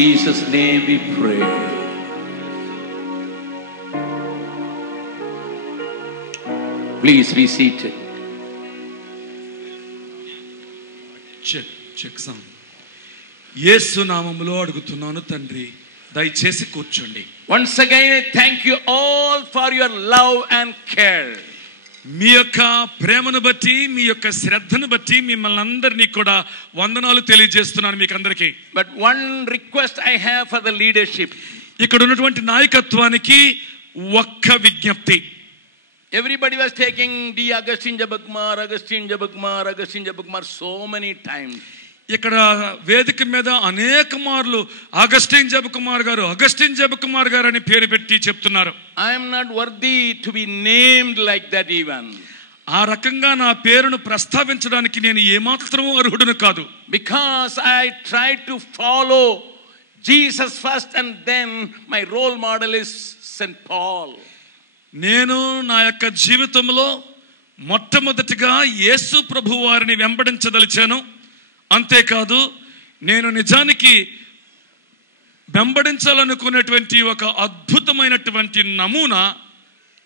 Jesus' name we pray. Please be seated. Check sound. Yesu నామములో అడుగుతున్నాను తండ్రి, దయచేసి కూర్చోండి. Once again I thank you all for your love and care. మీ యొక్క ప్రేమను బట్టి, మీ యొక్క శ్రద్ధను బట్టి మిమ్మల్ని అందరినీ కూడా వందనాలు తెలియజేస్తున్నాను మీకు అందరికీ. But one request I have for the leadership. ఇక్కడ ఉన్నటువంటి నాయకత్వానికి ఒక్క విజ్ఞప్తి. Everybody was taking D. Augustine Jabbakumar so many times. ఇక్కడ వేదిక మీద అనేక మార్లు అగస్టిన్ జబకుమార్ గారు అని పేరు పెట్టి చెప్తున్నారు. I am not worthy to be named like that even. ఆ రకంగా నా పేరును ప్రస్తావించడానికి నేను ఏమాత్రం అర్హుడును కాదు. Because I try to follow Jesus first and then my role model is St. Paul. నేను నా యొక్క జీవితంలో మొట్టమొదటిగా యేసు ప్రభు వారిని వెంబడించదలిచాను. అంతేకాదు, నేను నిజానికి వెంబడించాలనుకునేటువంటి ఒక అద్భుతమైనటువంటి నమూనా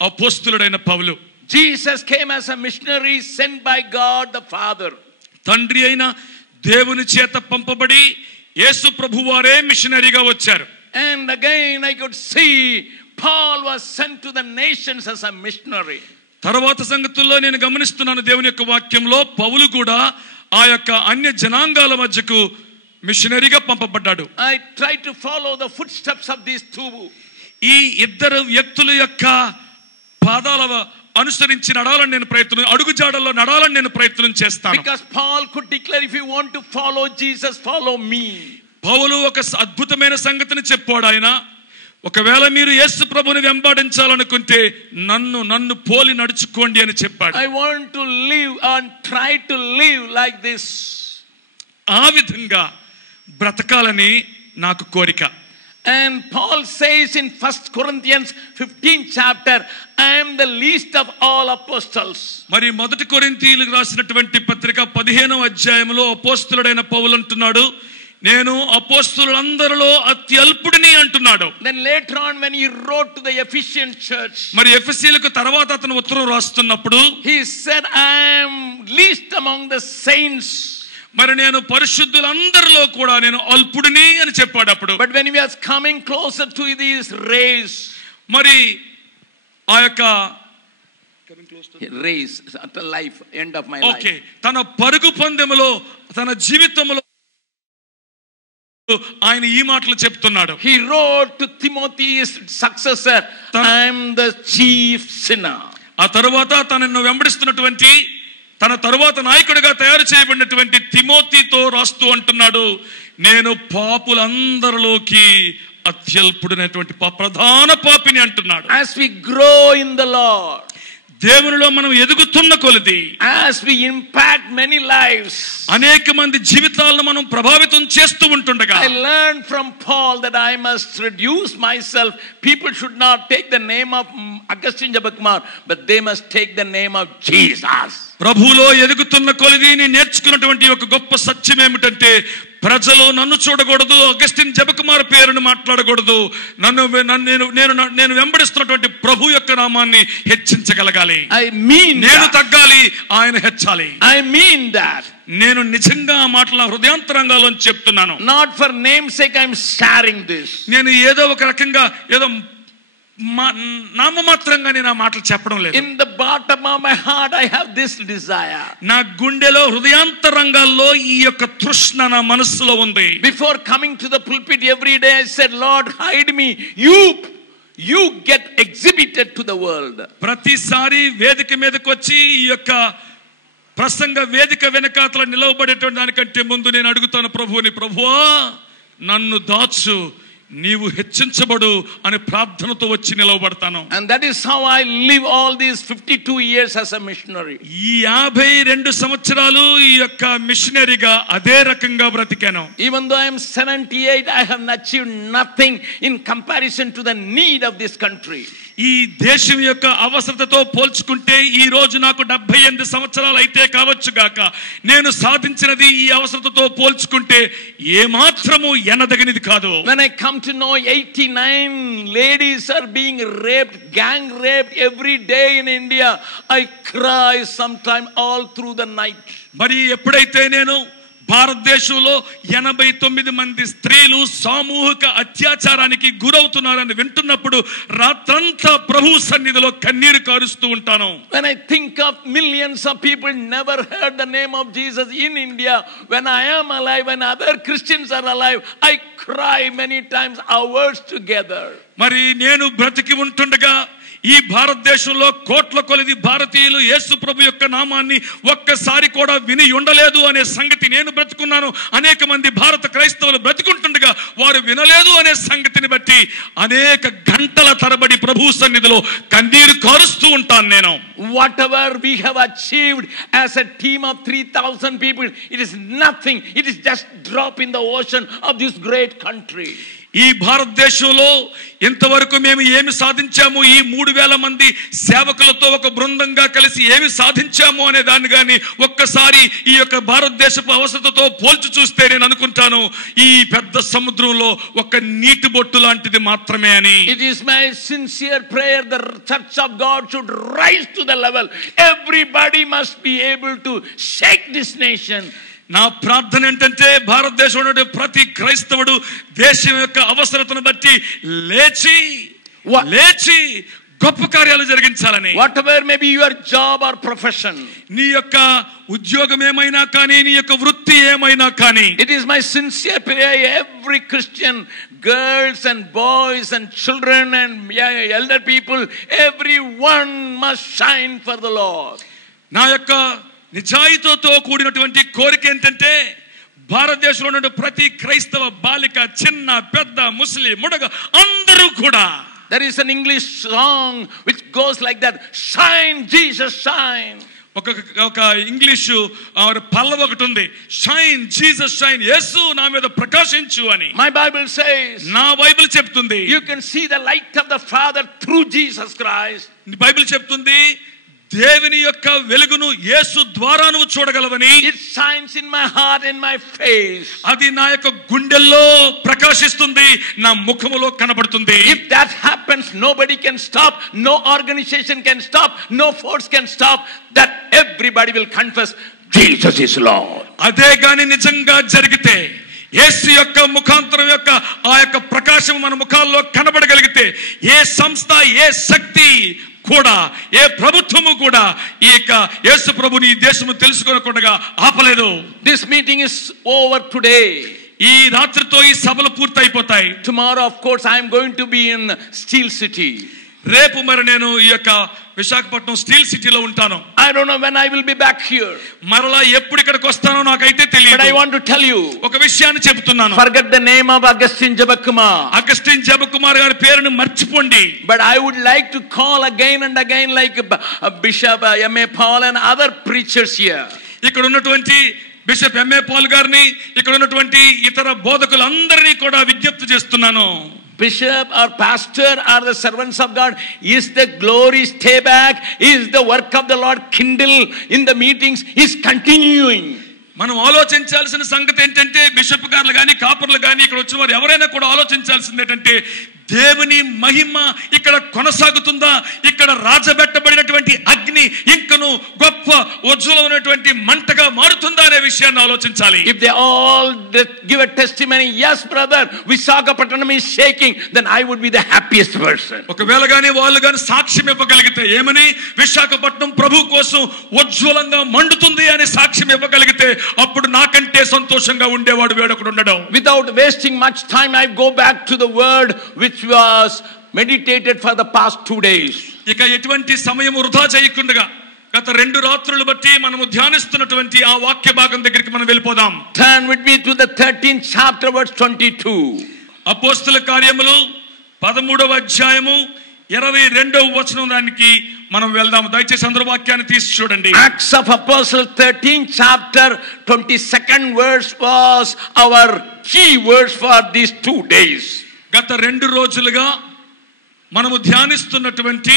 అపోస్తలుడైన పౌలు. Jesus came as a missionary sent by God the Father. తండ్రి అయిన దేవుని చేత పంపబడి యేసు ప్రభు వారే మిషనరీగా వచ్చారు. And again I could see Paul was sent to the nations as a missionary. తర్వాత సంగతుల్లో నేను గమనిస్తున్నాను దేవుని యొక్క వాక్యంలో పౌలు కూడా ఆ యొక్క అన్య జనాంగాల మధ్యకు మిషనరీగా పంపబడ్డాడు. I try to follow the footsteps of these two. ఈ ఇద్దరు వ్యక్తుల యొక్క పాదాల అనుసరించి నడాలని నేను అడుగుజాడల్లో నడాలని నేను ప్రయత్నం చేస్తాను. Because Paul could declare, if you want to follow Jesus, follow me. పౌలు ఒక అద్భుతమైన సంగతిని చెప్పాడు. ఆయన, ఒకవేళ మీరు యేసు ప్రభువుని వెంబడించాలనుకుంటే నన్ను పోలి నడుచుకోండి అని చెప్పాడు. I want to live and try to live like this. ఆ విధంగా బ్రతకాలని నాకు కోరిక. And Paul says in 1 Corinthians 15th chapter, I am the least of all apostles. మరి మొదటి కొరింథీయులకు రాసినటువంటి పత్రిక 15వ అధ్యాయంలో అపోస్తలుడైన పౌలు అంటున్నాడు, నేను అపోస్తలులందరిలో అత్యల్పుడిని అంటున్నాడు. Then later on when he wrote to the Ephesian church, మరి ఎఫెసీయులకు తర్వాత అతను ఉత్తరం రాస్తున్నప్పుడు he said, I am least among the saints. మరి నేను పరిశుద్ధులందరిలో కూడా నేను అల్పుడిని అని చెప్పాడు అప్పుడు. But when he was coming closer to this race, మరి ఆ యొక్క race at life, end of my life. Okay, తన పరుగు పందెములో తన జీవితంలో ఆయన ఈ మాటలు చెప్తున్నాడు. He wrote to Timothy, his successor, I am the chief sinner. ఆ తర్వాత తనను వెంబడిస్తున్నటువంటి తన తరువాత నాయకుడిగా తయారు చేయబడినటువంటి తిమోతితో రాస్తూ అంటున్నాడు, నేను పాపులందరిలోకి అత్యల్పుడైనటువంటి ప్రధాన పాపిని అంటున్నాడు. As we grow in the Lord, దేవునిలో మనం ఎదుగుతున్న కొలది, as we impact many lives, అనేక మంది జీవితాలను మనం ప్రభావితం చేస్తూ ఉంటుండగా, I learned from Paul that I must reduce myself. People should not take the name of Augustine Jabbakumar, but they must take the name of Jesus. ప్రభువులో ఎదుగుతున్న కొలది నేను నేర్చుకున్నటువంటి ఒక గొప్ప సత్యం ఏమిటంటే, ప్రజలు నన్ను చూడకూడదు, అగస్టిన్ జబకుమార్ పేరును మాట్లాడకూడదు, నేను వెంబడిస్తున్నటువంటి ప్రభు యొక్క నామాన్ని హెచ్చించగలగాలి. నేను తగ్గాలి, ఆయన హెచ్చాలి. I mean that. నేను నిజంగా ఆ మాటల హృదయాంతరంగాలో చెప్తున్నాను. Not for namesake I am sharing this. నేను ఏదో ఒక రకంగా ఏదో నామమాత్రంగా నేను ఆ మాటలు చెప్పడం లేదు. In the bottom of my heart I have this desire. నా గుండెలో హృదయాంతరంగాల్లో ఈ యొక్క తృష్ణ నా మనస్సులో ఉంది. Before coming to the pulpit every day I said, Lord, hide me. You get exhibited to the world. ప్రతిసారి వేదిక మీదకి వచ్చి ఈ యొక్క ప్రసంగ వేదిక వెనకాతల నిలవబడేటువంటి దానికంటే ముందు నేను అడుగుతాను ప్రభువుని, ప్రభువా నన్ను దాచు, నీవు హెచ్చించబడు అని ప్రార్థనతో వచ్చి నిలవబడతాను. And that is how I live all these 52 years as a missionary. ఈ 52 సంవత్సరాలు ఈ యొక్క మిషనరీగా అదే రకంగా బ్రతికాను. Even though I am 78, I have achieved nothing in comparison to the need of this country. ఈ దేశం యొక్క అవసరతతో పోల్చుకుంటే ఈ రోజు నాకు 78 సంవత్సరాలు అయితే కావచ్చు గాక, నేను సాధించినది ఈ అవసరతతో పోల్చుకుంటే ఏమాత్రము ఎనదగినది కాదు. When I come to know 89 ladies are being raped, gang raped every day in India, I cry sometime all through the night. మరి ఎప్పుడైతే నేను భారతదేశంలో 89 మంది స్త్రీలు సామూహిక అత్యాచారానికి గురవుతున్నారని వింటున్నప్పుడు రాత్రంతా ప్రభు సన్నిధిలో కన్నీరు కారుస్తూ ఉంటాను. When I think of millions of people never heard the name of Jesus in India, when I am alive, when other Christians are alive, I cry many times, hours together. మరి నేను బ్రతికి ఉంటుండగా ఈ భారతదేశంలో కోట్ల కొలది భారతీయులు యేసు ప్రభు యొక్క నామాన్ని ఒక్కసారి కూడా విని ఉండలేదు అనే సంగతి నేను బ్రతుకున్నాను. అనేక మంది భారత క్రైస్తవులు బ్రతికుంటుండగా వారు వినలేదు అనే సంగతిని బట్టి అనేక గంటల తరబడి ప్రభు సన్నిధిలో కన్నీరు కారుస్తూ ఉంటాను నేను. Whatever we have achieved as a team of 3,000 people, it is nothing. It is just drop in the ocean of this great country. ఈ భారతదేశంలో ఇంతవరకు మేము ఏమి సాధించాము, ఈ 3,000 మంది సేవకులతో ఒక బృందంగా కలిసి ఏమి సాధించాము అనే దాన్ని కానీ ఒక్కసారి ఈ యొక్క భారతదేశపు అవసరతతో పోల్చి చూస్తే నేను అనుకుంటాను ఈ పెద్ద సముద్రంలో ఒక నీటి బొట్టు లాంటిది మాత్రమే అని. It is my sincere prayer the church of God should rise to the level. Everybody must be able to shake this nation. నా ప్రార్థన ఏంటంటే భారతదేశంలో ప్రతి క్రైస్తవుడు దేశం యొక్క అవసరతను బట్టి లేచి గొప్ప కార్యాలు జరిగించాలని. Whatever may be your job or profession, నీ యొక్క ఉద్యోగం ఏమైనా కానీ, నీ యొక్క వృత్తి ఏమైనా కానీ, it is my sincere prayer every Christian, girls and boys and children and elder people, everyone must shine for the Lord. నా యొక్క నిజాయితీతో కూడినటువంటి కోరిక ఏంటంటే భారతదేశంలో ఉన్న ప్రతి క్రైస్తవ బాలిక, చిన్న పెద్ద, ముస్లిం, ముడగ అందరూ కూడా, there is an English song which goes like that, shine Jesus shine. ఒక ఇంగ్లీషు పల్లవి ఒకటి ఉంది, షైన్ జీసస్ షైన్, యేసు నా మీద ప్రకాశించు అని. My Bible says, నా బైబిల్ చెప్తుంది, you can see the light of the Father through Jesus Christ. Bible చెప్తుంది దేవుని యొక్క వెలుగును యేసు ద్వారా నువ్వు చూడగలవని. It shines in my heart, in my face. అది నా యొక్క గుండెల్లో ప్రకాశిస్తుంది, నా ముఖములో కనబడుతుంది. If that happens, nobody can stop, no organization can stop, no force can stop, that everybody will confess Jesus is Lord. అదే గాని నిజంగా జరిగితే, యేసు యొక్క ముఖాంతరం యొక్క ఆ యొక్క ప్రకాశం మన ముఖాల్లో కనబడగలిగితే, ఏ సంస్థ, ఏ శక్తి కూడా, ఏ ప్రభుత్వము కూడా ఈ యొక్క యేసు ప్రభుని ఈ దేశము తెలుసుకోకుండా ఆపలేదు. This meeting is over today. ఈ రాత్రితో ఈ సభలు పూర్తయిపోతాయి. Tomorrow of course I am going to be in Steel City. రేపు మరి నేను ఈ యొక్క విశాఖపట్నం స్టీల్ సిటీలో ఉంటాను. I don't know when I will be back here. మరలా ఎప్పుడు ఇక్కడికి వస్తానో నాకైతే తెలియదు. But I want to tell you, ఒక విషయాన్ని చెప్తున్నాను. forget the name of Augustine Jabbakumar. Augustine Jabbakumar గారి పేరును మర్చిపోండి. But I would like to call again and again like Bishop M.A. Paul and other preachers here. ఇక్కడ ఉన్నటువంటి బిషప్ M.A. పాల్ గారిని, ఇక్కడ ఉన్నటువంటి ఇతర బోధకులందరినీ కూడా విజ్ఞప్తి చేస్తున్నాను. Bishop or pastor or the servants of God, is the glory stay back? Is the work of the Lord kindle in the meetings? Is continuing? మనం ఆలోచించాల్సిన సంగతి ఏంటంటే, బిషప్ గారులు కానీ, కాపర్లు కానీ, ఇక్కడ వచ్చిన వారు ఎవరైనా కూడా ఆలోచించాల్సింది ఏంటంటే, దేవుని మహిమ ఇక్కడ కొనసాగుతుందా, ఇక్కడ రాజబెట్టబడినటువంటి అగ్ని ఇంకను గొప్ప ఉజ్వలమైనటువంటి మంటగా మారుతుందా అనే విషయాన్ని ఆలోచించాలి. If they all give a testimony, yes brother, Visakhapatnam is shaking, then I would be the happiest person. ఒకవేళ గాని వాళ్ళు గాని సాక్ష్యం ఇవ్వగలిగితే, ఏమని, విశాఖపట్నం ప్రభు కోసం ఉజ్వలంగా మండుతుంది అని సాక్ష్యం ఇవ్వగలిగితే, అప్పుడు నాకంటే సంతోషంగా ఉండేవాడు వేడొకడు ఉండడం. Without wasting much time, I go back to the word which was meditated for the past 2 days. ఇక ఎటువంటి సమయం వృధా చేయకుండా గత 2 రాత్రులు బట్టి మనము ధ్యానిస్తున్నటువంటి ఆ వాక్య భాగం దగ్గరికి మనం వెళ్ళిపోదాం. Turn with me to the 13th chapter verse 22. అపోస్తల కార్యములు 13వ అధ్యాయము 22వ వచనం దానికి మనం వెళ్దాం. దయచేసి అందరూ వాక్యాన్ని తీసి చూడండి. Acts of Apostles 13th chapter 22nd verse was our key verse for these 2 days. గత 2 రోజులుగా మనము ధ్యానిస్తున్నటువంటి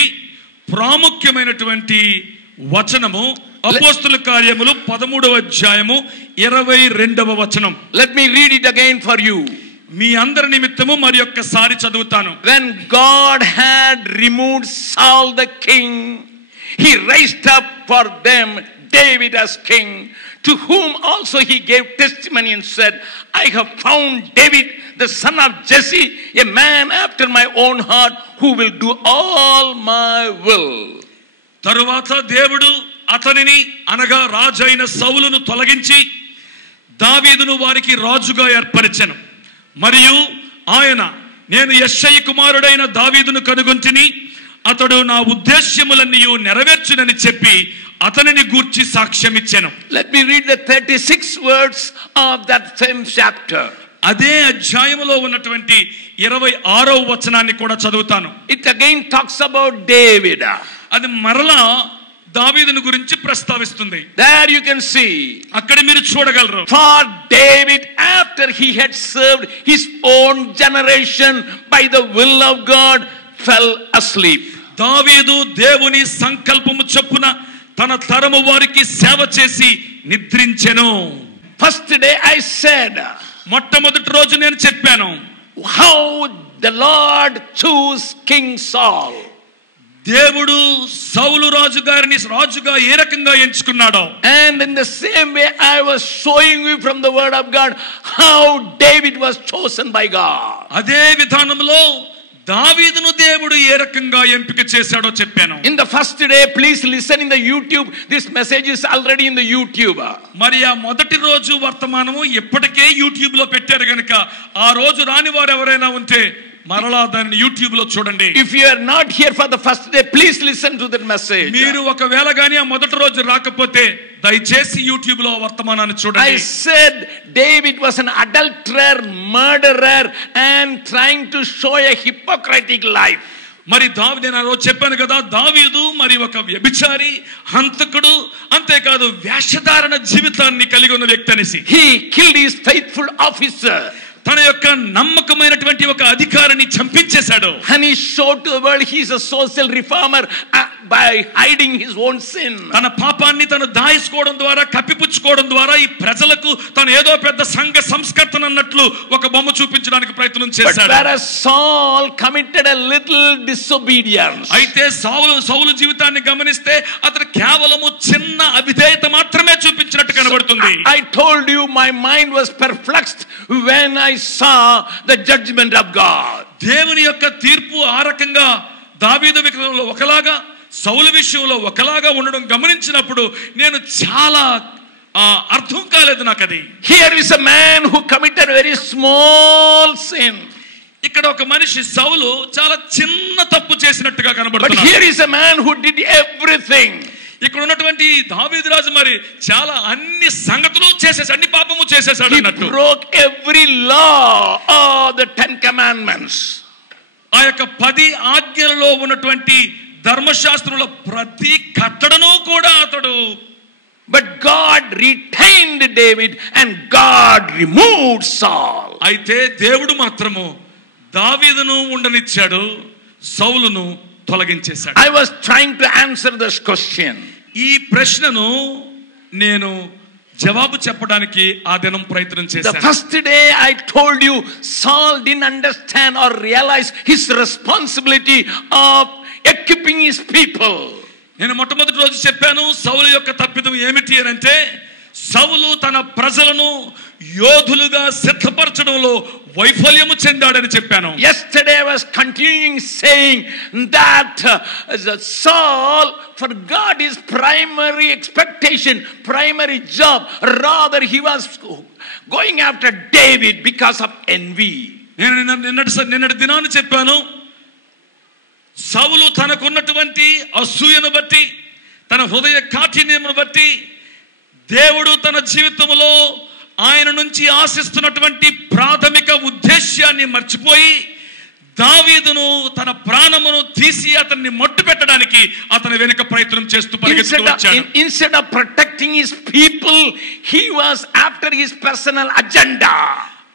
ప్రాముఖ్యమైనటువంటి వచనము అపోస్తల కార్యములు 13వ అధ్యాయము 22వ వచనం. Let me read it again for you. మీ అందరి నిమిత్తము మరి ఒక్కసారి చదువుతాను. When God had removed Saul the king, he raised up for them David as king, to whom also he gave testimony and said, I have found David the son of Jesse, a man after my own heart, who will do all my will. తరువాత దేవుడు అతనిని అనగా రాజైన సౌలును తొలగించి దావీదును వారికి రాజుగా ఏర్పరిచెను. మరియు ఆయన, నేను యెష్షయి కుమారుడైన దావీదును కనుగొంటిని, అతడు నా ఉద్దేశ్యములన్నీ నెరవేర్చునని చెప్పి అతనిని గూర్చి సాక్ష్యమిచ్చెను. Let me read the 36 words of that same chapter. అదే అధ్యాయములో ఉన్నటువంటి 26వ వచనాన్ని కూడా చదువుతాను. It again talks about David. అది మరలా దావీదును గురించి ప్రస్తావిస్తుంది. There you can see. అక్కడ మీరు చూడగలరు. For David, after he had served his own generation by the will of God, fell asleep. దావీదు దేవుని సంకల్పము చొప్పున తన తరము వారికి సేవ చేసి నిద్రించెను. First day I said, మొట్టమొదటి రోజు నేను చెప్పాను, how the Lord chose King Saul. దేవుడు సౌలు రాజు గారిని రాజుగా ఏ రకంగా ఎంచుకున్నాడో. And in the same way I was showing you from the word of God how David was chosen by God. అదే విధానంలో దావీదును దేవుడు ఏ రకంగా ఎంపిక చేశాడో చెప్పాను. In the first day, please listen in the YouTube. This message is already in the YouTube. మరి ఆ మొదటి రోజు వర్తమానము ఇప్పటికే యూట్యూబ్ లో పెట్టారు గనుక ఆ రోజు రాని వారు ఎవరైనా ఉంటే మరలా దాన్ని యూట్యూబ్ లో చూడండి. If you are not here for the first day, please listen to that message. మీరు ఒకవేళ గాని ఆ మొదటి రోజు రాకపోతే దయచేసి యూట్యూబ్ లో వర్తమానాన్ని చూడండి. I said David was an adulterer, murderer and trying to show a hypocritic life. మరి నేను ఆ రోజు చెప్పాను కదా, దావీదు మరి ఒక వ్యభిచారి, హంతకుడు, అంతేకాదు వేషధారణ జీవితాన్ని కలిగి ఉన్న వ్యక్తి అనేసి. He killed his faithful officer. తన యొక్క నమ్మకమైనటువంటి ఒక అధికారిని చంపించేశాడు. And he showed to the world he is a social reformer by hiding his own sin. తన పాపాన్ని తను దాయిసుకోవడం ద్వారా, కప్పిపుచ్చుకోవడం ద్వారా ఈ ప్రజలకు తను ఏదో పెద్ద సంఘ సంస్కర్తన అన్నట్లు ఒక బొమ్మ చూపించడానికి ప్రయత్నం చేశాడు. But whereas Saul committed a little disobedience. అయితే సౌలు జీవితాన్ని గమనిస్తే అతను కేవలము చిన్న అవిధేయత మాత్రమే చూపించినట్టు కనబడుతుంది. I told you my mind was perplexed when I saw the judgment of God. దేవుని యొక్క తీర్పు ఆ రకంగా దావీదు విషయంలో ఒకలాగా, సౌలు విషయంలో ఒకలాగా ఉండడం గమనించినప్పుడు నేను చాలా అర్థం కాలేదు నాకు అది. Here is a man who committed a very small sin. ఇక్కడ ఒక మనిషి సౌలు చాలా చిన్న తప్పు చేసినట్టుగా కనబడుతున్నాడు. But here is a man who did everything. ఇక్కడ ఉన్నటువంటి దావీదు రాజు మరి చాలా అన్ని సంగతులు చేసేసాడు, అన్ని పాపము చేసేసాడు అన్నట్టు. He broke every law of the 10 commandments. ఆ యొక్క 10 ఆజ్ఞలలో ఉన్నటువంటి ధర్మశాస్త్రంలో ప్రతి కట్టడను కూడా అతడు. But God retained David and God removed Saul. అయితే దేవుడు మాత్రము దావీదును ఉండనిచ్చాడు, సౌలును తొలగించేశాడు. I was trying to answer this question. ఈ ప్రశ్నను నేను జవాబు చెప్పడానికి ఆ దినం ప్రయత్నం చేశాను. The first day I told you Saul didn't understand or realize his responsibility of equipping his people. నేను మొట్టమొదటి రోజు చెప్పాను సౌలు యొక్క తప్పిదం ఏమిటి అని అంటే, సౌలు తన ప్రజలను యోధులుగా సిద్ధపరచడంలో వైఫల్యము చెందాడని చెప్పాను. Yesterday I was continuing saying that Saul forgot his primary expectation, primary job. Rather he was going after David because of envy. నేను నిన్నటి దినాన్ని చెప్పాను, సౌలు తనకున్నటువంటి అసూయను బట్టి, తన హృదయ కాఠిన్యమును బట్టి దేవుడు తన జీవితంలో ఆయన నుంచి ఆశిస్తున్నటువంటి ప్రాథమిక ఉద్దేశ్యాన్ని మర్చిపోయి దావీదును తన ప్రాణమును తీసి అతన్ని మట్టు పెట్టడానికి అతని వెనుక ప్రయత్నం చేస్తూ పరిగెత్తుతూ వచ్చాడు. Instead of protecting his people, he was after his personal agenda.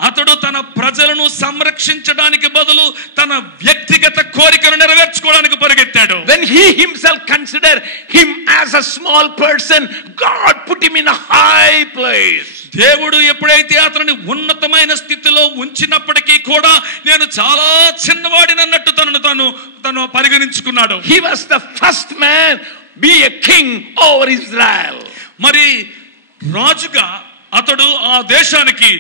అతడు తన ప్రజలను సంరక్షించడానికి బదులు తన వ్యక్తిగత కోరికను నెరవేర్చుకోవడానికి పరిగెత్తాడు. When he himself considered him as a small person, God put him in a high place. దేవుడు ఎప్పుడైతే అతనిని ఉన్నతమైన స్థితిలో ఉంచినప్పటికీ కూడా నేను చాలా చిన్నవాడినన్నట్టు తను పరిగణించుకున్నాడు. He was the first man be a king over Israel. మరి రాజుగా అతడు ఆ దేశానికి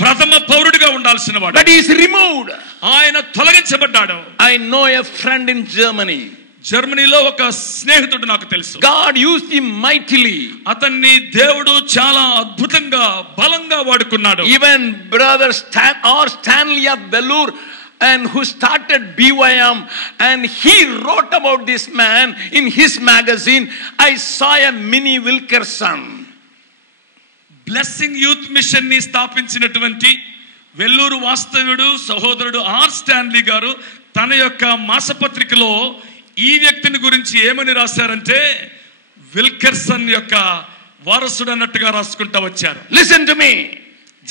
ప్రథమ పౌరుడిగా ఉండాల్సిన వాడు. But he is removed. ఆయన తొలగించబడ్డాడు. I know a friend in Germany. జర్మనీలో ఒక స్నేహితుడు నాకు తెలుసు. God used him mightily. అతన్ని దేవుడు చాలా అద్భుతంగా బలంగా వాడుకున్నాడు. Even brother Stanley of Belur, and who started BYM, and he wrote about this man in his magazine. I saw a mini Wilkerson. Blessing youth mission ని స్థాపించినటువంటి వెల్లూరు వాస్తవ్యుడు సహోదరుడు ఆర్ స్టాన్లీ గారు తన యొక్క మాసపత్రికలో ఈ వ్యక్తిని గురించి ఏమని రాశారంటే విల్కెర్సన్ యొక్క వారసుడు అన్నట్టుగా రాసుకుంటా వచ్చారు. Listen to me.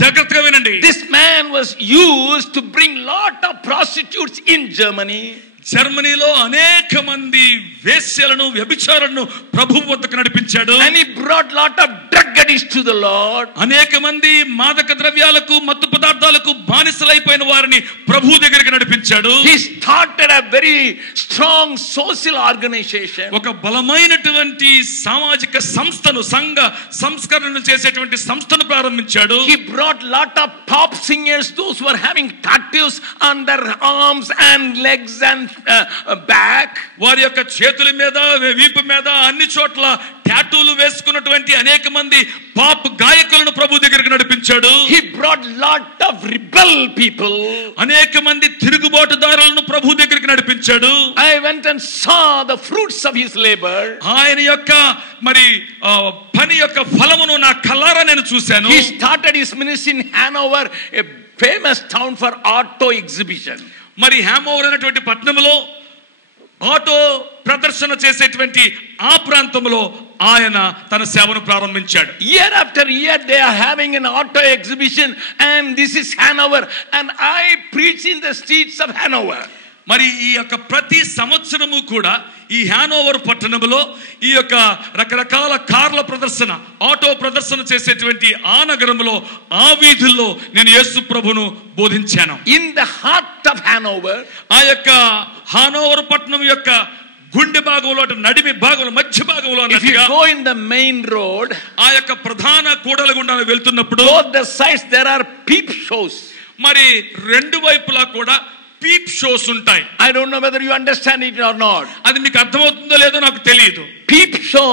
జాగ్రత్తగా వినండి. This man was used to bring lot of prostitutes in Germany. జర్మనీలో అనేక మంది వేశ్యలను వ్యభిచారులను ప్రభువు వద్దకు నడిపించాడు. And he brought lot of drug addicts to the Lord. అనేక మంది మాదక ద్రవ్యాలకు మత్తు పదార్థాలకు బానిసలైపోయిన వారిని ప్రభువు దగ్గరికి నడిపించాడు. He started a very strong social organization. ఒక బలమైనటువంటి సామాజిక సంస్థను సంఘ సంస్కరణ చేసేటువంటి సంస్థను ప్రారంభించాడు. He brought lot of pop singers, those who were having tattoos on their arms and legs and back. వారి యొక్క చేతుల మీద వీపు మీద అన్ని చోట్ల టాటూలు వేసుకున్నటువంటి అనేక మంది పాప్ గాయకులను ప్రభు దగ్గరికి నడిపించాడు. He brought lot of rebel people. అనేక మంది తిరుగుబాటుదారులను ప్రభు దగ్గరికి నడిపించాడు. I went and saw the fruits of his labor. ఆయన యొక్క మరి పని యొక్క ఫలమును నా కళ్ళారా నేను చూశాను. He started his ministry in Hanover, a famous town for auto exhibition. మరి హ్యామోవర్ అనేటువంటి పట్టణంలో ఆటో ప్రదర్శన చేసేటువంటి ఆ ప్రాంతంలో ఆయన తన సేవను ప్రారంభించాడు. Year after year they are having an auto exhibition, and this is Hanover, and I preach in the streets of Hanover. మరి ఈ యొక్క ప్రతి సంవత్సరము కూడా ఈ హ్యానోవర్ పట్టణంలో ఈ యొక్క రకరకాల కార్ల ప్రదర్శన ఆటో ప్రదర్శన చేసేటువంటి ఆ నగరంలో ఆ వీధుల్లో నేను యేసు ప్రభువును బోధించాను. In the heart of Hanover, ఆ యొక్క హానోవర్ పట్టణం యొక్క గుండె భాగంలో నడిమి భాగంలో మధ్య భాగంలో if you go in the main road, ఆ యొక్క ప్రధాన కూడల గుండా వెళ్తున్నప్పుడు both the sides there are peep shows. మరి రెండు వైపులా కూడా పీప్ షోస్ ఉంటాయి. I don't know whether you understand it or not. అది మీకు అర్థమవుతుందో లేదో నాకు తెలియదు. Peep show,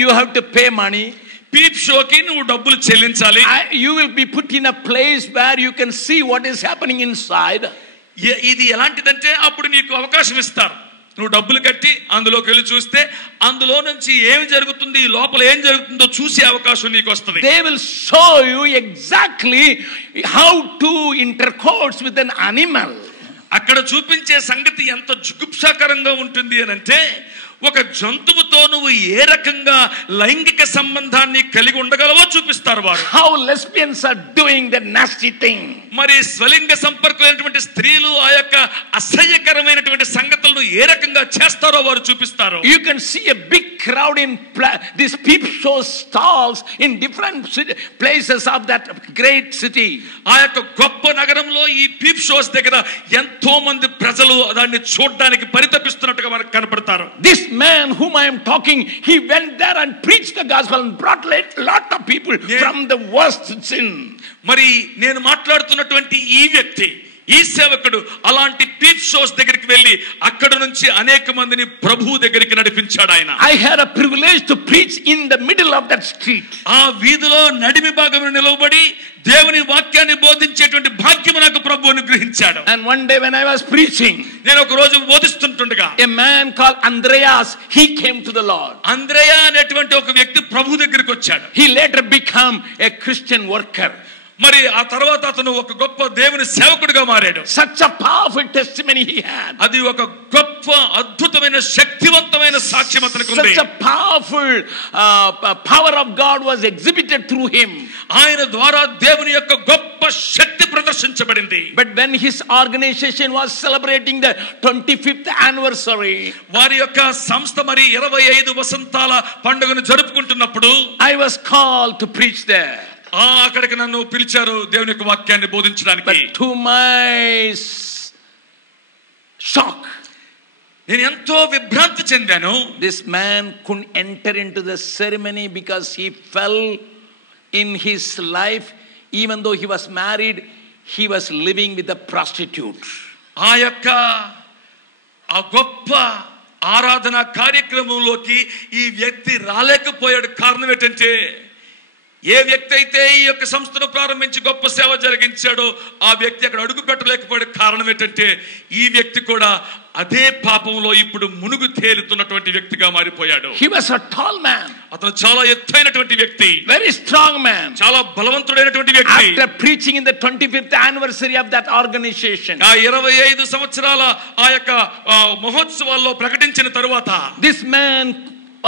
you have to pay money. Peep షోకి నువ్వు డబ్బులు చెల్లించాలి. You will be put in a place where you can see what is happening inside. ఇది ఎలాంటిదంటే అప్పుడు నీకు అవకాశం ఇస్తారు. నువ్వు డబ్బులు కట్టి అందులోకి వెళ్ళి చూస్తే అందులో నుంచి ఏమి జరుగుతుంది లోపల ఏం జరుగుతుందో చూసే అవకాశం నీకు వస్తుంది. They will show you exactly how to intercourse with an animal. అక్కడ చూపించే సంగతి ఎంత జుగుప్సాకరంగా ఉంటుంది అని అంటే ఒక జంతువుతో నువ్వు ఏ రకంగా లైంగిక సంబంధాన్ని కలిగి ఉండగలవో చూపిస్తారు వారు. How lesbians are doing the nasty thing. మరి స్వలింగ సంపర్కమైనటువంటి స్త్రీలు ఆ యొక్క అసహ్యకరమైనటువంటి సంగతులను ఏ రకంగా చేస్తారో వారు చూపిస్తారు. You can see a big crowd in these peep show stalls in different places of that great city. ఆ యొక్క గొప్ప నగరంలో ఈ పీప్ షోస్ దగ్గర ఎంతో మంది ప్రజలు దాన్ని చూడడానికి పరితపిస్తున్నట్టుగా మనకు కనపడతారు. This man whom I am talking, he went there and preached the gospel and brought a lot of people from the worst sin. మరి నేను మాట్లాడుతున్నటువంటి ఈ వ్యక్తి ఈ సేవకుడు అలాంటి పీప్ షోస్ దగ్గరికి వెళ్ళి అక్కడ నుంచి అనేక మందిని ప్రభువు దగ్గరికి నడిపించాడు ఆయన. I had a privilege to preach in the middle of that street. ఆ వీధిలో నడిమి భాగంలో నిలవబడి దేవుని వాక్యాన్ని బోధించేటువంటి భాగ్యము నాకు ప్రభువు అనుగ్రహించాడు. And one day when I was preaching, నేను ఒక రోజు బోధిస్తుండగా a a man called Andreas, he came to the Lord. అంద్రేయ అనేటువంటి ఒక వ్యక్తి ప్రభు దగ్గరికి వచ్చాడు. He later became a Christian worker. మరి ఆ తర్వాత అతను ఒక గొప్ప దేవుని సేవకుడిగా మారాడు. Such a powerful testimony he had. అది ఒక గొప్ప అద్భుతమైన శక్తివంతమైన సాక్ష్యం అతనికి ఉంది. Such a powerful power of God was exhibited through him. ఆయన ద్వారా దేవుని యొక్క గొప్ప శక్తి ప్రదర్శించబడింది. But when his organization was celebrating the 25th anniversary, వారి యొక్క సంస్థ మరి 25 వసంతాల పండుగను జరుపుకుంటున్నప్పుడు I was called to preach there. అక్కడికి నన్ను పిలిచారు దేవుని యొక్క వాక్యాన్ని బోధించడానికి. But to my shock, నేను ఎంతో విభ్రాంతి చెందాను. this man couldn't enter into the ceremony because he fell in his life. Even though he was married, he was living with a prostitute. ఆ యొక్క ఆ గొప్ప ఆరాధన కార్యక్రమంలోకి ఈ వ్యక్తి రాలేకపోయాడు. కారణం ఏంటంటే ఏ వ్యక్తి అయితే ఈ యొక్క సంస్థను ప్రారంభించి గొప్ప సేవ జరిగించాడో ఆ వ్యక్తి అక్కడ అడుగు పెట్టలేకపోయాడు. కారణం ఏంటంటే ఈ వ్యక్తి కూడా అదే పాపంలో ఇప్పుడు మునుగు తేలుతున్నటువంటి వ్యక్తిగా మారిపోయాడు. He was a tall man. అతను చాలా ఎత్తైనటువంటి వ్యక్తి, very strong man, చాలా బలవంతుడైనటువంటి వ్యక్తి. After preaching in the 25th anniversary of that organization, ఆ 25 సంవత్సరాల ఆ యొక్క మహోత్సవాల్లో ప్రకటించిన తరువాత this man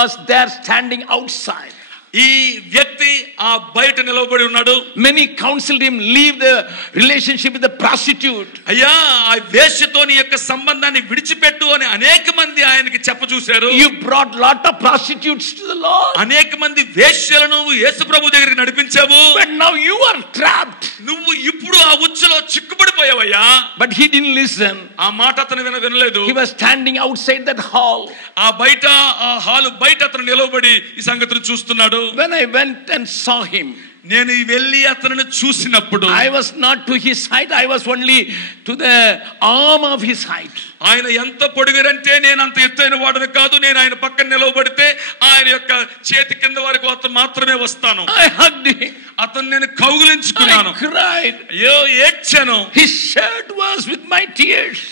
was there standing outside. ఈ వ్యక్తి ఆ బయట నిలబడి ఉన్నాడు. Many counseled him, leave the relationship with the prostitute. అయ్యా ఆ వేశ్యతో నీ యొక్క సంబంధాన్ని విడిచిపెట్టు అని అనేక మంది ఆయనకి చెప్పచూశారు. You brought lot of prostitutes to the Lord. అనేక మంది వేశ్యలను యేసు ప్రభు దగ్గరికి నడిపించావు. But now you are trapped. నువ్వు ఇప్పుడు ఆ ఉచ్చులో చిక్కుపడిపోయావయ్యా. But he didn't listen. ఆ మాట అతను వినలేదు. He was standing outside that hall. ఆ బయట ఆ హాలు బయట అతను నిలబడి ఈ సంగతిని చూస్తున్నాడు. When I went and saw him, నేను వెళ్ళి అతనిని చూసినప్పుడు I was not to his height, I was only to the arm of his height. ఆయన ఎంత పొడిగారంటే నేను అంత ఎత్తైన వాడను కాదు. నేను ఆయన పక్కన నిలవబడితే ఆయన యొక్క చేతి కింద వరకు అతను మాత్రమే వస్తాను. I hugged him. అతను నేను కౌగిలించుకున్నాను. I cried. అయ్యో ఏడ్చాను. His shirt was with my tears.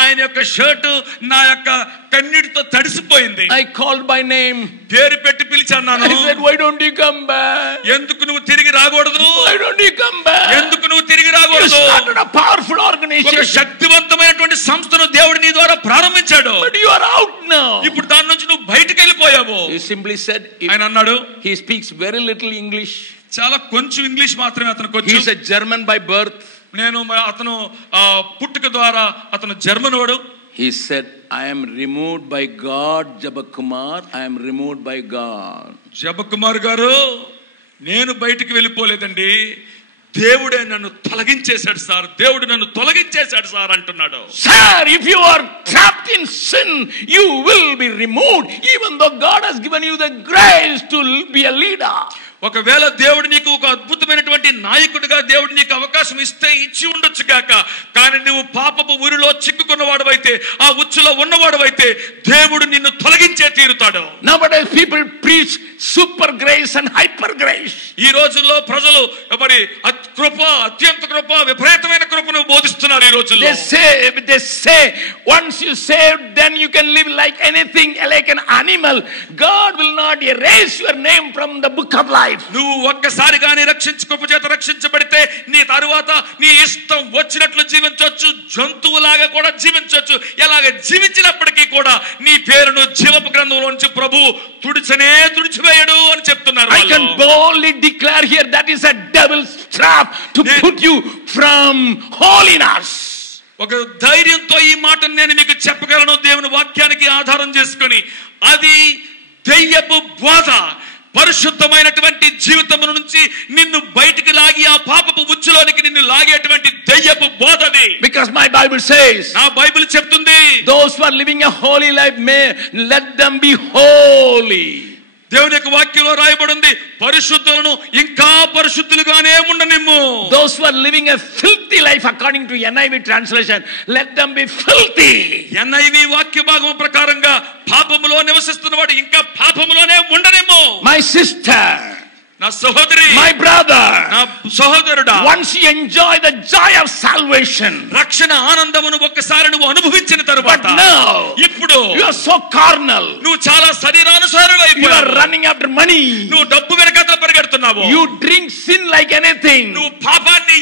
ఆయన యొక్క షర్ట్ నా యొక్క కన్నీటితో తడిసిపోయింది. I called by name. పేరు పెట్టి పిలిచాను. I said, why don't you come back? ఎందుకు నువ్వు తిరిగి రాకూడదు? Why don't you come back? ఎందుకు నువ్వు తిరిగి You రాకూడదు? started a powerful ఒక organization. శక్తివంతమైన సంస్థను దేవుడు నీ ద్వారా ప్రారంభించాడు. But you are out now. ఇప్పుడు దాని నుంచి నువ్వు బయటికి వెళ్ళిపోయావు. He simply said, ఆయన అన్నాడు, he speaks very little English. చాలా కొంచెం ఇంగ్లీష్ మాత్రమే అతనికి He వచ్చు. is a German by birth. అతను పుట్టుక ద్వారా అతను జర్మన్ వాడు. He said, I am removed by God, Jabakumar. I am removed by God. జబకుమార్ గారు, నేను బయటికి వెళ్ళిపోలేదండి, దేవుడే నన్ను తొలగించేశాడు సార్, దేవుడు నన్ను తొలగించేశాడు సార్ అంటున్నాడు. Sir, if you are trapped in sin, you will be removed, even though God has given you the grace to be a leader. ఒకవేళ దేవుడు నీకు ఒక అద్భుతమైనటువంటి నాయకుడిగా దేవుడు నీకు అవకాశం ఇచ్చి ఉండొచ్చు కాక, కానీ నువ్వు పాపపు ఊరిలో చిక్కుకున్నవాడవైతే, ఆ ఉచ్చులో ఉన్నవాడవైతే దేవుడు నిన్ను తొలగించే తీరుతాడు. Nowadays people preach super grace and hyper grace. ఈ రోజుల్లో ప్రజలు మరి కృప, అత్యంత కృప, విపరీతమైన కృపను బోధిస్తున్నారు ఈ రోజుల్లో. They say once you saved, then you can live like anything, like an animal. God will not erase your name from the book of life. నువ్వు ఒక్కసారి గాని కృప చేత రక్షించబడితే నీ తరువాత నీ ఇష్టం వచ్చినట్లు జీవించవచ్చు, జంతువులాగా కూడా జీవించవచ్చు. ఎలాగ జీవించినప్పటికీ కూడా నీ పేరును జీవపు గ్రంథంలో నుంచి ప్రభు తుడిచివేయడు అని చెప్తున్నారు. I can boldly declare here that is a devil's trap to put you from holiness. ఒక ధైర్యంతో ఈ మాటను నేను మీకు చెప్పగలను దేవుని వాక్యానికి ఆధారం చేసుకొని. అది దెయ్యపు బోధ, పరిశుద్ధమైనటువంటి జీవితం నుంచి నిన్ను బయటికి లాగి ఆ పాపపు ఉచ్చులోనికి నిన్ను లాగేటువంటి దెయ్యపు బోధది. Because my Bible says, నా బైబిల్ చెప్తుంది, those who are living a holy life may let them be holy. దేవుని యొక్క వాక్యంలో రాయబడి ఉంది, పరిశుద్ధులను ఇంకా పరిశుద్ధులుగానే ఉండనిమ్ము. Those who are living a filthy life according to NIV translation, let them be filthy. NIV వాక్య భాగం ప్రకారంగా పాపములో నివసిస్తున్నవాడు ఇంకా పాపములోనే ఉండనిమ్ము. My sister, నా సహోదరి, my brother, నా సహోదరుడా, once you enjoy the joy of salvation, రక్షణ ఆనందమును ఒక్కసారి నువ్వు అనుభవించిన తరువాత, but now ఇప్పుడు You are so carnal. నువ్వు చాలా శరీరానుసారుడు You అయిపోయావు. are running after money. నువ్వు డబ్బు వెనకాల పరిగెడుతున్నావు. You drink sin like anything. నువ్వు పాపాన్ని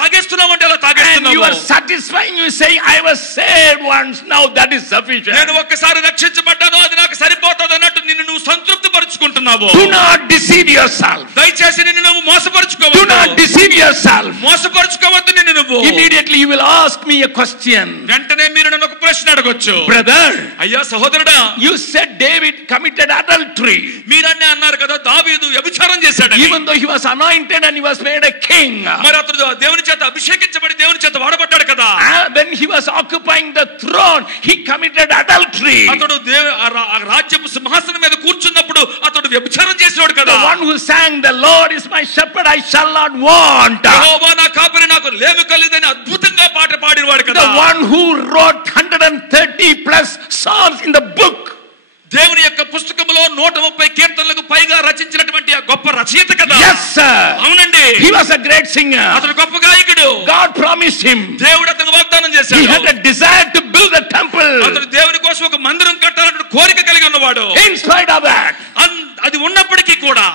తాగేస్తున్నావు అంటే అలా And తాగేస్తున్నావు. you are satisfying. You say, I was saved once. Now that is sufficient. నేను ఒక్కసారి రక్షించబడ్డాను, అది నాకు సరిపోతుంది అన్నట్టు నిన్ను నువ్వు సంతృప్తి పరుచుకుంటున్నావు. Do not deceive yourself. దయచేసి నిన్ను నువ్వు Do మోసపరుచుకోవద్దు. not deceive yourself. మోసపరుచుకోవద్దు నిన్ను నువ్వు. Immediately you will ask me a question. వెంటనే మీరు నన్ను ఒక ప్రశ్న అడగొచ్చు. Brother, అయ్యా సహోదరుడా, you said David committed adultery. మీరన్నే అన్నారు కదా దావీదు వ్యభిచారం చేశాడని. Even though he was anointed and he was made a king. మరి అతడు దేవుని చేత అభిషేకించబడి దేవుని చేత వాడబడ్డాడు కదా. When he was occupying the throne, he committed adultery. అతడు రాజ్యపు సింహాసనం మీద కూర్చున్నప్పుడు అతడు వ్యభిచారం చేసేవాడు కదా. The one who sang, "The Lord is my shepherd, I shall not want." యెహోవా నా కాపరి, నాకు లేమి కలుగుదని అద్భుతంగా పాట పాడినవాడు కదా. The one who wrote 130 plus psalms in the book. దేవుని యొక్క పుస్తకములో 130 కీర్తనలకు పైగా రచించినటువంటి ఆ గొప్ప రచయిత కదా. Yes sir. అవునండి. He was a great singer. అతడు గొప్ప గాయకుడు. God promised him. దేవుడు అతనికి వాగ్దానం చేశాడు. He had a desire to build a temple. అతడు దేవుని కోసం ఒక మందిరం కట్టాలన్న కోరిక కలిగి ఉన్నవాడు. In spite of that, అది ఉన్నప్పటికీ కూడా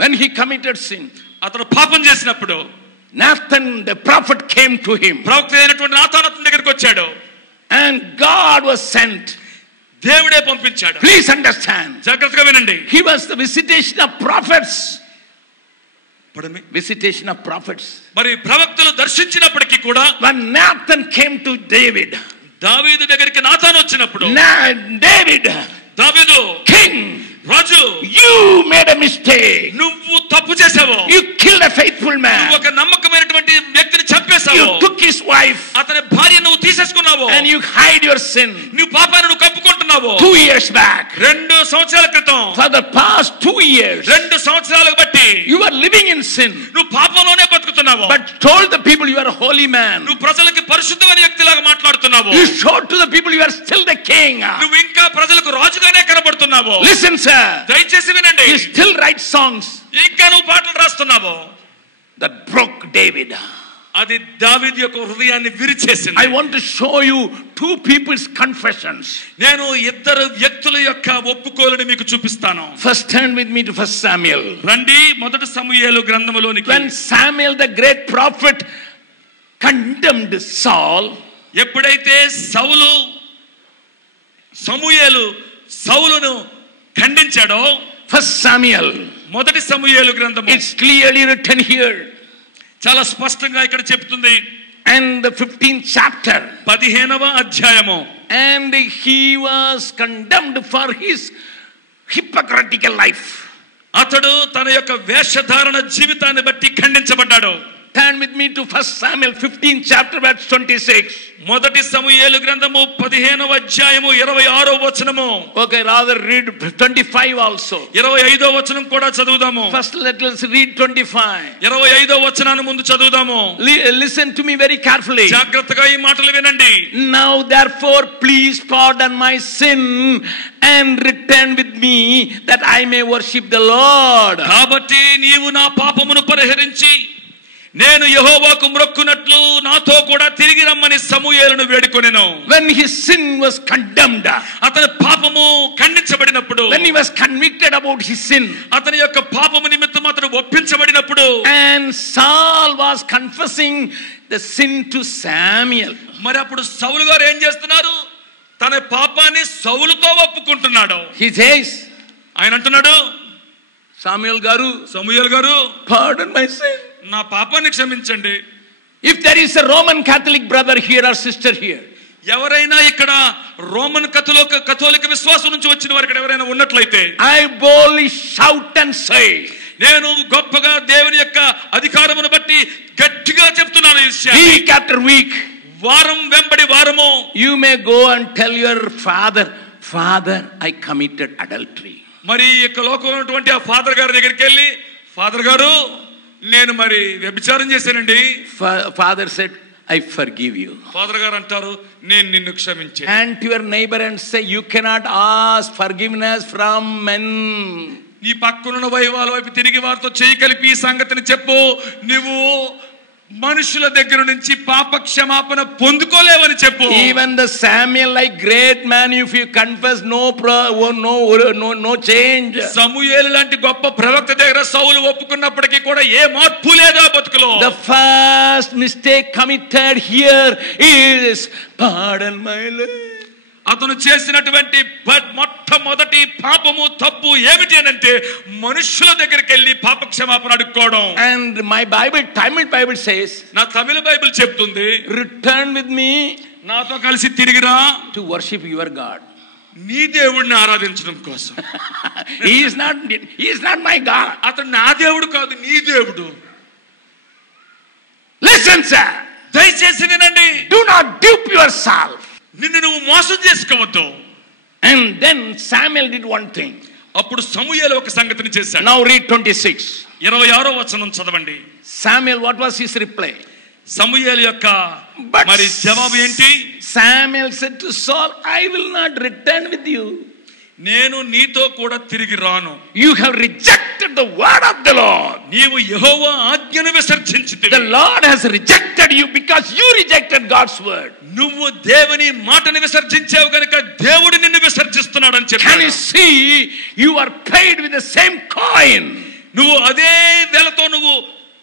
when he committed sin, అతడు పాపం చేసినప్పుడు Nathan the prophet came to him. ప్రవక్త అయినటువంటి నాతాను అతని దగ్గరికి వచ్చాడు. And God was sent. దేవుడే పంపించాడు. Please understand. జాగ్రత్తగా వినండి. He was the visitation of prophets. Pardon me? Visitation of prophets. మరి ప్రవక్తలు దర్శించినప్పటికీ కూడా When Nathan came to David, దావీదు దగ్గరికి నాతాను వచ్చినప్పుడు David, దావీదు king, Raju, you made a mistake. నువ్వు తప్పు చేసావు. You killed a faithful man. నువ్వు ఒక నమ్మకమైనటువంటి వ్యక్తిని చంపేశావు. You took his wife. అతని భార్య నువ్వు తీసేసుకున్నావు. And you hide your sin. నువ్వు పాపాన్ని నువ్వు కప్పుకుంటున్నావు. 2 years back. 2 సంవత్సరాల క్రితం. For the past 2 years. 2 సంవత్సరాలకు బట్టి You are living in sin. నువ్వు పాపంలోనే బతుకుతున్నావు. But told the people you are a holy man. నువ్వు ప్రజలకు పరిశుద్ధమైన వ్యక్తిలాగా మాట్లాడుతున్నావు. You showed to the people you are still the king. నువ్వు ఇంకా ప్రజలకు రాజుగానే కనబడుతున్నావు. Listen sir. దయచేసి వినండి. You still write songs. ఇంకా నువ్వు పాటలు రాస్తున్నావు. That broke David. అది దావీదు యొక్క హృదయాన్ని విరిచేసింది. I want to show you 2 people's confessions. నేను ఇద్దరు వ్యక్తుల యొక్క ఒప్పుకోలుని మీకు చూపిస్తాను. First turn with me to 1 Samuel. రండి మొదటి సమూయేలు గ్రంథములోనికి. When Samuel the great prophet condemned Saul, ఎప్పుడైతే సౌలును ఖండించాడో, 1 Samuel, మొదటి సమూయేలు గ్రంథము, it's clearly written here. చాలా స్పష్టంగా ఇక్కడ చెప్తుంది. And the 15th chapter, 15వ అధ్యాయము. And he was condemned for his hypocritical life. అతడు తన యొక్క వేషధారణ జీవితాన్ని బట్టి ఖండించబడ్డాడు. Turn with me to 1 Samuel 15th chapter verse 26. మొదటి సమూయేలు గ్రంథము 15వ అధ్యాయము 26వ వచనము. Okay, rather read 25 also. 25వ వచనం కూడా చదువుదాము. First let us read 25. 25వ వచనాన్ని ముందు చదువుదాము. Listen to me very carefully. జాగ్రత్తగా ఈ మాటలు వినండి. Now therefore please pardon my sin and return with me that I may worship the Lord. కాబట్టి నీవు నా పాపమును పరిహరించి నేను యెహోవాకు మ్రొక్కునట్లు నాతో కూడా తిరిగి రమ్మని సమూయేలును వేడుకొనెను. When his sin was condemned, అతని పాపము ఖండించబడినప్పుడు, when he was convicted about his sin, అతని యొక్క పాపము నిమిత్తం అతడు ఒప్పించబడినప్పుడు, and Saul was confessing the sin to Samuel. మరి అప్పుడు సౌలు గారు ఏం చేస్తున్నారు? తన పాపాన్ని సౌలుతో ఒప్పుకుంటున్నాడు. He says, ఆయన అంటున్నాడు, సమూయేలు గారు, pardon my sin. నా పాపాన్ని క్షమించండి. If there is a Roman Catholic brother here or sister here, ఎవరైనా ఇక్కడ రోమన్ కథోలిక విశ్వాసం నుంచి వచ్చిన వారు ఇక్కడ ఎవరైనా ఉన్నట్లయితే, I boldly shout and say, నేను గొప్పగా దేవుని యొక్క అధికారమును బట్టి గట్టిగా చెప్తున్నాను ఈ విషయాన్ని. week after week, వారం వెంబడి వారము you may go and tell your father, I committed adultery. మరి ఇక లోకంలో ఉన్నటువంటి ఆ ఫాదర్ గారి దగ్గరికి వెళ్ళి, ఫాదర్ గారు నేను మరి వ్యభిచారం చేశానండి. Father said, I forgive you. Father గారు అంటారు, నేను నిన్ను క్షమించాను. And to your neighbor and say, you cannot ask forgiveness from men. నీ పక్కనున్న వాళ్ళ వైపు తిరిగి వారితో చేయి కలిపి ఈ సంగతిని చెప్పు, నువ్వు మనుషుల దగ్గర నుంచి పాప క్షమాపణ పొందుకోలేవని చెప్పు. Even the Samuel, like great man, if you confess, no change. సమూయేలు లాంటి గొప్ప ప్రవక్త దగ్గర సౌలు ఒప్పుకున్నప్పటికీ కూడా ఏ మార్పు లేదా బతుకులో. The first mistake committed here is pardon my Lord. అతను చేసినటువంటి మొట్టమొదటి పాపము తప్పు ఏమిటి అంటే మనుషుల దగ్గరికి వెళ్ళి పాప క్షమాపణ అడుక్కోవడం. And my Bible, Tamil Bible says, నా తమిళ బైబిల్ చెప్తుంది, return with me, నాతో కలిసి తిరిగిరా, to worship your God. నీ దేవుడిని ఆరాధించడం కోసం. He is not my God. అతను నా దేవుడు కాదు, నీ దేవుడు. Listen, sir. దయచేసి వినండి. Do not dupe yourself. నిన్ను నువ్వు మోసం చేసుకోవద్దు. And then Samuel did one thing. అప్పుడు సమూయేలు ఒక సంగతిని చేశాడు. Now read 26. 26వ వచనం చదవండి. Samuel, what was his reply? సమూయేలు యొక్క మరి జవాబు ఏంటి? Samuel said to Saul, I will not return with you. నేను నీతో కూడా తిరిగి రాను. You have rejected the word of the Lord. నీవు యెహోవా ఆజ్ఞను విసర్జించితివి. The Lord has rejected you because you rejected God's word. నువ్వు దేవుని మాటను విసర్జించావు గనుక దేవుడు నిన్ను విసర్జిస్తున్నాడని చెప్పాడు. Can you see you are paid with the same coin? నువ్వు అదే వెలతో నువ్వు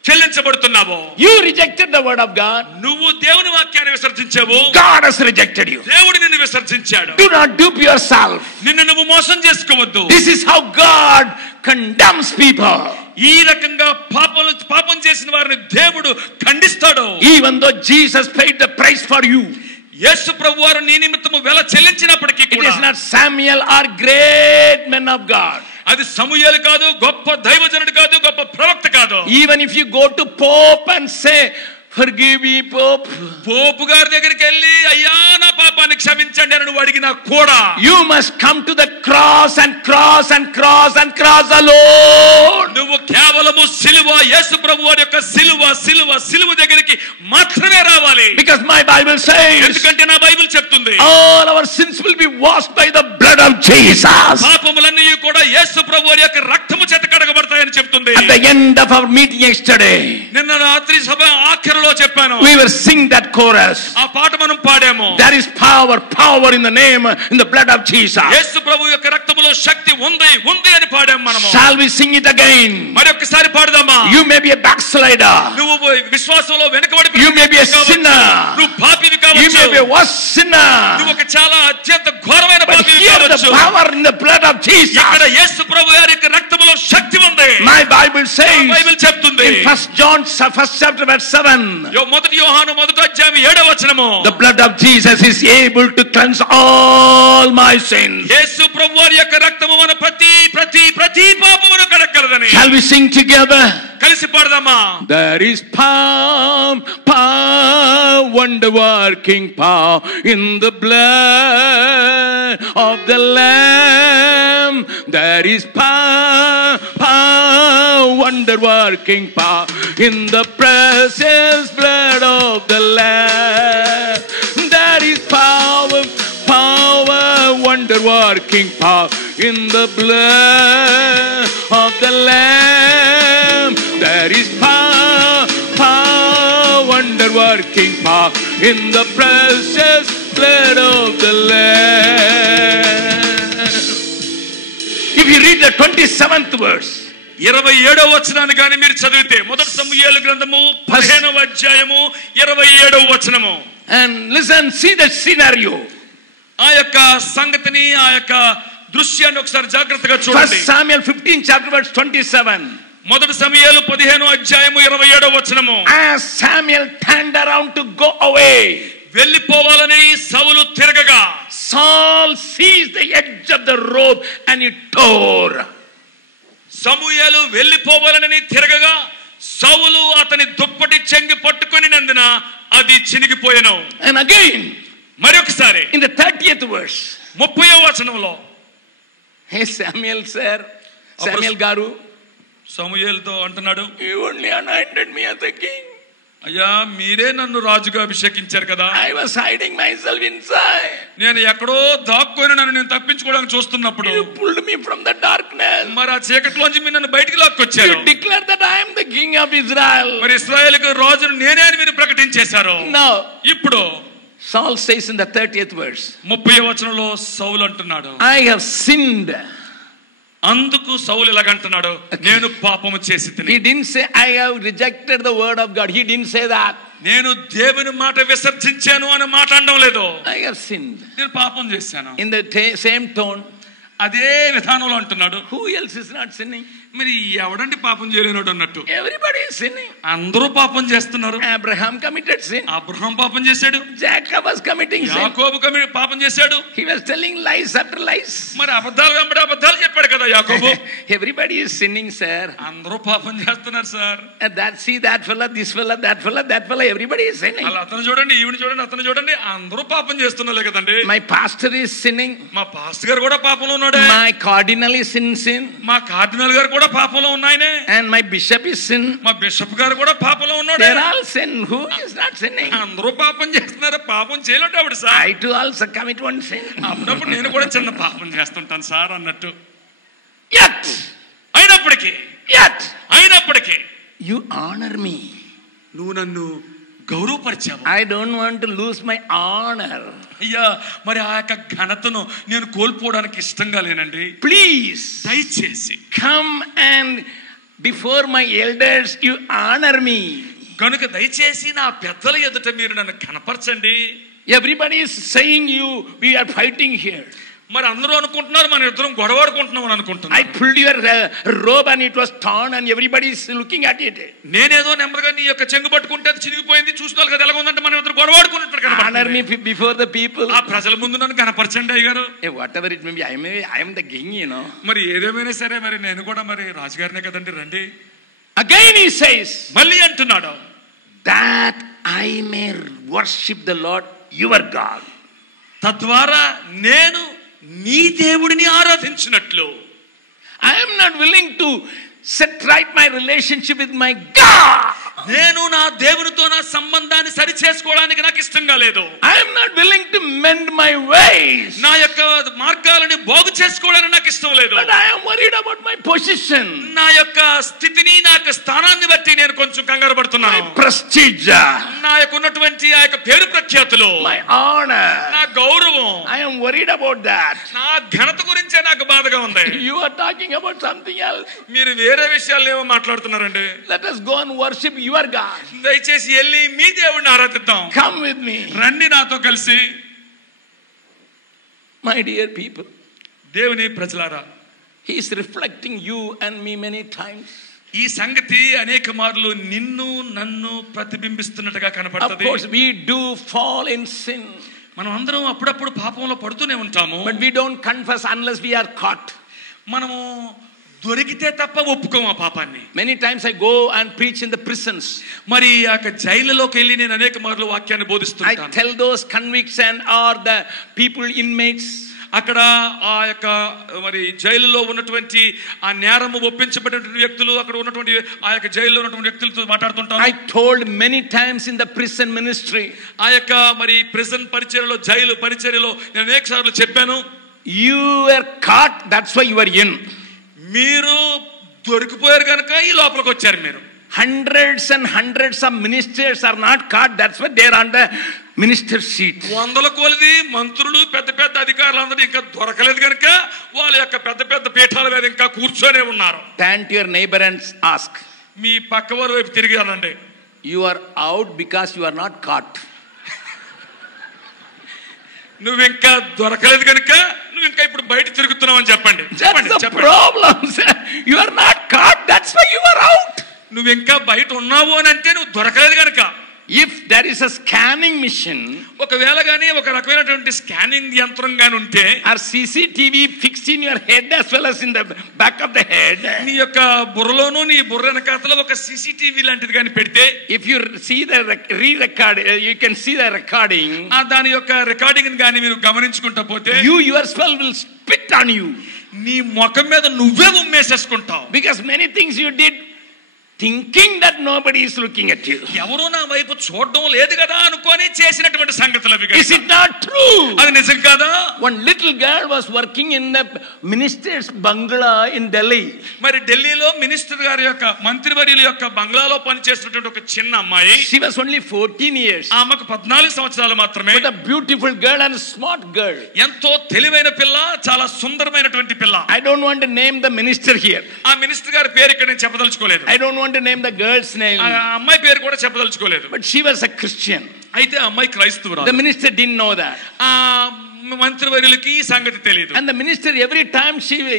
చెల్లించబడుతున్నావు. You rejected the word of God. నువ్వు దేవుని వాక్యాన్ని విసర్జించావు. God has rejected you. దేవుడు నిన్ను విసర్జించాడు. Do not dupe yourself. నిన్ను నువ్వు మోసం చేసుకోవద్దు. This is how God condemns people. ఈ రకంగా పాపం చేసిన వారిని దేవుడు ఖండిస్తాడు. Even though Jesus paid the price for you, యేసు ప్రభువారు నీ నిమిత్తము వెల చెల్లించినప్పటికీ it కూడా is not Samuel or great men of God. అది సమూయేలు కాదు, గొప్ప దైవజనుడు కాదు, గొప్ప ప్రవక్త కాదు. Even if you go to Pope and say, forgive me, Pope, పోపు గారి దగ్గరికి వెళ్ళి అయ్యా నా పాపాన్ని క్షమించండి అని నువ్వు అడిగినా కూడా you must come to the cross and cross and cross and cross alone. నువ్వు కేవలము సిలువ, యేసు ప్రభువారి యొక్క సిలువ దగ్గరికి మాత్రమే రావాలి. Because my Bible says, ఎందుకంటే నా బైబిల్ చెప్తుంది, all our sins will be washed by the blood of Jesus. పాపములన్నీ కూడా యేసు ప్రభువారి యొక్క రక్తము చేత కడగబడతాయని చెప్తుంది. At the end of our meeting yesterday, నిన్న రాత్రి సభ ఆఖరిలో చెప్పాను, we were sing that chorus. ఆ పాట మనం పాడాము. There is power in the name, in the blood of Jesus. యేసు ప్రభు యొక్క రక్తములో శక్తి ఉంది అని పాడాము మనము. Shall we sing it again? మరొకసారి పాడదామా? You may be a backslider. నువ్వు విశ్వాసంలో వెనుకబడి You may be a sinner. నువ్వు పాపివి You may be కావచ్చు. a worse sinner. నువ్వు ఒక చాలా అత్యంత ఘోరమైన But పాపివి here the కావచ్చు. power in the blood of Jesus. ఇక్కడ యేసు ప్రభు గారి యొక్క రక్తములో శక్తి ఉంది. My Bible says బైబిల్ చెప్తుంది, in 1 John 1st chapter verse 7, మొదటి యోహాను 1వ అధ్యాయం 7వ వచనము, the blood of Jesus is able to cleanse all my sins. యేసు ప్రభు వారి యొక్క రక్తము మన ప్రతి పాపమును కడగలదని. Shall we sing together? కలిసి పాడదామా? There is power, wonder working power in the blood of the Lamb. There is power, wonder working power in the precious blood of the Lamb. There is power, wonder working power in the blood of the Lamb. There is power, wonder working power in the precious blood of the Lamb. If you read the 27th verse, 27వ వచనాన్ని గాని మీరు చదివితే, మొదటి సమూయేలు గ్రంథము 15వ అధ్యాయము 27వ వచనము, and listen, see the scenario. ఆ యొక్క సంగతిని, ఆ యొక్క దృశ్యాన్ని ఒకసారి జాగ్రత్తగా 1 చూడండి. Samuel 15 chapter verse 27. మొదటి సమూయేలు 15వ అధ్యాయము 27వ వచనము, As Samuel turned around to go away, వెళ్ళిపోవాలని సౌలు తిరగగా, Saul seized the edge of the robe and he tore. సమూయేలు వెళ్ళిపోవాలని తిరగగా సౌలు అతని దుప్పటి చెంగి పట్టుకొనినందున అది చినిగిపోయెను. And again, మరొకసారి in the 30th verse, 30వ వచనంలో, hey Samuel sir, Samuel garu, సమూయేలుతో అంటున్నాడు, you only anointed me as a king. అయ్యా మీరే నన్ను రాజుగా అభిషేకించారు కదా. I was hiding myself inside. నేను ఎక్కడో దాక్కుని నన్ను నేను తప్పించుకోవడానికి చూస్తున్నప్పుడు You pulled me from the darkness. మరి ఆ చీకటిలోంచి మీరు నన్ను బయటికి లాక్కొచ్చారు. You declared that I am the king of Israel. మరి ఇశ్రాయేలుకు రాజును నేనే అని మీరు ప్రకటించేశారు. Now ఇప్పుడు Saul says in the 30th verse, 30వ వచనంలో సౌలు అంటున్నాడు, I have sinned. అందుకు సౌలు ఇలాగంటున్నాడు, నేను పాపము చేసి తిని. He didn't say I have rejected the word of God. He didn't say that. నేను దేవుని మాట విసర్జించాను అని మాట అనడం లేదు. I have sinned. నేను పాపం చేశాను. In the same tone, అదే విధానంలో అంటున్నాడు. who else is not sinning? మరి ఎవడండి పాపం చేయలేనోడు అన్నట్టు. Everybody is sinning. అందరూ పాపం చేస్తున్నారు. Abraham committed sin. అబ్రహాం పాపం చేశాడు. Jacob was committing sin. యాకోబు పాపం చేశాడు. He was telling lies after lies. మరి అబద్ధాలు వెంబడి అబద్ధాలు చెప్పాడు కదా యాకోబు. Everybody is sinning, sir. అందరూ పాపం చేస్తున్నారు sir. See that fella, this fella, that fella, everybody is sinning. అలా అతను చూడండి, ఈవిని చూడండి, అతను చూడండి, అందరూ పాపం చేస్తున్నాలే కదండి. My pastor is sinning. మా పాస్టర్ గారు కూడా పాపంలో ఉన్నాడు. My cardinal is in sin. మా కార్డినల్ గారు కూడా పాపంలో ఉన్నాయనే. And my bishop is sin. మా బిషప్ గారు కూడా పాపంలో ఉన్నాడు. They are all sin. Who is not sinning? అందరూ పాపం చేస్తున్నారు. పాపం చేయలేడు ఆవిడ sir. I too also commit one sin. అప్పుడప్పుడు నేను కూడా చిన్న పాపం చేస్తుంటాను సార్ అన్నట్టు. Yet అయినప్పటికీ you honor me. నువ్వు నన్ను గౌరవపరిచావు. I don't want to lose my honor. అయ్యా మరి ఆ యొక్క ఘనతను నేను కోల్పోవడానికి ఇష్టంగా లేనండి. Please దయచేసి come and before my elders you honor me. కనుక దయచేసి నా పెద్దల ఎదుట మీరు నన్ను కనపరచండి. Everybody is saying we are fighting here. మరి అందరూ అనుకుంటున్నారు మన ఇద్దరం గొడవాడుకుంటున్నాం అని అనుకుంటున్నారు. I pulled your robe and it was torn and everybody is looking at it. నేనేదో నెమ్మదిగా నీ యొక్క చెంగు పట్టుకుంటే అది చిరిగిపోయింది, చూసుకోవాలి కదా ఎలా ఉందంటే మనం ఇద్దరు గొడవాడుకున్నట్టు కనపడుతుంది. Honor me before the people. ఆ ప్రజల ముందు నన్ను కనపరచండి అయ్యగారు. Whatever it may be, I am the king, you know. మరి ఏదేమైనా సరే మరి నేను కూడా మరి రాజుగారినే కదండి, రండి. Again he says, మళ్ళీ అంటున్నాడు, that I may worship the Lord your God. తద్వారా నేను నీ దేవుడిని ఆరాధించినట్లు. I am not willing to set right my relationship with my God. నేను నా దేవునితో నా సంబంధాన్ని సరి చేసుకోవడానికి నాకు ఇష్టంగా లేదు. I am not willing to mend my ways. నా యొక్క మార్గాలను బాగు చేసుకోవడానికి నాకు ఇష్టం లేదు. But I am worried about my position. నా యొక్క స్థితిని, నా యొక్క స్థానాన్ని బట్టి నేను కొంచెం కంగారు పడుతున్నాను. My prestige. నా యొక్క ఉన్నటువంటి ఆ యొక్క పేరు ప్రఖ్యాతులు, my honor. నా గౌరవం. I am worried about that. నా ఘనత గురించే నాకు బాధగా ఉంది. You are talking about something else. మీరు వేరే విషయాలు ఏమో మాట్లాడుతున్నారండి. Let us go and worship your God. దయచేసి వెళ్ళి మీ దేవుడిని ఆరాధిద్దాం. Come with me. రండి నాతో కలిసి. My dear people, దేవుని ప్రజలారా, he is reflecting you and me many times. ఈ సంగతి అనేక మార్లు నిన్ను నన్ను ప్రతిబింబిస్తున్నట్టుగా కనపడుతుంది. Of course we do fall in sin. మనం అందరం అప్పుడప్పుడు పాపంలో పడుతూనే ఉంటాము. But we don't confess unless we are caught. మనము దొరికితే తప్ప ఒప్పుకోము ఆ పాపాన్ని. Many times I go and preach in the prisons. మరి ఆ జైలులోకి వెళ్ళి నేను అనేక మార్లు వాక్యాన్ని బోధిస్తుంటాను. I tell those convicts and or the people inmates. అక్కడ ఆ యొక్క మరి జైలులో ఉన్నటువంటి ఆ నేరము ఒప్పించబడినటువంటి వ్యక్తులు, అక్కడ ఉన్నటువంటి ఆ యొక్క జైల్లో ఉన్నటువంటి వ్యక్తులతో మాట్లాడుతుంటాను. I told many times in the prison ministry. ఆ యొక్క మరి ప్రిజన్ పరిచర్యలో, జైలు పరిచర్యలో నేను అనేక సార్లు చెప్పాను, you were caught, that's why you are in. మీరు దొరికిపోయారు కనుక ఈ లోపలికి వచ్చారు మీరు. Hundreds and hundreds of ministers are not caught, that's why they are on the minister seat. వందల కొలది మంత్రులు, పెద్ద పెద్ద అధికారులు అందరూ ఇంకా దొరకలేదు కనుక వాళ్ళ యొక్క పెద్ద పెద్ద పీఠాల మీద ఇంకా కూర్చొనే ఉన్నారు. Turn to your neighbor and ask, మీ పక్కవారి వైపు తిరిగి అనండి, you are out because you are not caught. నువ్వు ఇంకా దొరకలేదు కనుక నువ్వు ఇంకా ఇప్పుడు బయట తిరుగుతున్నావు అని చెప్పండి. That's the problem, sir. You are not caught, that's why you are out. నువ్వు ఇంకా బయట ఉన్నావు అని అంటే నువ్వు దొరకలేదు కనుక. If there is a scanning machine, ఒకవేళ గానీ ఒక రకమైనటువంటి స్కానింగ్ యంత్రం గాని ఉంటే, or CCTV fixed in your head as well as in the back of the head, నీ యొక్క బుర్రలోను నీ బుర్ర వెనకాతల ఒక CCTV లాంటిది గాని పెడితే, if you see the re-record, you can see the recording, ఆ దాని యొక్క రికార్డింగ్ గాని మీరు గమనించుకుంటా పోతే, you yourself will spit on you. నీ ముఖం మీద నువ్వే ఉమ్మేసేసుకుంటావు. Because many things you did thinking that nobody is looking at you. ఎవరు నా వైపు చూడడం లేదు కదా అనుకొని చేసినటువంటి సంగతులు అవి. Is it not true? అది నిజం కాదా? One little girl was working in the minister's bungalow in Delhi. మరి ఢిల్లీలో మినిస్టర్ గారి యొక్క మంత్రివర్యుల యొక్క బంగ్లాలో పనిచేస్తున్నటువంటి ఒక చిన్న అమ్మాయి. She was only 14 years. ఆమెకు 14 సంవత్సరాలు మాత్రమే. But a beautiful girl and a smart girl. ఎంతో తెలివైన పిల్ల, చాలా సుందరమైనటువంటి పిల్ల. I don't want to name the minister here. ఆ మినిస్టర్ గారి పేరు ఇక్కడ నేను చెప్పదలుచుకోలేదు. I don't want to name the girl's name. ఆ అమ్మాయి పేరు కూడా చెప్పదలుచుకోలేదు. But she was a Christian. అయితే ఆ అమ్మాయి క్రైస్తవురాలు. The minister didn't know that. ఆ మంత్రివర్యులకి ఈ సంగతి తెలియదు. And the minister every time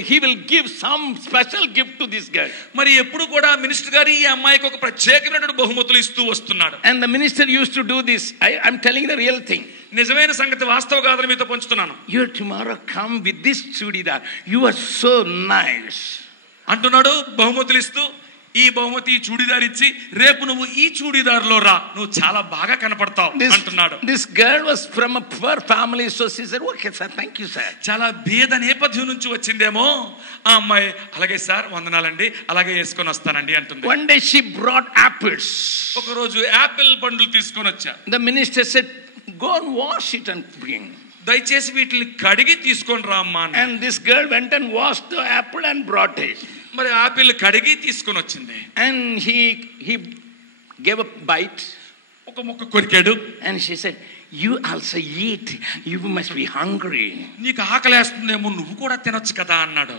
he will give some special gift to this girl. మరి ఎప్పుడు కూడా మినిస్టర్ గారు ఈ అమ్మాయికి ఒక ప్రత్యేకమైనటువంటి బహుమతులు ఇస్తూ వస్తున్నాడు. And the minister used to do this. I'm telling the real thing. నిజమైన సంగతి, వాస్తవ గాథను మీతో పంచుతున్నాను. You tomorrow come with this chudidar. You are so nice. అంటున్నాడు బహుమతులు ఇస్తూ. ఈ బహుమతి చూడిదార్ ఇచ్చి రేపు నువ్వు ఈ చూడిదార్లో రా, నువ్వు చాలా బాగా కనపడతావు అంటున్నాడు. This girl was from a poor family, so she said, "Okay sir, thank you sir." చాలా బీద నేపథ్యం నుంచి వచ్చిందేమో ఆ అమ్మాయి. అలాగే సార్, వందనాలండి, అలాగే వేసుకొని వస్తానండి అంటుంది. One day she brought apples. ఒక రోజు యాపిల్ పండ్లు తీసుకొని వచ్చా. The minister said, "Go and wash it and bring." దయచేసి వీటిని కడిగి తీసుకొని రా అమ్మా. And this girl went and washed the apple and brought it. మరి ఆపిల్ కడిగి తీసుకొని వచ్చింది. And he gave a bite. ఒక ముక్క కొరికాడు. And she said, "You also eat. You must be hungry." నీకు ఆకలేస్తుందేమో, నువ్వు కూడా తినొచ్చు కదా అన్నాడు.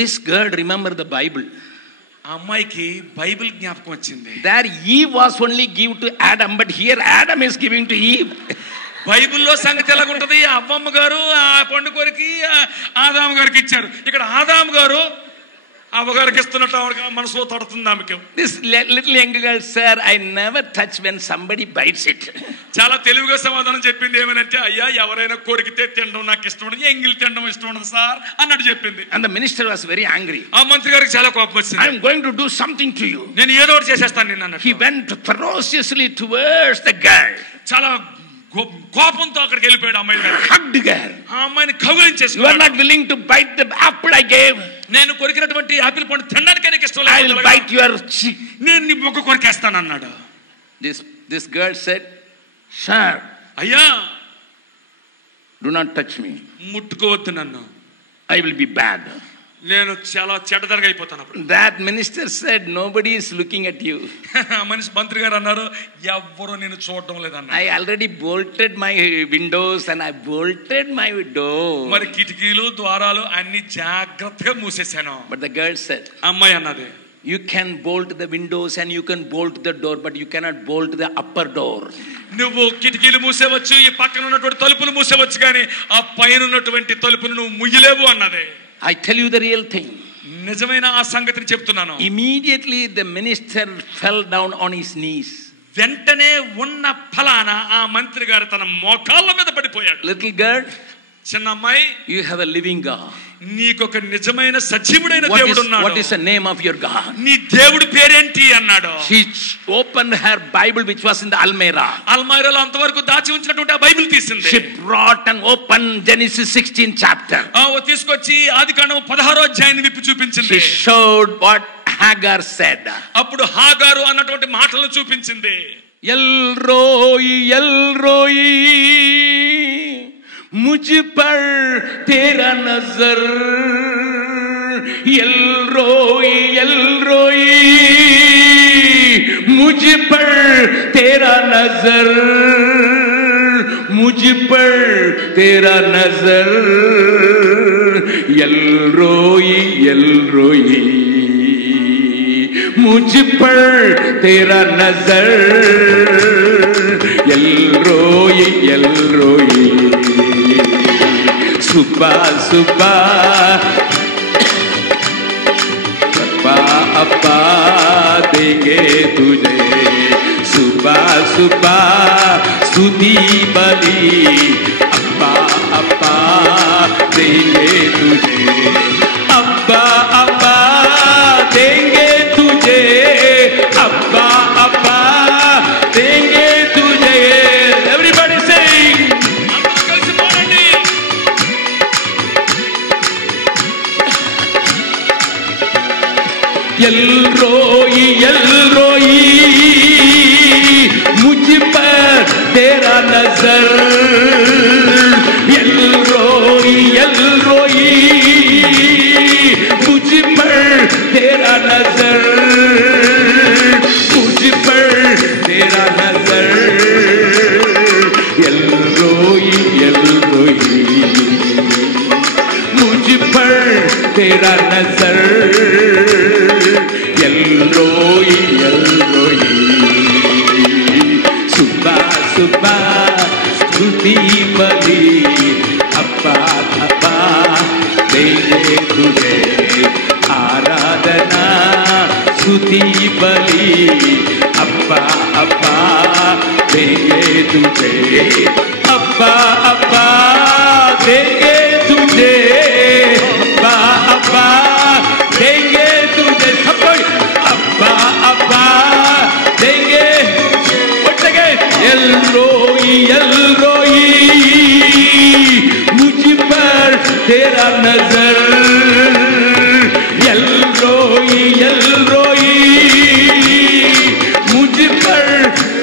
This girl remembered the Bible. ఆ అమ్మాయికి బైబిల్ జ్ఞాపకం వచ్చింది. There Eve was only give to Adam, but here Adam is giving to Eve. బైబిల్లో సంగతి ఎలాగుంటది? అవ్వమ్మ గారు ఆ పండు కొరికి ఆదాము గారికి ఇచ్చారు. ఇక్కడ ఆదాము గారు అవ్వగారికి ఇస్తున్నట్టు మనసులో తడుతుంది ఆమెకి. This little young girl, "Sir, I never touch when somebody bites it." చాలా తెలివిగా సమాధానం చెప్పింది. ఏమనంటే, అయ్యా ఎవరైనా కొరికితే తినడం నాకు ఇష్టం ఉండదు, ఎంగిలి తినడం ఇష్టం ఉండదు సార్ అన్నట్టు చెప్పింది. And the minister was very angry. ఆ మంత్రి గారికి చాలా కోపం వచ్చింది. "I am going to do something to you." నేను ఏదో ఒకటి చేసేస్తాను నిన్ను అన్నట్టు. He went ferociously towards the girl. చాలా కోపంతో అక్కడికి వెళ్ళిపోయాడు అమ్మాయి. Hugged her. ఆ అమ్మాయిని కౌగిలించేసి, "You are not willing to bite the apple I gave. నేను కొరికినటువంటి ఆపిల్ పండు తినడానికి నీకు ఇష్టం I will bite your cheek." నేను నీ బొక్క కొరికేస్తాను అన్నాడు. This girl said, "Sir, అయ్యా do not touch me. ముట్టుకోవద్దు నన్ను, I will be bad." నేను చాలా చెడ్డదరగా అయిపోతాను. That minister said, "Nobody is looking at you." మనిషి మంత్రి గారు అన్నారు, ఎవ్వరు నేను చూడడం లేదన్న. I already bolted my windows and I bolted my door. మరి కిటికీలు ద్వారాలు అన్ని జాగ్రత్తగా మూసేశాను. But the girl said, అమ్మాయి అన్నది, "You can bolt the windows and you can bolt the door, but you cannot bolt the upper door." నువ్వు కిటికీలు మూసేవచ్చు, ఈ పక్కన ఉన్నటువంటి తలుపులు మూసేవచ్చు, కానీ ఆ పైన ఉన్నటువంటి తలుపులు నువ్వు ముయ్యలేవు అన్నది. I tell you the real thing. నిజమైన ఆ సంగతిని చెప్తున్నాను. Immediately the minister fell down on his knees. వెంటనే ఉన్న ఫలాన ఆ మంత్రి గారు తన మోకాళ్ళ మీద పడిపోయాడు. Little girl, చిన్న అమ్మాయి, you have a living God. నీకొక నిజమైన సజీవుడైన దేవుడు ఉన్నాడు. What is the name of your God? నీ దేవుడి పేరేంటి అన్నాడు. She opened her Bible which was in the almirah. అల్మైరాలో అంతవరకు దాచి ఉంచినటువంటి ఆ బైబిల్ తీసింది. She brought and opened Genesis 16 chapter. తీసుకొచ్చి ఆదికాండం 16వ అధ్యాయాన్ని విప్పి చూపించింది. She showed what Hagar said. అప్పుడు హాగారు అన్నటువంటి మాటలను చూపించింది. El Roi, El Roi, मुझ पर तेरा नजर, El Roi, El Roi, मुझ पर तेरा नजर, मुझ पर तेरा नजर, El Roi, El Roi, मुझ पर तेरा नजर, El Roi, El Roi. सुबह सुबह अप्पा देंगे तुझे, सुबह सुबह स्तुति बलि अप्पा अप्पा देंगे तुझे, अप्पा अप्पा देंगे तुझे, अप्पा अप्पा देंगे तुझे. Everybody sing. एलरोई एलरोई मुझ पर तेरा नजर, एलरोई एलरोई मुझ पर तेरा नजर, मुझ पर तेरा नजर, एलरोई एलरोई मुझ पर तेरा नजर, एलरोई एलरोई सुबह सुबह स्तुति बलि अब्बा अब्बा देंगे तुझे, आराधना स्तुति बलि अब्बा अब्बा देंगे तुझे, अब्बा अब्बा देंगे तुझे, अब्बा अब्बा देंगे तुझे, सब कोई अब्बा अब्बा देंगे, एलरोई एलरोई मुझ पर तेरा नजर, एलरोई एलरोई मुझ पर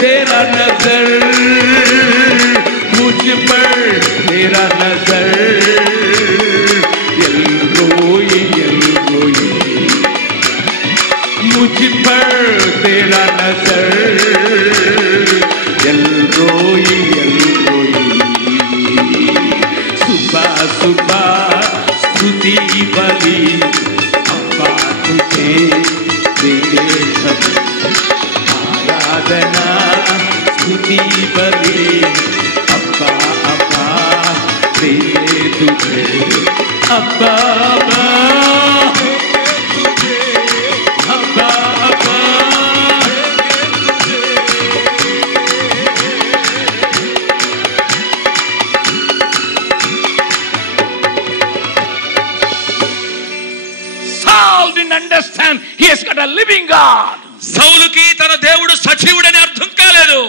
तेरा नजर, मुझ पर तेरा नजर, एलरोई एलरोई मुझ पर तेरा नजर, एलरोई एलरोई सुबह सुबह स्तुति बलि अब्बा तुझे देंगे सब, आराधना स्तुति बलि अब्बा अब्बा देंगे तुझे, अब्बा अब्बा अब्बा अब्बा understand he has got a living God. సౌలుకి తన దేవుడు సజీవుడని అర్థం కాలేదు.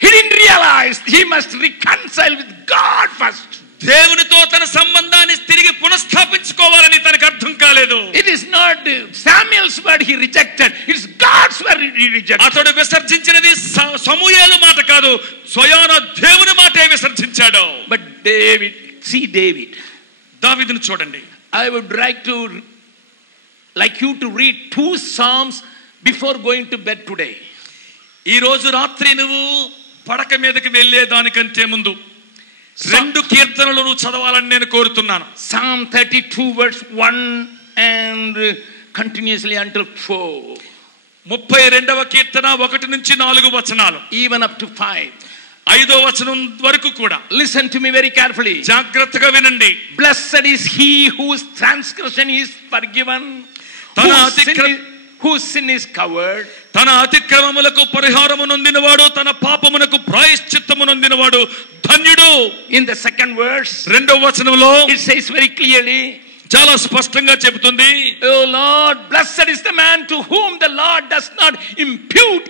He didn't realize he must reconcile with God first. దేవునితో తన సంబంధాన్ని తిరిగి పునఃస్థాపించుకోవాలని తనకు అర్థం కాలేదు. It is not Samuel's word he rejected, it is God's word he rejected. అతడు విసర్జించినది సమూయేలు మాట కాదు, స్వయాన దేవుని మాటే విసర్జించాడు. But David, see David, దావీదును చూడండి. I would like you to read 2 Psalms before going to bed today. ఈ రోజు రాత్రి నువ్వు పడక మీదకి వెళ్ళే దానికంటే ముందు 2 కీర్తనలు నువ్వు చదవాలని నేను కోరుతున్నాను. Psalm 32 verse 1 and continuously until 4. 32వ కీర్తన 1 నుంచి 4 వచనాలు, even up to 5. 5వ వచనం వరకు కూడా. Listen to me very carefully. జాగ్రత్తగా వినండి. Blessed is he whose transgression is forgiven, whose sin is covered. తన అతిక్రమములకు పరిహారము నొందినవాడు, తన పాపమునకు ప్రాయశ్చిత్తము నొందినవాడు ధన్యుడు. In the second verse, 2వ వచనంలో it says very clearly, చాలా స్పష్టంగా చెబుతుంది, oh Lord, blessed is the man to whom the Lord does not impute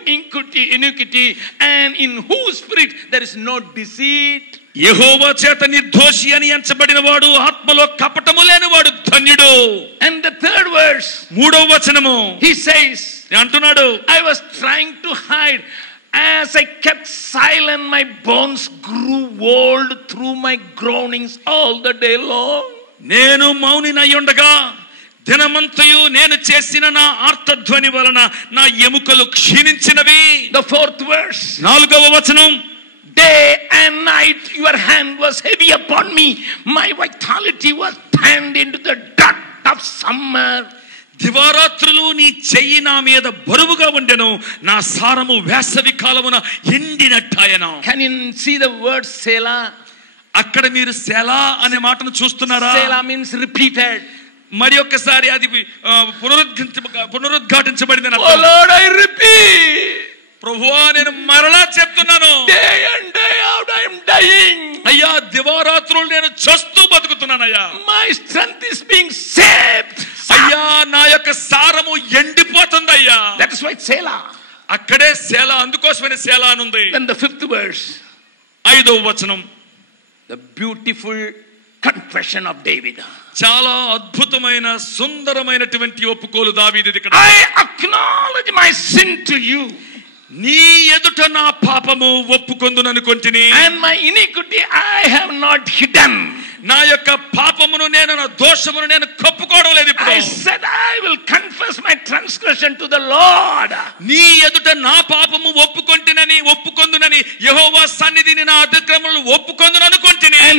iniquity, and in whose spirit there is no deceit. యెహోవా చేత నిర్దోషి అని ఎంచబడిన వాడు, ఆత్మలో కపటము లేనివాడు ధన్యుడు. And the third verse, 3వ వచనము, he says, అంటున్నాడు, I was trying to hide, as I kept silent my bones grew old through my groanings all the day long. నేను మౌనినై ఉండగా దినమంతయు నేను చేసిన నా ఆర్తధ్వని వలన నా ఎముకలు క్షీణించినవి. The fourth verse, 4వ వచనం, day and night your hand was heavy upon me, my vitality was turned into the dirt of summer. దివారాత్రులు నీ చెయ్యి నా మీద బరువుగా ఉండెను, నా సారము వేసవి కాలమున ఎండినట్టాయను. Can you see the word Selah? అక్కడ మీరు సెలా అనే మాటను చూస్తున్నారా? Selah means repeated. మరి ఒక్కసారి అది పునరుద్ఘాటించబడింది. Oh Lord, I repeat. ప్రభువా నేను మరలా చెప్తున్నాను, day and day out I am dying. అయ్యా దివారాత్రులు నేను చస్తూ బతుకుతున్నానయ్యా. My strength is being sapped. అయ్యా నా యొక్క సారము ఎండిపోతుంది అయ్యా. That is why Selah. అక్కడే సేలా, అందుకోసమే సేలా అని ఉంది. Then the 5th verse, 5వ వచనం, the beautiful confession of David. చాలా అద్భుతమైన సుందరమైనటువంటి ఒప్పుకోలు దావీదుది ఇక్కడ. I acknowledge my sin to you. నీ ఎదుట నా పాపము ఒప్పుకొందుననుకొంటిని. And my iniquity I have not hidden. నా యొక్క పాపమును నేను, నా దోషమును నేను కప్పుకోవడం లేదు ఇప్పుడు. I said I will confess my transgression to the Lord. నీ ఎదుట నా పాపము ఒప్పుకొందునని యెహోవా సన్నిధిని నా అతిక్రమములను ఒప్పుకొందుననుకొంటిని. And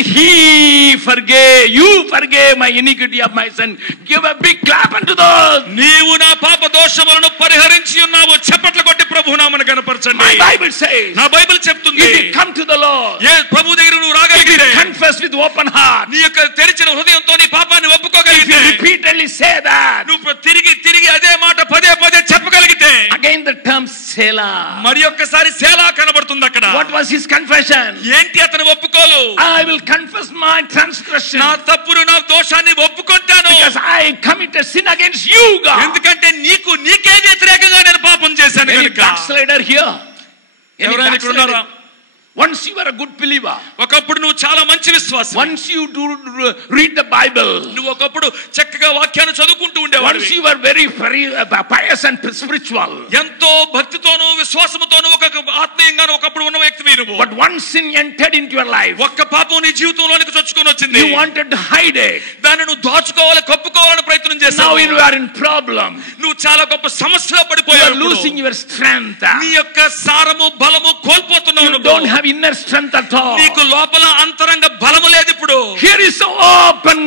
you forgave my iniquity of my sin. Give a big clap unto those. నీవు నా పాప దోషములను పరిహరించి ఉన్నావు. చప్పట్లు కొట్టి ప్రభునామమును కనపరచండి. My Bible says, నా బైబిల్ చెప్తుంది, if you come to the Lord, ప్రభు దగ్గర నువ్వు రాగలిగితే, confess with open heart, నీ యొక్క తెరిచిన హృదయంతో నీ పాపాన్ని ఒప్పుకోగలిగితే, if you repeatedly say that, నువ్వు తిరిగి అదే మాట పదే చెప్పగలిగితే, again the term Selah. మరి ఒక్కసారి సేలా కనబడుతుంది అక్కడ. What was his confession? ఏంటి అతని ఒప్పుకోలు? I will confess my transgression. నా తప్పును, నా దోషాన్ని ఒప్పుకుంటాను. Because I committed sin against you, God. ఎందుకంటే నీకే వ్యతిరేకంగా నేను పాపం చేశాను కనుక. Backslider here. ఎవరైనా ఇక్కడ ఉన్నారా? Once you were a good believer, ఒకప్పుడు నువ్వు చాలా మంచి విశ్వాసి. once you do read the Bible, నువ్వు ఒకప్పుడు చక్కగా వాక్యాన్ని చదువుకుంటూ ఉండేవాడివి. once you were very pious and spiritual, ఎంతో భక్తితోను విశ్వాసముతోను ఒక ఆత్మీయంగాను ఒకప్పుడు ఉన్న వ్యక్తివి నువ్వు. but one sin entered into your life, ఒక్క పాపం నీ జీవితంలోనికి చొచ్చుకొని వచ్చింది. you wanted to hide it, దాన్ని నువ్వు దాచుకోవాలి, కప్పుకోవాలని ప్రయత్నం చేసావు. now you are in problem, నువ్వు చాలా గొప్ప సమస్యలో you పడిపోయావు. are losing your strength, నీ యొక్క సారము బలము కోల్పోతున్నావు. you don't have inner strength at all. నీకు లోపల అంతరంగ బలము లేదు ఇప్పుడు. Here is an open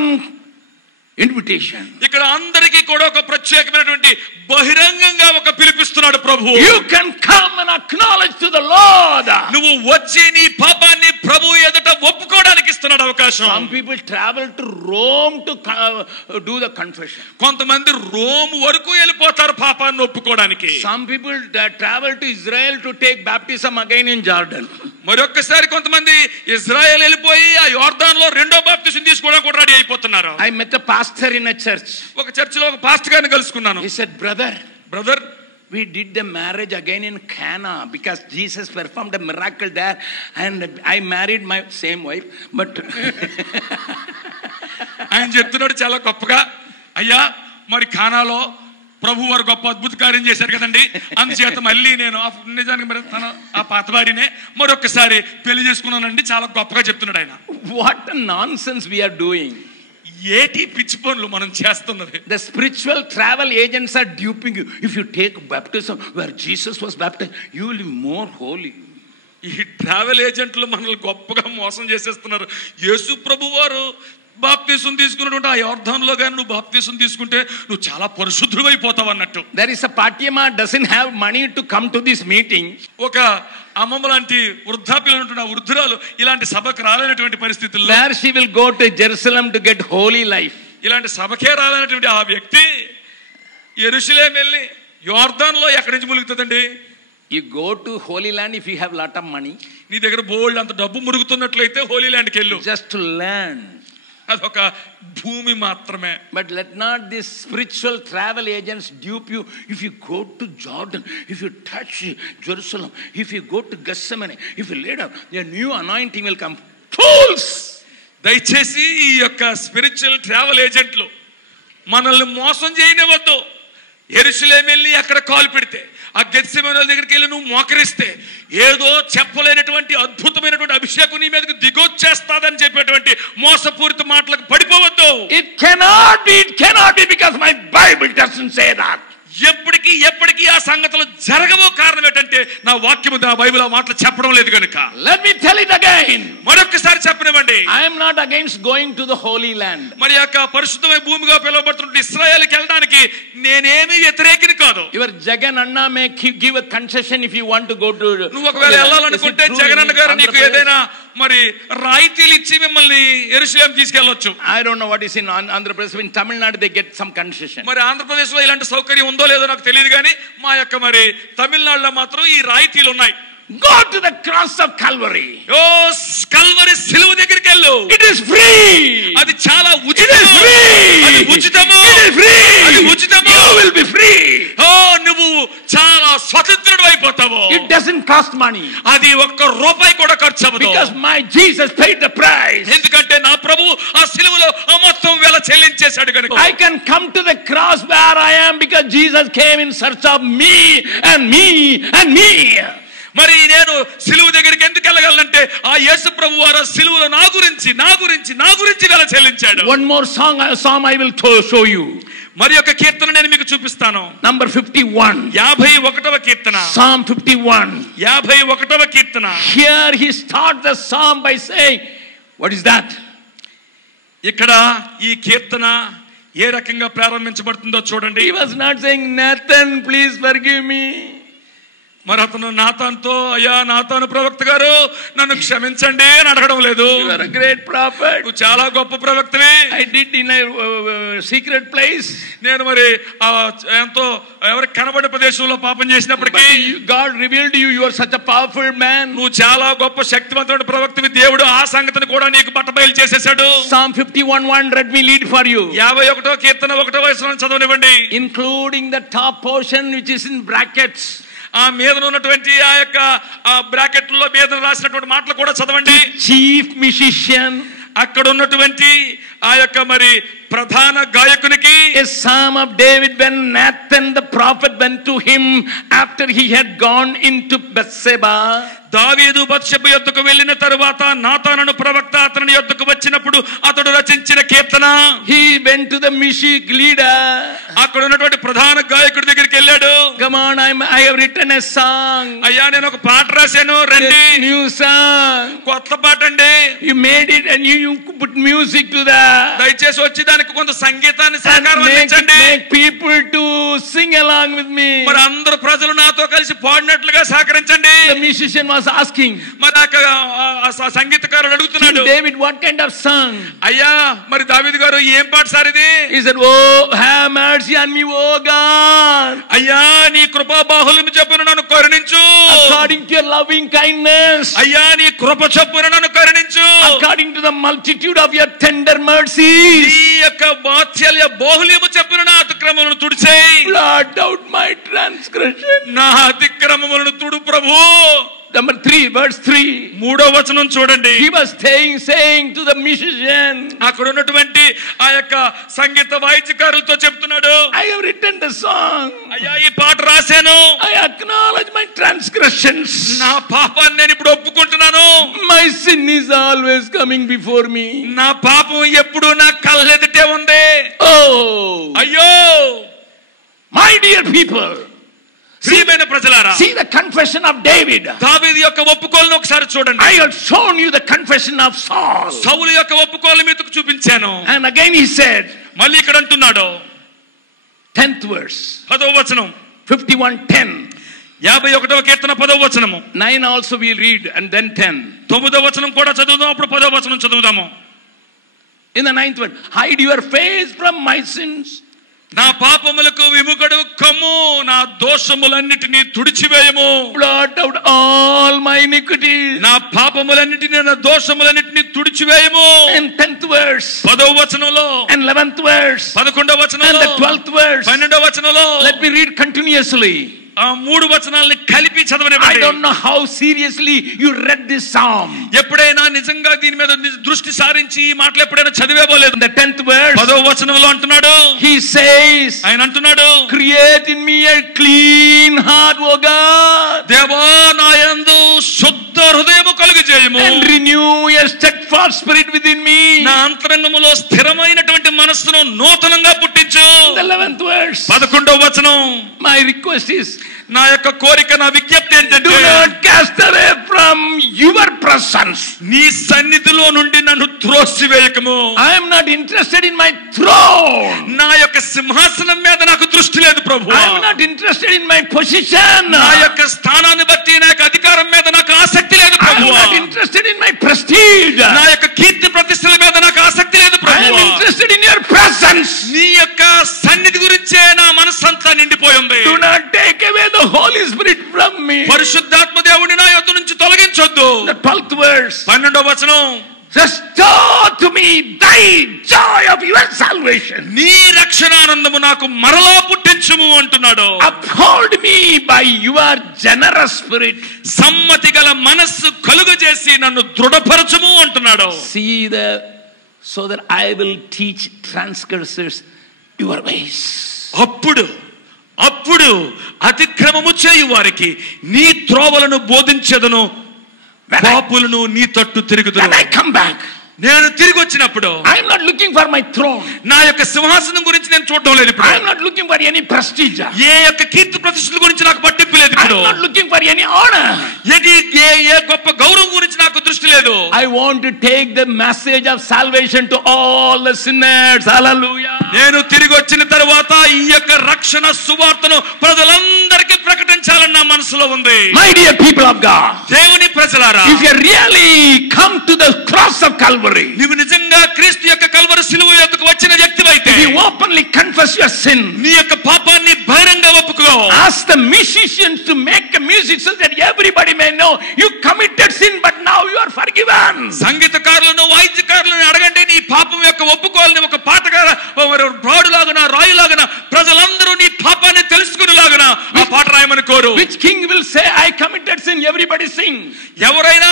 invitation. ఇక్కడ అందరికీ కూడా ఒక ప్రత్యేకమైనటువంటి బహిరంగంగా ఒక పిలిపిస్తున్నాడు ప్రభు. You can come and acknowledge to the Lord. నువ్వు వచ్చి నీ పాపాన్ని ప్రభు ఎదుట ఒప్పుకోవడానికి ఇస్తున్నాడు అవకాశం. Some people travel to Rome to do the confession. కొంతమంది రోమ్ వరకు వెళ్ళిపోతారు పాపాన్ని ఒప్పుకోవడానికి. Some people travel to Israel to take baptism again in Jordan. మరొక్కసారి కొంతమంది ఇజ్రాయెల్ వెళ్ళిపోయి ఆ యోర్దాన్లో రెండో బాప్తిసం తీసుకోవడానికి కూడా రెడీ అయిపోతున్నారు. I met a pastor in a church. ఒక చర్చిలో ఒక పాస్టర్ గారిని కలుసుకున్నాను. He said, brother, we did the marriage again in Cana because Jesus performed a miracle there and I married my same wife, but ఆయన చెప్తున్నాడు చాలా గొప్పగా, అయ్యా మరి ఖానాలో ప్రభు వారు గొప్ప అద్భుత కార్యం చేశారు కదండి, అందుచేత మళ్ళీ నేను నిజానికి మరి తన ఆ పాత వారినే మరొకసారి పెళ్లి చేసుకున్నానండి. చాలా గొప్పగా చెప్తున్నాడు ఆయన. What a nonsense we are doing. ఏటి పిచ్చి పనులు మనం చేస్తున్నది. The spiritual travel agents are duping you. If you take baptism where Jesus was baptized, you will be more holy. ఈ ట్రావెల్ ఏజెంట్లు మనల్ని గొప్పగా మోసం చేసేస్తున్నారు. యేసు ప్రభు వారు బాప్తిసం తీసుకున్నటువంటి ఆ యోర్దానులో గాని నువ్వు బాప్తిసం తీసుకుంటే నువ్వు చాలా పరిశుద్ధుడైపోతావు అన్నట్టు. There is a Fatima doesn't have money to come to this meeting. ఒక అమ్మమ్మ లాంటి వృద్ధాప్యులు వృద్ధురాలు ఇలాంటి సభకు రాలేనటువంటి పరిస్థితుల్లో There she will go to Jerusalem to get holy life. ఇలాంటి సభకే రాలేనటువంటి ఆ వ్యక్తి యెరూషలేము వెళ్ళి యోర్దానులో ఎక్కడి నుంచి ములుగుతుందండి? You go to Holy Land if you have lot of money. నీ దగ్గర బోల్డ్ అంత డబ్బు మురుగుతున్నట్లయితే హోలీ ల్యాండ్కి వెళ్ళు. Just to learn. అదొక భూమి మాత్రమే. But let not these spiritual travel agents dupe you. If you go to Jordan, if you touch Jerusalem, if you go to Gethsemane, if you lay down, a new anointing will come. Fools! దయచేసి ఈ యొక్క spiritual travel ఏజెంట్లు మనల్ని మోసం చేయనివ్వద్దు. యెరూషలేము వెళ్ళి అక్కడ కాలు పెడితే, ఆ గెత్సెమనే దగ్గరికి వెళ్ళి నువ్వు మోకరిస్తే ఏదో చెప్పలేనటువంటి అద్భుతమైనటువంటి అభిషేకం నీ మీదకి దిగొచ్చేస్తాదని చెప్పేటువంటి మోసపూరిత మాటలకు పడిపోవద్దు. It cannot be because my Bible doesn't say that. ఎప్పటికీ ఆ సంగతులు జరగవో కారణం ఏంటంటే నా వాక్యము నా బైబిల్ ఆ మాటలు చెప్పడం లేదు కనుక. Let me tell it again. మరొకసారి చెప్పనివ్వండి. I am not against going to the Holy Land. మరి యొక్క పరిశుద్ధమైన భూమిగా పిలువబడుతున్న ఇశ్రాయేలుకి వెళ్ళడానికి నేనేమీ వ్యతిరేకిని కాదు. Your Jagan Anna may give a concession if you want to go to. నువ్వు ఒకవేళ వెళ్ళాలనుకుంటే జగనన్న గారు నీకు ఏదైనా మరి రాయితీలు ఇచ్చి మిమ్మల్ని యెరూషలేము తీసుకెళ్ళొచ్చు. I don't know what is in Andhra Pradesh. In Tamil Nadu they get some concession. మరి ఆంధ్రప్రదేశ్ లో ఇలాంటి సౌకర్యం ఉందో లేదో నాకు తెలియదు కానీ మా యొక్క మరి తమిళనాడులో మాత్రం ఈ రాయితీలు ఉన్నాయి. Go to the cross of Calvary. ఓ కల్వరి సిలువ దగ్గరికి వెళ్ళు. It is free. అది చాలా ఉచితము. అది ఉచితము. It is free. అది ఉచితము. You will be free. ఓ నువ్వు చాలా స్వతంత్రుడివై అయిపోతావో. It doesn't cost money. అది ఒక్క రూపాయి కూడా ఖర్చు అవ్వదు. Because my Jesus paid the price. ఎందుకంటే నా ప్రభువు ఆ సిలువలో ఆ మొత్తం వెల చెల్లించేశాడు కనుక. I can come to the cross where I am because Jesus came in search of me and me and me. మరి నేను సిలువ దగ్గరికి ఎందుకు వెళ్ళగలనంటే ఆ యేసు ప్రభువు వారు సిలువలో నా గురించి వెల చెల్లించాడు. One more psalm I will show you. మరి ఒక కీర్తన నేను మీకు చూపిస్తాను. Number 51. 51వ Keerthana. Psalm 51. 51వ Keerthana. Here he starts the psalm by saying, what is that? ఇక్కడ ఈ కీర్తన ఏ రకంగా ప్రారంభించబడుతుందో చూడండి. He was not saying, Nathan, please forgive me. మరి అతను నాతాన్తో, అయ్యా నాతాను ప్రవక్త గారు నన్ను క్షమించండి అని అడగడం లేదు. You are a great prophet. నువ్వు చాలా గొప్ప ప్రవక్తవి. I did in a secret place. నేను మరి ఎంతో ఎవరికి కనబడే ప్రదేశంలో పాపం చేసినప్పటికీ God revealed to you, you are such a powerful man. నువ్వు చాలా గొప్ప శక్తివంతమైన ప్రవక్తవి. దేవుడు ఆ సంగతిని కూడా నీకు బట్టబయలు చేసేసాడు. Psalm 51:1, let me read for you. 51వ కీర్తన 1వ వచనం చదవనివ్వండి. Including the top portion which is in brackets. ఆ మీద ఉన్నటువంటి ఆ యొక్క బ్రాకెట్ లో మీద రాసినటువంటి మాటలు కూడా చదవండి. చీఫ్ మ్యూజిషియన్, అక్కడ ఉన్నటువంటి ఆ యొక్క మరి ప్రధాన గాయకునికి, a psalm of David when Nathan the prophet went to him after he had gone into Bathsheba. దావీదు బత్షెబ యొద్దకు వెళ్ళిన తరువాత నాతాను ప్రవక్త అతని యొద్దకు వచ్చినప్పుడు అతడు రచించిన కీర్తన. He went to the music leader. అక్కడ ఉన్నటువంటి ప్రధాన గాయకుడి దగ్గరికి వెళ్ళాడు. Come on, I have written a song. అయ్యా నేను ఒక పాట రాశాను, రండి. New song. కొత్త పాట అండి. You made it and you put music to that. దయచేసి వచ్చి దానికి కొంత సంగీతాన్ని సహకారం అందించండి. Make people to sing along with me. మరి అందరు ప్రజలు నాతో కలిసి పాడినట్లుగా సహకరించండి. The musician was asking. మరి సంగీతకారుడు అడుగుతున్నాడు, David, what kind of song? అయ్యా మరి దావీదు గారు ఏం పాట సార్ ఇది? He said, oh, have mercy on me, oh God. అయ్యా నీ కృపా బాహుళ్యము చొప్పున నన్ను కరుణించు. According to your loving kindness. అయ్యా నీ కృప చొప్పున నన్ను కరుణించు. According to the multitude of your tender mercies. నీ యొక్క వాత్సల్య బాహుళ్యము చొప్పున నా అతిక్రమములను తుడిచేయి. Blot out my transgression. నా అతిక్రమములను తుడు ప్రభు. Number 3, verse 3. 3వ వచనం చూడండి. He was saying to the musician. అక్కడ ఉన్నటువంటి ఆ యొక్క సంగీత వాయిద్యకారులతో చెప్తున్నాడు, I have written the song. అయ్యా ఈ పాట రాశాను. I acknowledge my transgressions. నా పాపాన్ని నేను ఇప్పుడు ఒప్పుకుంటున్నాను. My sin is always coming before me. నా పాపం ఎప్పుడు నా కళ్ళెదుటే ఉంది. Oh, అయ్యో my dear people. ప్రియమైన ప్రజలారా, See the confession of David. దావీదు యొక్క ఒప్పుకోలును ఒకసారి చూడండి. I have shown you the confession of Saul. సౌలు యొక్క ఒప్పుకోలు మీకు చూపించాను. And again he said, మళ్ళీ ఇక్కడ అంటున్నాడు 10th verse, 10వ వచనం, 51:10. 51వ కీర్తన 10వ వచనము. 9 also we'll read and then 10. 9వ వచనం కూడా చదువుదాం, అప్పుడు 10వ వచనం చదువుదాము. In the 9th verse, hide your face from my sins. నా పాపములకు విముఖుడు కమ్ము, నా దోషములన్నిటినీ తుడిచివేయము. Blot out all my iniquities. నా పాపములన్నిటినీ, నా దోషములన్నిటినీ తుడిచివేయము. And 10th verse, 10వ వచనంలో, and 11th verse, 11వ and వచనంలో, the 12th verse. 12వ వచనంలో. Let me read continuously. ఆ 3 వచనాలని కలిపి I చదవనివ్వండి. don't know how seriously you read this psalm. ఎప్పుడైనా నిజంగా దీని మీద దృష్టి సారించి ఈ మాటలు ఎప్పుడైనా చదివేబోలేదు. The 10th verse, 10వ వచనంలో అంటున్నాడు, he says, ఆయన అంటున్నాడు, create in me a clean heart, O God, దేవా నా యందు శుద్ధ హృదయము కలుగజేయము. and renew a steadfast spirit within me. నా అంతరంగములో స్థిరమైనటువంటి మనస్సును నూతనంగా పుట్టించు. The 11th verse, 11వ వచనం, my request is, నా యొక్క కోరిక, నా విజ్ఞప్తి do ఏంటంటే, not cast away from your presence. నీ సన్నిధిలో నుండి నన్ను త్రోసివేయకము. I am not interested in my throne. నా యొక్క సింహాసనం మీద నాకు దృష్టి లేదు ప్రభు. I am not interested in my position. నా యొక్క స్థానాన్ని బట్టి, నా యొక్క అధికారం మీద నాకు ఆసక్తి లేదు I am Prabhu. not interested in my prestige. నా యొక్క కీర్తి ప్రతిష్టల మీద నాకు ఆసక్తి లేదు I Prabhu. am interested in your presence. నీ యొక్క సన్నిధి గురించే నా మనస్సంతా నిండిపోయి ఉంది. Do not take away the Holy Spirit from me. పరిశుద్ధాత్మ దేవుని నా యొద్ద నుంచి తొలగించొద్దు. The 12th verse, 12వ వచనం, Restore to me thy joy of your salvation. నీ రక్షణానందము నాకు మరలా పుట్టించుము అంటున్నాడు. Uphold me by your generous spirit. సమ్మతి గల మనస్సు కలుగజేసి నన్ను దృఢపరచుము అంటున్నాడు. See so that I will teach transgressors your ways. అప్పుడు అతిక్రమము చేయు వారికి నీ త్రోవలను బోధించెదను, పాపులను నీ తట్టు తిరుగుదును. When I come back, నేను తిరిగి వచ్చినప్పుడు I am not looking for my throne. నా యొక్క సింహాసనం గురించి నేను చూడడం లేదు ఇప్పుడు. I am not looking for any prestige. ఏ యొక్క కీర్తి ప్రతిష్టల గురించి నాకు పట్టింపు లేదు ఇప్పుడు. I am not looking for any honor. ఏ గొప్ప గౌరవం గురించి నాకు దృష్టి లేదు. I want to take the message of salvation to all the sinners. Hallelujah. నేను తిరిగి వచ్చిన తర్వాత ఈ యొక్క రక్షణ సువార్తను ప్రజలందరికీ ప్రకటించాలని నా మనసులో ఉంది. My dear people of God, దేవుని ప్రజలారా, if you really come to the cross of Calvary, నీవు నిజంగా క్రీస్తు యొక్క కల్వరి శిలువ యొద్దకు వచ్చిన వ్యక్తివైతే, you openly confess your sin, నీ యొక్క పాపాన్ని బహిరంగంగా ఒప్పుకో. ask the musicians to make a music so that everybody may know you committed sin but now you are forgiven. సంగీతకారులను వాయిద్యకారులను అడగండి, నీ పాపం యొక్క ఒప్పుకోవాలని ఒక పాటగా రాడులాగున రాయులాగున ప్రజలందరూ నీ పాపాన్ని తెలుసుకునేలాగున ఆ పాట రాయమని కోరు. Which king will say I committed sin? Everybody sing. ఎవరైనా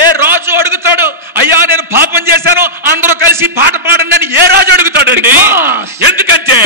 ఏ రాజు అడుగుతాడు, అయ్యా నేను పాపం చేశాను అందరూ కలిసి పాట పాడండి అని ఏ రాజు అడుగుతాడండి? ఎందుకంటే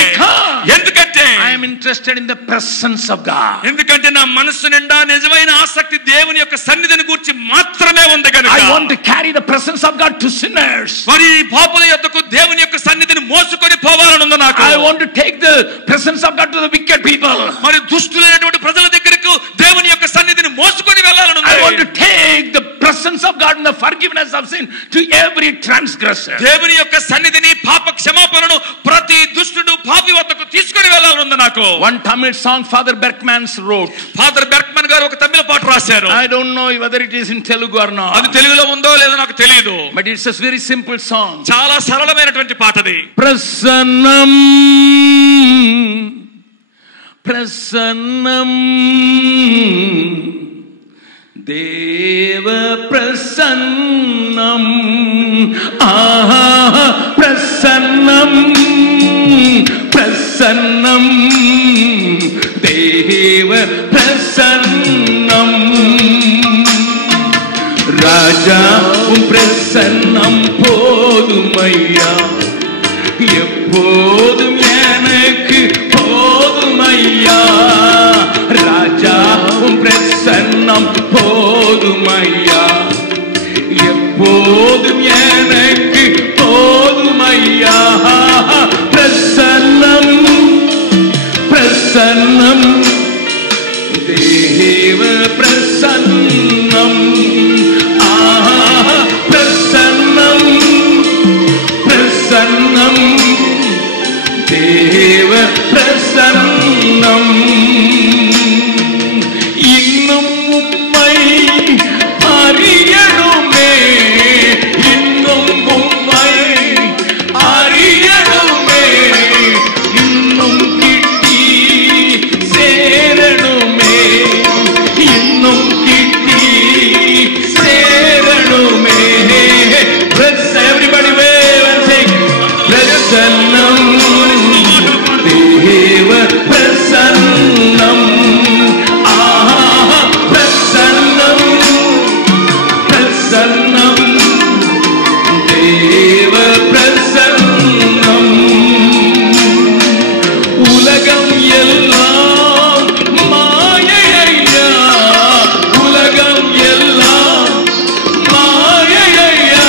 I am interested in the presence of God. ఎందుకంటే నా మనస్సు నిండా నిజమైన ఆసక్తి దేవుని యొక్క సన్నిధిని గురించి మాత్రమే ఉంది కనుక. I want to carry the presence of God to sinners. మరి పాపుల యొద్దకు దేవుని యొక్క సన్నిధిని మోసుకొని పోవాలని ఉంది నాకు. I want to take the presence of God to the wicked people. మరి దుష్టులైనటువంటి ప్రజల దగ్గరకు దేవుని యొక్క సన్నిధిని మోసుకొని వెళ్ళాలని ఉంది. I want to take the presence of God and the forgiveness of sin to every transgressor. దేవుని యొక్క సన్నిధిని పాప క్షమాపణను ప్రతి దుష్టుడు పాపి వద్దకు తీసుకొని వెళ్ళాలని ఉంది నాకు. One Tamil song Father Berkman wrote. Father బెర్క్మన్ గారు ఒక తమిళ పాట రాశారు. I don't know whether it is in Telugu or not. అది తెలుగులో ఉందో లేదో నాకు తెలియదు. But it's a very simple song. చాలా సరళమైనటువంటి పాటది. Prasannam Prasannam Deva Prasannam Prasannam Prasannam Deva Prasannam Raja Prasannam Podumaya எப்போதும் எனக்கு போதுமையா ராஜா உம் பிரசன்னம் போதுமையா எப்போதும் எனக்கு போதுமையா பிரசன்னம் பிரசன்னம் தேவ பிரசன்னம் பிரசன்னம் பிரசன்னம் தேவ பிரசன்னம் இன்னும் உம்மை அறியணுமே இன்னும் உம்மை அறியணுமே இன்னும் கிட்டி சேரணுமே இன்னும் கிட்டி சேரணுமே. Everybody wave and sing. Prasannam Deva Prasannam Prasannam Prasannam Deva Prasannam உலகம் எல்லாம் மாயையா உலகம் எல்லாம் மாயையா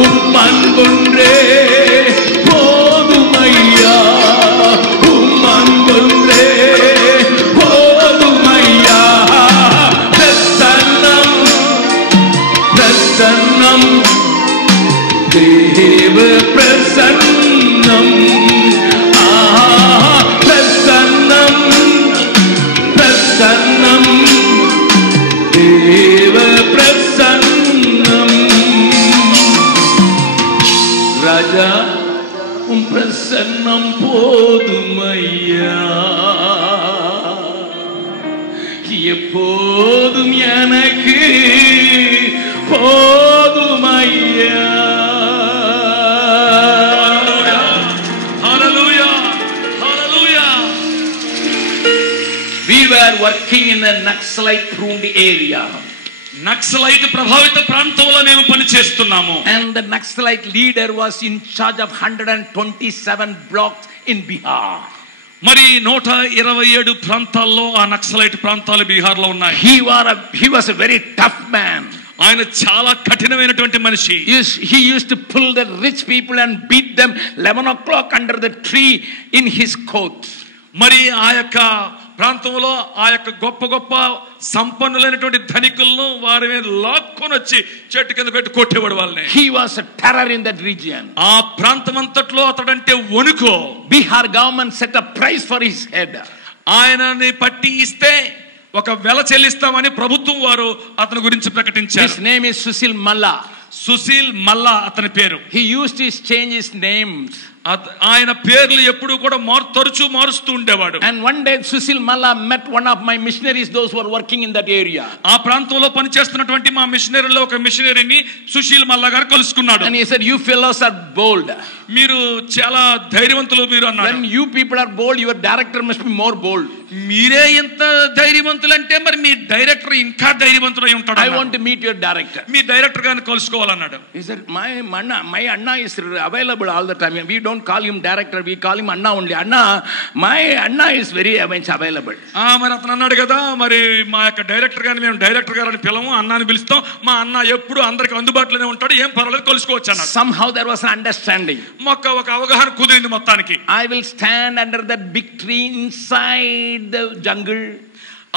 உம் அன்பொன்றே போதுமையா உம் அன்பொன்றே போதுமையா பிரசன்னம் பிரசன்னம் தேவ பிரசன்னம் பிரசன்னம் பிரசன்னம் தேவ பிரசன்னம் ராஜா உம் பிரசன்னம் போதுமையா எப்போதும் எனக்கு போதுமையா were working in the Naxalite pruned area. Naxalite ప్రభావిత ప్రాంతంలో మేము పనిచేస్తున్నాము. And the Naxalite leader was in charge of 127 blocks in Bihar. మరి 127 ప్రాంతాల్లో ఆ నక్సలైట్ ప్రాంతాలు బీహార్ లో ఉన్నాయి. He was a very tough man. ఆయన చాలా కఠినమైనటువంటి మనిషి. He used to pull the rich people and beat them 11 o'clock under the tree in his coat. మరి ఆ యొక్క ప్రాంతంలో ఆ యొక్క గొప్ప గొప్ప సంపన్నులైనటువంటి ధనికులను వారి మీద లాక్కొని వచ్చి చెట్టు కింద పెట్టి కొట్టేవాడు వాళ్ళని. He was a terror in that region. ఆ ప్రాంతం అంతట్లో అతడంటే వణుకు. Bihar government set a price for his head. ఆయనని పట్టి ఇస్తే ఒక వెల చెల్లిస్తామని ప్రభుత్వం వారు అతని గురించి ప్రకటించారు. His name is Sushil Malla. Sushil మల్లా అతని పేరు. He used to change his names. ఆయన పేర్లు ఎప్పుడు కూడా తరచూ మారుస్తూ ఉండేవాడు. And one day Sushil Malla met one of my missionaries, those who were working in that area. ఆ ప్రాంతంలో పనిచేస్తున్నటువంటి మా మిషనరీలో ఒక మిషనరీని సుశీల్ మల్లా గారు కలుసుకున్నాడు. And he said, you fellows are bold. మీరు చాలా ధైర్యవంతులు మీరు అన్నారు. When you people are bold, your director must be more bold. మీరే ఎంత ధైర్యవంతులు అంటే మరి మీ డైరెక్టర్ ఇంకా ధైర్యవంతుడై ఉంటాడు. I want to meet your director. Me director గారిని కలుసుకోవాలన్నాడు. He said, my Anna is available all the time. We don't call him director, we call him Anna only. My Anna is very much available. మరి అతను అన్నాడు కదా, మరి మా యొక్క director గారిని మేము డైరెక్టర్ గారిని పిలవము, అన్నాని పిలుస్తాం. మా అన్న ఎప్పుడు అందరికి అందుబాటులోనే ఉంటాడు, ఏం పర్వాలేదు కలుసుకోవచ్చు అన్నాడు. Somehow there was an understanding. ఒక అవగాహన కుదిరింది మొత్తానికి. I will stand under that big tree inside the jungle.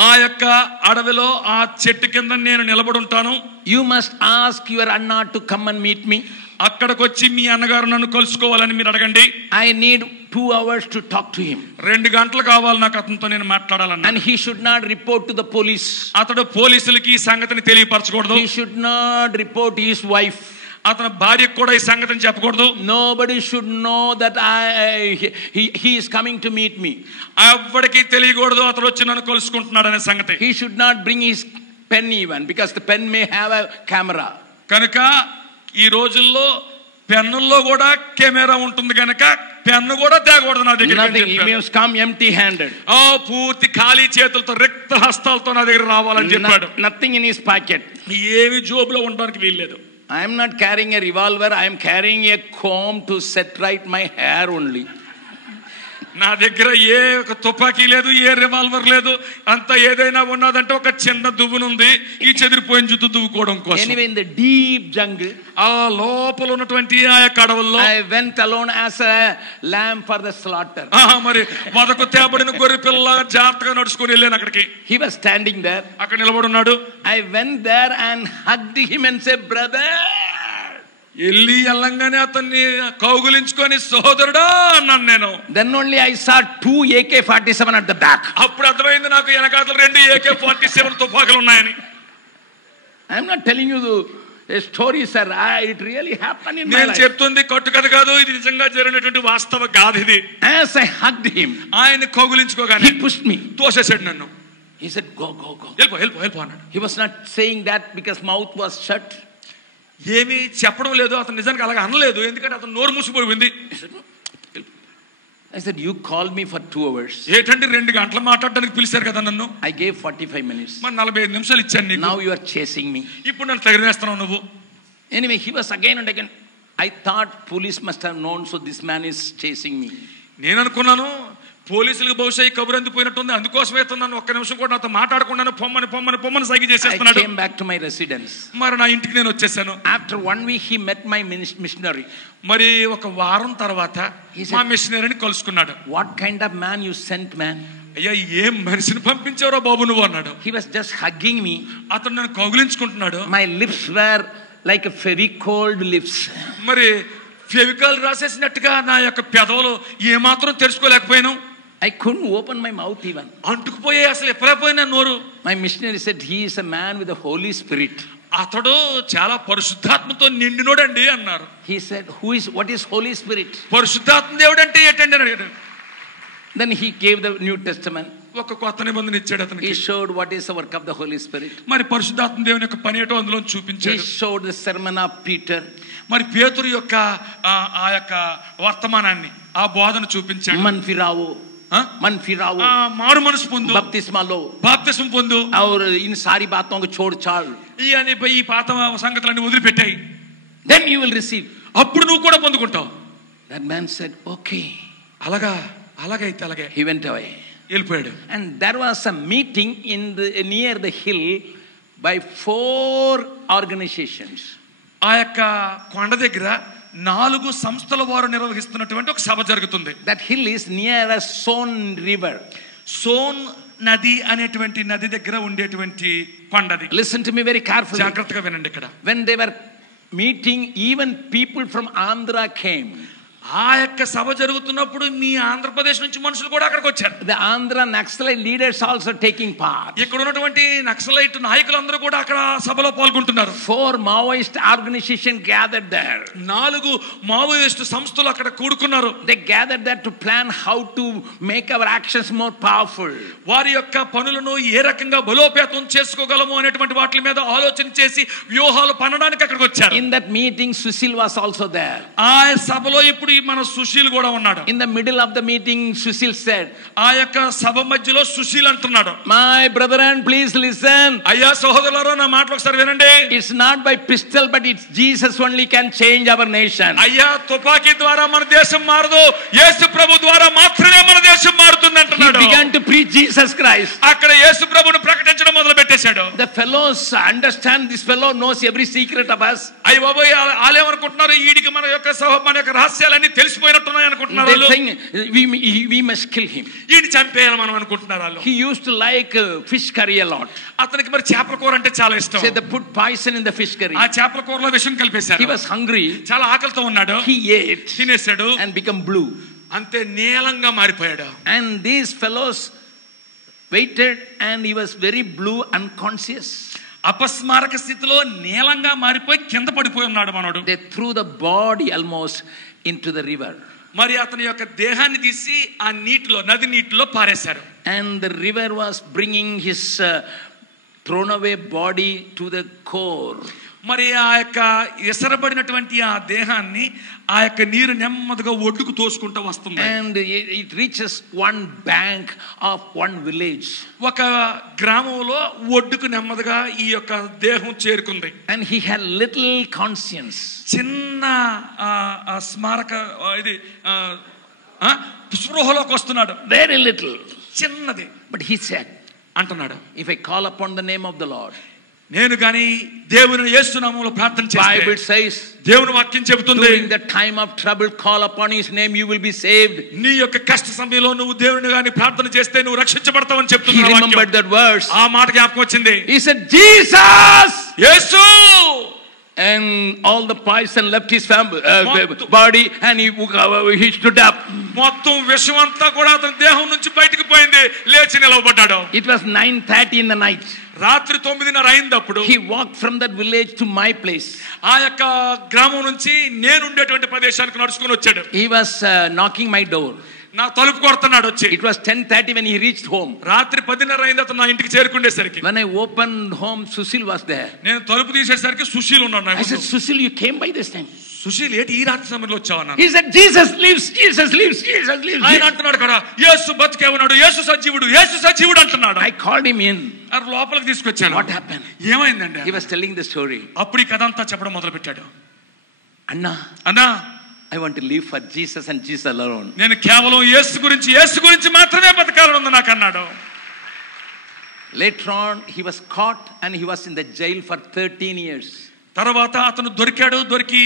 ఆ యొక్క అడవిలో ఆ చెట్టు కింద నేను నిలబడి ఉంటాను. You must ask your Anna to come and meet me. అక్కడికి వచ్చి మీ అన్నగారు నన్ను కలుసుకోవాలని మీరు అడగండి. I need 2 hours to talk to him. 2 గంటలు కావాలి నాకు అతనితో నేను మాట్లాడాలన్నా. And he should not report to the police. అతడు పోలీసులకి ఈ సంగతిని తెలియపరచకూడదు. He should not report his wife. అతని భార్యకు కూడా ఈ సంగతిని చెప్పకూడదు. Nobody should know that he is coming to meet me. ఎవ్వడికి తెలియకూడదు అతడు వచ్చి నన్ను కలుసుకుంటున్నాడు అనే సంగతి. He should not bring his pen even, because the pen may have a camera. కనుక ఈ రోజుల్లో పెన్నుల్లో కూడా కెమెరా ఉంటుంది కనుక పెన్ను కూడా తేకూడదు నా దగ్గర. Nothing, he must come empty handed. పూర్తి ఖాళీ చేతులతో రిక్త హస్తాలతో నా దగ్గర రావాలని చెప్పాడు. Nothing in his pocket. ఏమి జోబులో ఉండడానికి వీల్లేదు. I am not carrying a revolver, I am carrying a comb to set right my hair only. నా దగ్గర ఏ ఒక తుపాకీ లేదు, ఏ రివాల్వర్ లేదు. అంత ఏదైనా ఉన్నదంటే ఒక చిన్న దువ్వునుంది, ఈ చెదిరిపోయిన జుట్టు దువ్వుకోవడం కోసం. Anyway, in the deep jungle, ఆ లోపల ఉన్నటువంటి ఆ యొక్క అడవుల్లో I went alone as a lamb for the slaughter. మరి వదకు తేబడిన గొర్రె పిల్ల జాగ్రత్తగా నడుచుకొని వెళ్ళాను అక్కడికి. He was standing there. అక్కడ నిలబడి ఉన్నాడు. I went there and hugged him and said, brother. వెళ్ళి వెళ్ళంగానే అతన్ని కౌగులించుకొని సోదరుడా అన్నాను నేను. Then only I saw 2 AK-47 at the back. అప్పుడు అర్థమైంది నాకు వెనకాతల 2 AK-47 తుపాకులు ఉన్నాయని. I am not telling you a story, sir. It really happened in my life. నేను చెప్తుంది కట్టుకథ కాదు, ఇది నిజంగా జరిగినటువంటి వాస్తవ గాథ ఇది. As I hugged him, ఆయన కౌగులించుకోగానే he pushed me. తోసేసాడు నన్ను. He said, go. వెళ్ళిపో అన్నాడు. He was not saying that because mouth was shut. ఏమి చెప్పడం లేదు, అతను నిజానికి అలాగే అనలేదు, ఎందుకంటే అతను నోరు మూసిపోయింది. I said, you called me for 2 hours. ఏంటంటే 2 గంటలు మాట్లాడడానికి పిలిచారు కదా నన్ను. I gave 45 minutes. మరి 45 నిమిషాలు ఇచ్చాను నీకు. Now you are chasing me. ఇప్పుడు నన్ను తగిలేస్తున్నావు నువ్వు. Anyway, he was again and again. I thought police must have known, so this man is chasing me. నేను అనుకున్నాను పోలీసులకు బహుశా ఈ కబురు అందిపోయినట్టుంది, అందుకోసమే నన్ను ఒక్క నిమిషం కూడా నాతో మాట్లాడకుండా పొమ్మని సైకి చేసేస్తున్నాడు. I came back to my residence. మరి నా ఇంటికి నేను వచ్చేసాను. After 1 week he met my missionary. మరి ఒక వారం తర్వాత మా మిషనరీని కలుసుకున్నాడు. What kind of man you sent, man? అయ్యా ఏం మనిషిని పంపించావురా బాబు నువ్వు అన్నాడు. He was just hugging me. అతను నన్ను కౌగిలించుకుంటున్నాడు. My lips were like a Fevicol lips. మరి ఫెవికాల్ రాసేసినట్టుగా నా యొక్క పెదవులు ఏమాత్రం తెరుచుకోలేకపోయాను. I couldn't open my mouth even. అంటుకుపోయే అసలు ఎప్పుడైపోయినా నోరు. My missionary said he is a man with the Holy Spirit. అతడు చాలా పరిశుద్ధాత్మతో నిండినోడండి అన్నారు. He said, what is Holy Spirit? పరిశుద్ధాత్మ దేవుడు అంటే ఏంటండి అని అడిగాడు. Then he gave the New Testament. ఒక కొత్త నిబంధన ఇచ్చాడు అతనికి. He showed what is the work of the Holy Spirit. మరి పరిశుద్ధాత్మ దేవుని యొక్క పని ఏంటో అందులో చూపించాడు. He showed the sermon of Peter. మరి పేతురు యొక్క ఆ యొక్క వర్తమానాన్ని, ఆ బోధన చూపించాడు. Manfirao. मन फिराओ, మారు మనసు పొందు, बपतिस्मा लो, బాప్తిస్మం పొందు, और इन सारी बातों को छोड़ छाड़, ఈ పాత సంగతులన్నీ వదిలిపెట్టాయి, then you will receive. అప్పుడు నువ్వు కూడా పొందుకుంటావు. That man said, okay. అలాగైతే అలాగే. He went away. వెళ్ళిపోయాడు. And there was a meeting near the hill by 4 organizations. ఆ యొక్క కొండ దగ్గర 4 సంస్థల వారు నిర్వహిస్తున్నటువంటి ఒక సభ జరుగుతుంది. That hill is near a Son river. సోన్ నది అనేటువంటి నది దగ్గర ఉండేటువంటి కొండది. Listen to me very carefully. జాగ్రత్తగా వినండి ఇక్కడ. When they were meeting, even people from Andhra came. ఆ యొక్క సభ జరుగుతున్నప్పుడు మీ ఆంధ్రప్రదేశ్ నుంచి మనుషులు కూడా అక్కడికి వచ్చారు. The Andhra Naxalite leaders also taking part. ఇక్కడ ఉన్నటువంటి నక్సలైట్ నాయకులందరూ కూడా అక్కడ సభలో పాల్గొంటున్నారు. 4 Maoist organizations gathered there. 4 Maoist సంస్థలు అక్కడ కూడుకున్నారు. They gathered there to plan how to make our actions more powerful. వారి యొక్క పనులను ఏ రకంగా బలోపేతం చేసుకోగలము అనేటువంటి వాటి మీద ఆలోచన చేసి వ్యూహాలు పన్నడానికి అక్కడికి వచ్చారు. In that meeting, Sushil was also there. ఆ సభలో ఇప్పుడు మన సుశీల్ కూడా ఉన్నాడు. In the middle of the meeting, Sushil said, ఆ యొక్క సభ మధ్యలో సుశీల్ అంటున్నాడు, my brethren, please listen. అయ్యా సహోదరులారా, నా మాటలు ఒకసారి వినండి. It's not by pistol, but it's Jesus only can change our nation. అయ్యా తుపాకీ ద్వారా మన దేశం మారదు, యేసు ప్రభు ద్వారా మాత్రమే మన దేశం మారుతుంది అంటున్నాడు. He began to preach Jesus Christ. అక్కడ యేసు ప్రభువును ప్రకటించడం మొదలు పెట్టేశాడు. The fellows understand, this fellow knows every secret of us. అయ్య బాబోయ్, వాళ్ళేమనుకుంటున్నారు, వీడికి మన యొక్క రహస్యాలన్నీ తెలిసిపోయినట్టున్నాయి అనుకుంటున్నారు. They think we must kill him. వీడిని చంపేయాలి మనం అనుకుంటున్నారు వాళ్ళు. He used to like fish curry a lot. అతనికి మరి చేపల కూర అంటే చాలా ఇష్టం. So they put poison in the fish curry. ఆ చేపల కూరలో విషం కలిపేశారు. He was hungry. చాలా ఆకలితో ఉన్నాడు. He ate, తినేశాడు, and become blue. అంతే నీలంగా మారిపోయాడు. And these fellows waited, and he was very blue, unconscious. అపస్మారక స్థితిలో నీలంగా మారిపోయి కింద పడిపోయి ఉన్నాడు మనోడు. They threw the body almost into the river. మరి అతని యొక్క దేహాన్ని తీసి ఆ నీటిలో, నది నీటిలో పారేశారు. And the river was bringing his thrown away body to the core. మరి ఆ యొక్క ఎసరబడినటువంటి ఆ దేహాన్ని ఆ యొక్క నీరు నెమ్మదిగా ఒడ్డుకు తోసుకుంటూ వస్తుంది. And it reaches one bank of one village. ఒక గ్రామంలో ఒడ్డుకు నెమ్మదిగా ఈ యొక్క దేహం చేరుకుంది. And he had little conscience. చిన్న స్మారక ఇది స్పృహలోకి వస్తున్నాడు. Very little. చిన్నది. But he said, అంటున్నాడు, if I call upon the name of the Lord. నేను గాని దేవుని యేసు నామములో ప్రార్థన చేస్తే, Bible says, దేవుని వాక్యం చెబుతుంది, during the time of trouble call upon his name, you will be saved. నీ యొక్క కష్ట సమయంలో నువ్వు దేవుని గాని ప్రార్థన చేస్తే నువ్వు రక్షించబడతావని చెప్తుంది. He remembered that verse. ఆ మాట జ్ఞాపకం వచ్చింది. He said, Jesus, Yesu. And all the poison left his body, and he stood up. మొత్తం విషమంతా కూడా అతని దేహం నుంచి బయటికి పోయింది, లేచి నిలవబడ్డాడు. It was 9:30 in the night. రాత్రి 9:30 అయిందప్పుడు he walked from that village to my place. ఆ యొక్క గ్రామం నుంచి నేను ఉండేటువంటి ప్రదేశానికి నడుచుకొని వచ్చాడు. He was knocking my door. నా తలుపు కొడుతున్నాడు వచ్చి. It was 10:30 when he reached home. రాత్రి 10:30 అయింది అతను నా ఇంటికి చేరుకునేసరికి. When I opened home, Sushil was there. నేను తలుపు తీసేసరికి సుశీల్ ఉన్నాడు. I said, Sushil, you came by this time. Sushil, ఏంటి ఈ రాత్రి సమయంలో వచ్చావు అన్నాను. He said, Jesus lives, Jesus lives, Jesus lives. ఆయన అంటున్నాడు కదా, యేసు బతికే ఉన్నాడు, యేసు సజీవుడు, యేసు సజీవుడు అంటున్నాడు. I called him in. లోపలికి తీసుకొచ్చాను. What happened? ఏమైందండి? He was telling the story. అప్పుడు ఈ కథ అంతా చెప్పడం మొదలు పెట్టాడు. అన్నా, I want to live for Jesus and Jesus alone. నేను కేవలం యేసు గురించి మాత్రమే బతకాలని ఉంది నాకు అన్నాడు. Later on, he was caught and he was in the jail for 13 years. తర్వాత అతను దొరికి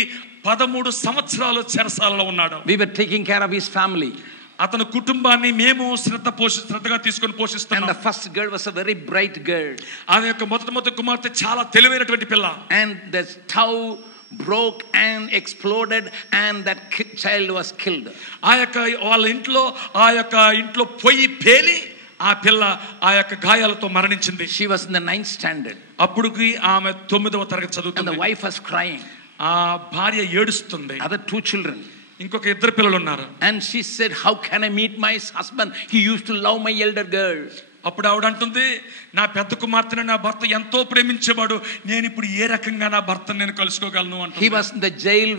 13 సంవత్సరాలు చెరసాలలో ఉన్నాడు. We were taking care of his family. అతని కుటుంబాన్ని మేము శ్రద్ధగా తీసుకొని పోషిస్తున్నాం. And the first girl was a very bright girl. ఆమె యొక్క మొదటి కుమార్తె చాలా తెలివైనటువంటి పిల్ల. And the stove broke and exploded and that child was killed. ఆ యొక్క వాళ్ళ ఇంట్లో పొయ్యి పేలి ఆ పిల్ల ఆ యొక్క గాయాలతో మరణించింది. She was in the 9th standard. అప్పుడుకి ఆమె 9వ తరగతి చదువుతుంది. And the wife was crying. ఆ భార్య ఏడుస్తుంది. Other 2 children. ఇంకొక 2 పిల్లలు ఉన్నారు. And she said, how can I meet my husband? He used to love my elder girl. అప్పుడు ఆవిడ అంటుంది, నా పెద్ద కుమార్తెను నా భర్త ఎంతో ప్రేమించేవాడు, నేను ఇప్పుడు ఏ రకంగా నా భర్తను నేను కలుసుకోగలను అంటుంది. He was in the jail,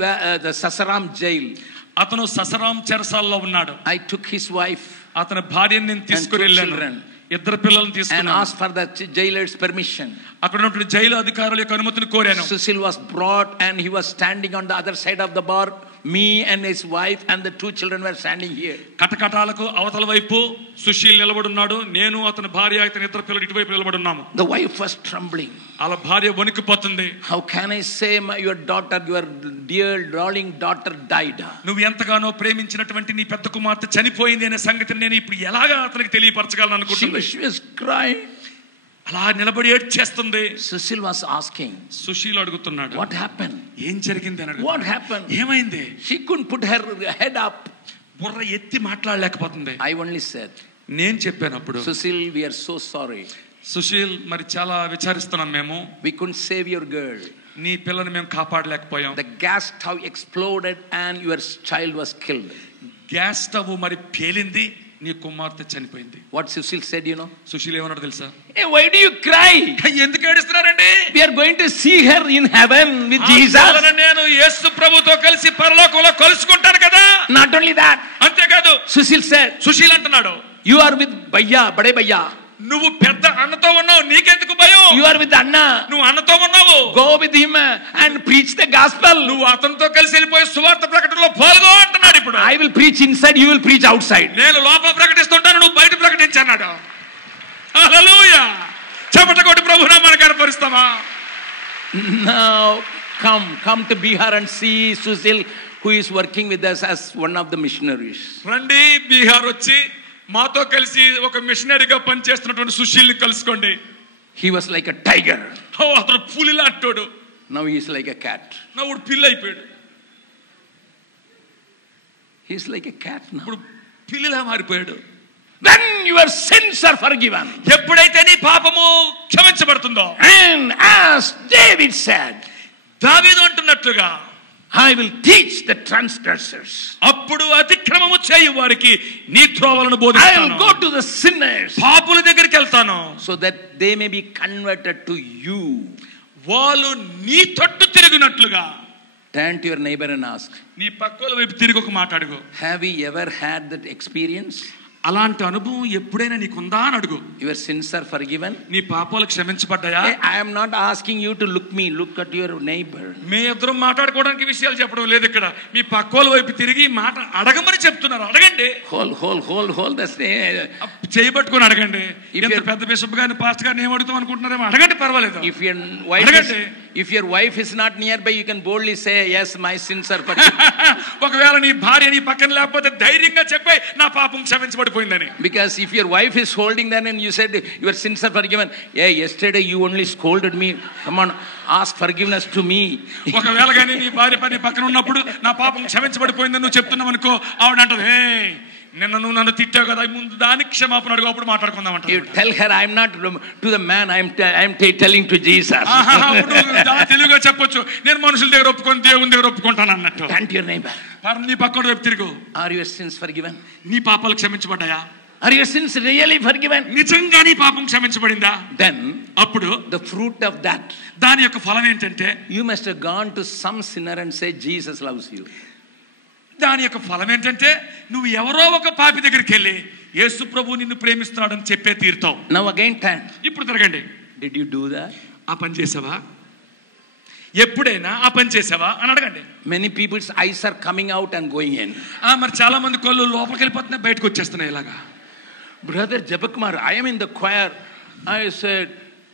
the Sasaram jail. అతను ససరాం చెరసాలలో ఉన్నాడు. I took his wife. అతని భార్యని నేను తీసుకుని వెళ్ళాను, ఇద్దరు పిల్లల్ని and తీసుకున్నాను, asked for the jailer's permission. అక్కడ ఉన్నటువంటి జైలు అధికారుల యొక్క అనుమతిని కోరాను. Sushil was brought and he was standing on the other side of the bar. Me and his wife and the 2 children were standing here. కటకటాలకు అవతల వైపు సుశీల్ నిలబడి ఉన్నాడు, నేను అతని భార్య అతని ఇద్దరు పిల్లలు ఇటువైపు నిలబడి ఉన్నాము. The wife was trembling. అలా భార్య వణికిపోతుంది. How can I say your daughter, your dear darling daughter died? నువ్వు ఎంతగానో ప్రేమించినటువంటి నీ పెద్ద కుమార్తె చనిపోయింది అనే సంగతిని నేను ఇప్పుడు ఎలాగా అతనికి తెలియపరచగలను అనుకుంటున్నాను. She was crying. అలా నిలబడి ఏడ్చేస్తుంది. Sushil was asking, సుశీల్ అడుగుతున్నాడు, what happened? ఏం జరిగింది అని అడుగుతున్నాడు. What happened? ఏమైంది? She couldn't put her head up. బుర్ర ఎత్తి మాట్లాడలేకపోతుంది. I only said, నేను చెప్పాను అప్పుడు, Sushil, we are so sorry. Sushil, మరి చాలా విచారిస్తున్నాం మేము, We couldn't save your girl. నీ పిల్లని మేము కాపాడలేకపోయాం. The gas stove exploded and your child was killed. Gas stove మరి పేలింది, నీ కుమార్తె చనిపోయింది. What Sushil said, you know? Sushil ఏమన్నాడు తెలుసా? Hey, why do you cry? ఎందుకు ఏడుస్తున్నారండి? We are going to see her in heaven with Jesus. నేను యేసు ప్రభుతో కలిసి పరలోకంలో కలుసుకుంటాను కదా. Not only that, అంతేకాదు, Sushil said, సుశీల్ అంటున్నాడు, you are with Bhaiya, Bade Bhaiya. నువ్వు పెద్ద అన్నతో ఉన్నావు, నీకెందుకు భయం? You are with Anna. నువ్వు అన్నతో ఉన్నావు, Go with him and preach the gospel. నువ్వు అతనితో కలిసి వెళ్ళిపోయి సువార్త ప్రకటనలో పాల్గొ అంటున్నాడు. ఇప్పుడు I will preach inside, you will preach outside. నేను లోపల ప్రకటిస్తుంటాను, నువ్వు బయట ప్రకటించన్నాడు. హల్లెలూయా. చప్పట కొట్టి ప్రభునామాన్ని కనపరుస్తామా? Now come to Bihar and see Sushil, who is working with us as one of the missionaries. రండి బీహార్ వచ్చి మాతో కలిసి ఒక మిషనరీగా పనిచేస్తున్నటువంటి సుశీల్ని కలుసుకోండి. He was like a tiger. అతను పులి లాంటోడు. Now he is like a cat. ఇప్పుడు పిల్లి అయిపోయాడు. He is like a cat now. ఇప్పుడు పిల్లిలా మారిపోయాడు. Then your sins are forgiven. ఎప్పుడైతే నీ పాపము క్షమించబడుతుందో, And as David said, దావీదు అంటున్నట్లుగా, I will teach the transgressors. అప్పుడు అతిక్రమము చేయు వారికి నీ త్రోవలను I బోధిస్తాను. will go to the sinners పాపుల దగ్గరికి వెళ్తాను, so that they may be converted to you. వాళ్ళు నీ తట్టు తిరిగినట్లుగా. Turn to your neighbor and ask, నీ పక్కల వైపు తిరిగి ఒక మాట అడుగు. have you ever had that experience? అలాంటి అనుభవం ఎప్పుడైనా నీకుందా అని అడుగు. Your sins are forgiven. నీ పాపాలు క్షమించబడ్డాయా? Hey, I am not asking you to look me, look at your neighbor. మీ ఇద్దరం మాట్లాడుకోవడానికి విషయాలు చెప్పడం లేదు ఇక్కడ. మీ పక్కోల వైపు తిరిగి మాట అడగమని చెప్తున్నారు. అడగండి. Hold the చేయబట్టుకొని అడగండి. If ఎంత పెద్ద బిషప్ గారిని పాస్టర్ గారిని ఏం అడుగుతాం అనుకుంటున్నారేమో అడగండి, పర్వాలేదు. If your wife is not nearby, you can boldly say, yes, my sins are forgiven. ఒకవేళ నీ భార్య నీ పక్కన లేకపోతే ధైర్యంగా చెప్పే నా పాపం క్షమించబడిపోయిందని. Because if your wife is holding them and you said your sins are forgiven, yeah, yesterday you only scolded me, come on, ask forgiveness to me. ఒకవేళ కానీ నీ భార్య నీ పక్కన ఉన్నప్పుడు నా పాపం క్షమించబడిపోయిందని నువ్వు చెప్తున్నావు అనుకో, ఆవిడ అంటది, హే నిన్న నువ్వు నన్ను తిట్టావు కదా, ముందు దానికి క్షమాపణ అడుగు, అప్పుడు మాట్లాడుకుందాం అంట. You tell her, I am not to the man, I am telling to Jesus. తెలుగుగా చెప్పొచ్చు, నేను మనుషుల దగ్గర ఒప్పుకొని దేవుని దగ్గర ఒప్పుకుంటాను అన్నట్టు. Turn to your neighbor. నీ పక్కన వైపు తిరుగు. Are your sins forgiven? నీ పాపాలు క్షమించబడ్డాయా? Are your sins really forgiven? నిజంగా నీ పాపం క్షమించబడిందా? Then అప్పుడు the fruit of that, దాని యొక్క ఫలం ఏంటంటే, you must have gone to some sinner and say Jesus loves you. దాని యొక్క ఫలం ఏంటంటే, నువ్వు ఎవరో ఒక పాపి దగ్గరికి వెళ్ళి యేసు ప్రభు నిన్ను ప్రేమిస్తున్నాడని చెప్పే తీరుతావు. Now again turn. ఇప్పుడు తిరగండి. Did you do that? ఆ పని చేసావా? ఎప్పుడైనా ఆ పని చేసావా అని అడగండి. Many people's eyes are coming out and going in. మరి చాలా మంది కళ్ళు లోపలికి వెళ్ళిపోతున్నాయి, బయటకు వచ్చేస్తున్నాయి. ఇలాగా Brother Jabakumar, I am in the choir. I said,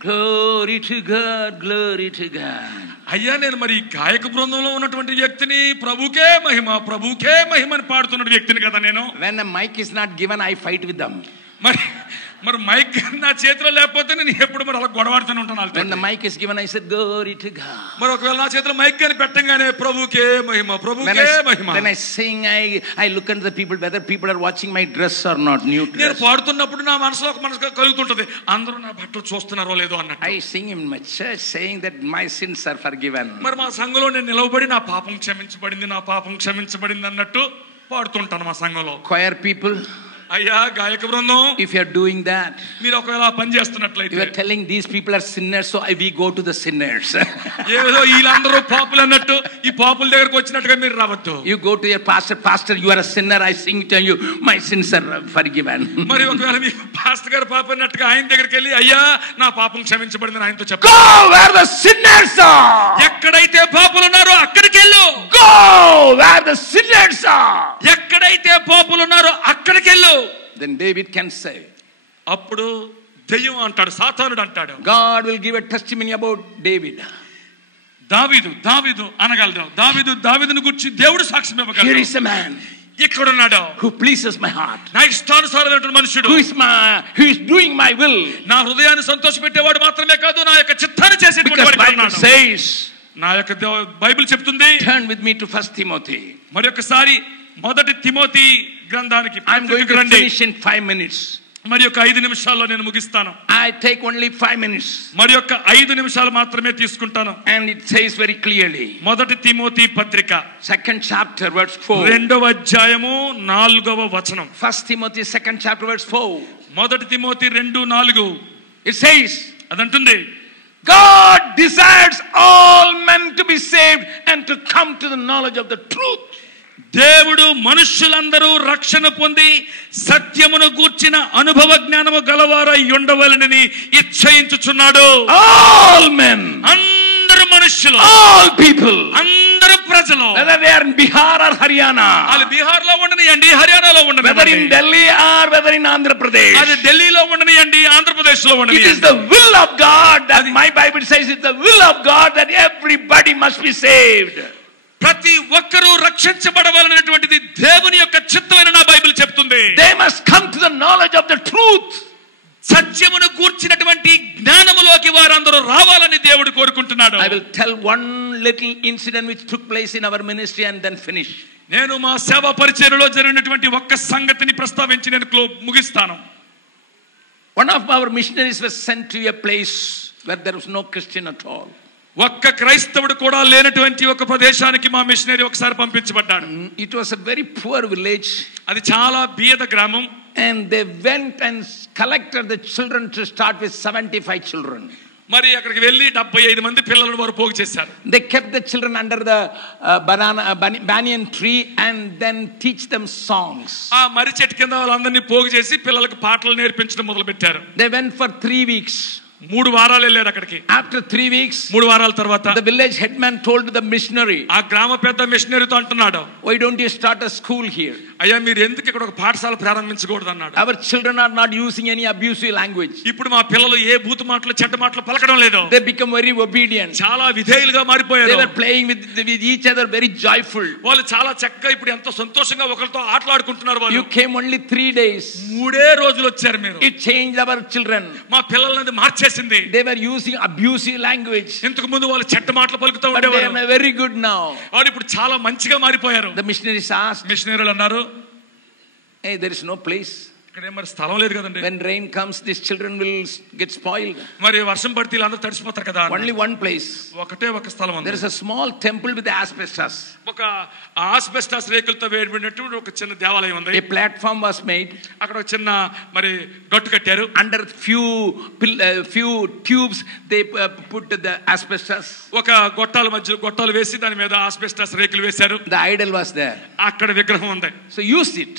glory to God, glory to God. అయ్యా, నేను మరి గాయక బృందంలో ఉన్నటువంటి వ్యక్తిని, ప్రభుకే మహిమ ప్రభుకే మహిమ అని పాడుతున్న వ్యక్తిని కదా నేను. When a mic is not given, I fight with them. మరి మైక్ నా చేతిలో లేకపోతే నేను ఎప్పుడు మరి అలా గొడవాడుతూనే ఉంటాను. When the mic is given, I said, glory to God. మరి ఒకవేళ నా చేతిలో మైక్ కానీ పెట్టంగానే ప్రభుకే మహిమ ప్రభుకే మహిమ. When I sing, I look at the people, whether people are watching my dress or not, new dress. నేను పాడుతున్నప్పుడు నా మనసులో ఒక మనసు కలుగుతుంటది, అందరూ నా బట్టలు చూస్తున్నారో లేదో అన్నట్టు. I sing in my church saying that my sins are forgiven. మరి మా సంఘంలో నేను నిలవబడి నా పాపం క్షమించబడింది, నా పాపం క్షమించబడింది అన్నట్టు పాడుతుంటాను మా సంఘంలో. Choir people, అయ్యా గాయక బృందం, if you are doing that, మీరు ఒకవేళ పని చేస్తున్నట్లయితే, you are telling these people are sinners, so we go to the sinners. ఏదో వీళ్ళందరూ పాపులు అన్నట్టు ఈ పాపుల దగ్గరకు వచ్చినట్టుగా మీరు రావద్దు. You go to your pastor, you are a sinner, I sing to you, my sins are forgiven. మరి ఒకవేళ మీ పాస్టర్ గారు పాపం అన్నట్టుగా ఆయన దగ్గరికి వెళ్ళి, అయ్యా నా పాపం క్షమించబడిందని ఆయనతో చెప్పండి. Go where the sinners are. ఎక్కడైతే పాపులు ఉన్నారో అక్కడికి వెళ్ళు. Go where the sinners are. ఎక్కడైతే పాపులు ఉన్నారో అక్కడికి వెళ్ళు. Then David can say, అప్పుడు దెయ్యం అంటాడు, సాతానుడు అంటాడు, God will give a testimony about David. దావీదు అనగలడు. దావీదును గురించి దేవుడు సాక్ష్యం ఇవ్వగలడు. Here is a man ఇక్కడ ఉన్నాడు, who pleases my heart, నా ఇష్టానుసారమైన మనుషుడు, who is doing my will. నా హృదయాన్ని సంతోషపెట్టేవాడు మాత్రమే కాదు, నా యొక్క చిత్తాన్ని చేసేటువంటి వాడు ఇక్కడ ఉన్నాడు. Says, నా యొక్క బైబిల్ చెప్తుంది. turn with me to 1 Timothy. మరి ఒకసారి మొదటి తిమోతి గ్రంథానికి I'm going to finish in 5 minutes. మరి ఒక 5 నిమిషాల్లో నేను ముగిస్తాను. I take only 5 minutes. మరి ఒక 5 నిమిషాలు మాత్రమే తీసుకుంటాను. And it says very clearly, మొదటి తిమోతి పత్రిక 2nd chapter verse 4. 2వ అధ్యాయము 4వ వచనం. 1 Timothy 2nd chapter verse 4. మొదటి Timothy 2:4. It says, అదంటుంది, God desires all men to be saved and to come to the knowledge of the truth. దేవుడు మనుష్యులందరూ రక్షణ పొంది సత్యమును గూర్చిన అనుభవ జ్ఞానము గలవారై ఉండవలెనని ఇచ్చయించుచున్నాడు. All men, అందరు మనుష్యులు, all people, అందరు ప్రజలు, whether they are in Bihar or Haryana, వాళ్ళు బీహార్ లో ఉండనియండి, హర్యానాలో whether in ఉండనియండి, Delhi or whether in Andhra Pradesh, అది ఢిల్లీలో ఉండనియండి, ఆంధ్రప్రదేశ్ లో it is ఉండనియండి. the will of God that my Bible says it's the will of God that everybody must be saved. ప్రతి ఒక్కరూ రక్షించబడవాలనేటువంటిది దేవుని యొక్క చిత్తమైన నా బైబిల్ చెప్తుంది. They must come to the knowledge of the truth. సత్యమును గూర్చినటువంటి జ్ఞానములోకి వారందరూ రావాలని దేవుడు కోరుకుంటున్నాడు. I will tell one little incident which took place in our ministry and then finish. నేను మా సేవా పరిచర్యలో జరిగినటువంటి ఒక్క సంగతిని ప్రస్తావించి నేను ముగిస్తాను. One of our missionaries was sent to a place where there was no Christian at all. ఒక్క క్రైస్తవుడు కూడా లేనటువంటి ఒక ప్రదేశానికి మా మిషనరీ ఒకసారి పంపించబడ్డాడు. It was a very poor village. అది చాలా బీద గ్రామం. And they went and collected the children to start with 75 children. మరి అక్కడికి వెళ్ళి 75 మంది పిల్లలను వారు పోగు చేశారు. They kept the children under the banyan tree and then teach them songs. ఆ మర్రి చెట్టు కింద వాళ్ళందరినీ పోగు చేసి పిల్లలకు పాటలు నేర్పించడం మొదలు పెట్టారు. They went for 3 weeks. 3 వారాలు వెళ్ళారు అక్కడికి. After 3 weeks, 3 వారాల తర్వాత the village headman told the missionary, ఆ గ్రామ పెద్ద మిషనరీతో అంటున్నాడు, why don't you start a school here? అయ్యా మీరు ఎందుకు ఇక్కడ ఒక పాఠశాల ప్రారంభించకూడదు అన్నాడు. Our children are not using any abusive language. ఇప్పుడు మా పిల్లలు ఏ బూతు మాటలు చెడ్డ మాటలు పలకడం లేదు. They become very obedient. చాలా విధేయులుగా మారిపోయారు. They were playing with each other very joyful. వాళ్ళు చాలా చక్కగా ఇప్పుడు ఎంతో సంతోషంగా ఒకరితో ఆటలాడుకుంటున్నారు. వాళ్ళు You came only 3 days. 3 రోజులు వచ్చారు మీరు. It changed our children. మా పిల్లల్ని మార్చేసింది. They were using abusive language. ఇంతకు ముందు వాళ్ళు చెడ్డ మాటలు పలుకుతూ But they ఉండేవారు. are very good now. వాళ్ళు ఇప్పుడు చాలా మంచిగా మారిపోయారు. The missionaries asked, మిషనరీలు అన్నారు, hey, there is no place. ఇక్కడ మరి స్థలం లేదు కదండి. When rain comes, these children will get spoiled. మరి వర్షం పడితే వీళ్ళందరూ తడిసిపోతారు కదా. Only one place. ఒకటే ఒక స్థలం ఉంది. There is a small temple with asbestos. ఒక ఆస్బెస్టాస్ రేకులతో వేయబడినట్టు ఒక చిన్న దేవాలయం ఉంది. A platform was made. అక్కడ ఒక చిన్న మరి గట్టు కట్టారు. Under few tubes they put the asbestos. ఒక గొట్టాల మధ్య గొట్టాలు వేసి దాని మీద ఆస్బెస్టాస్ రేకులు వేశారు. The idol was there. అక్కడ విగ్రహం ఉంది. So use it.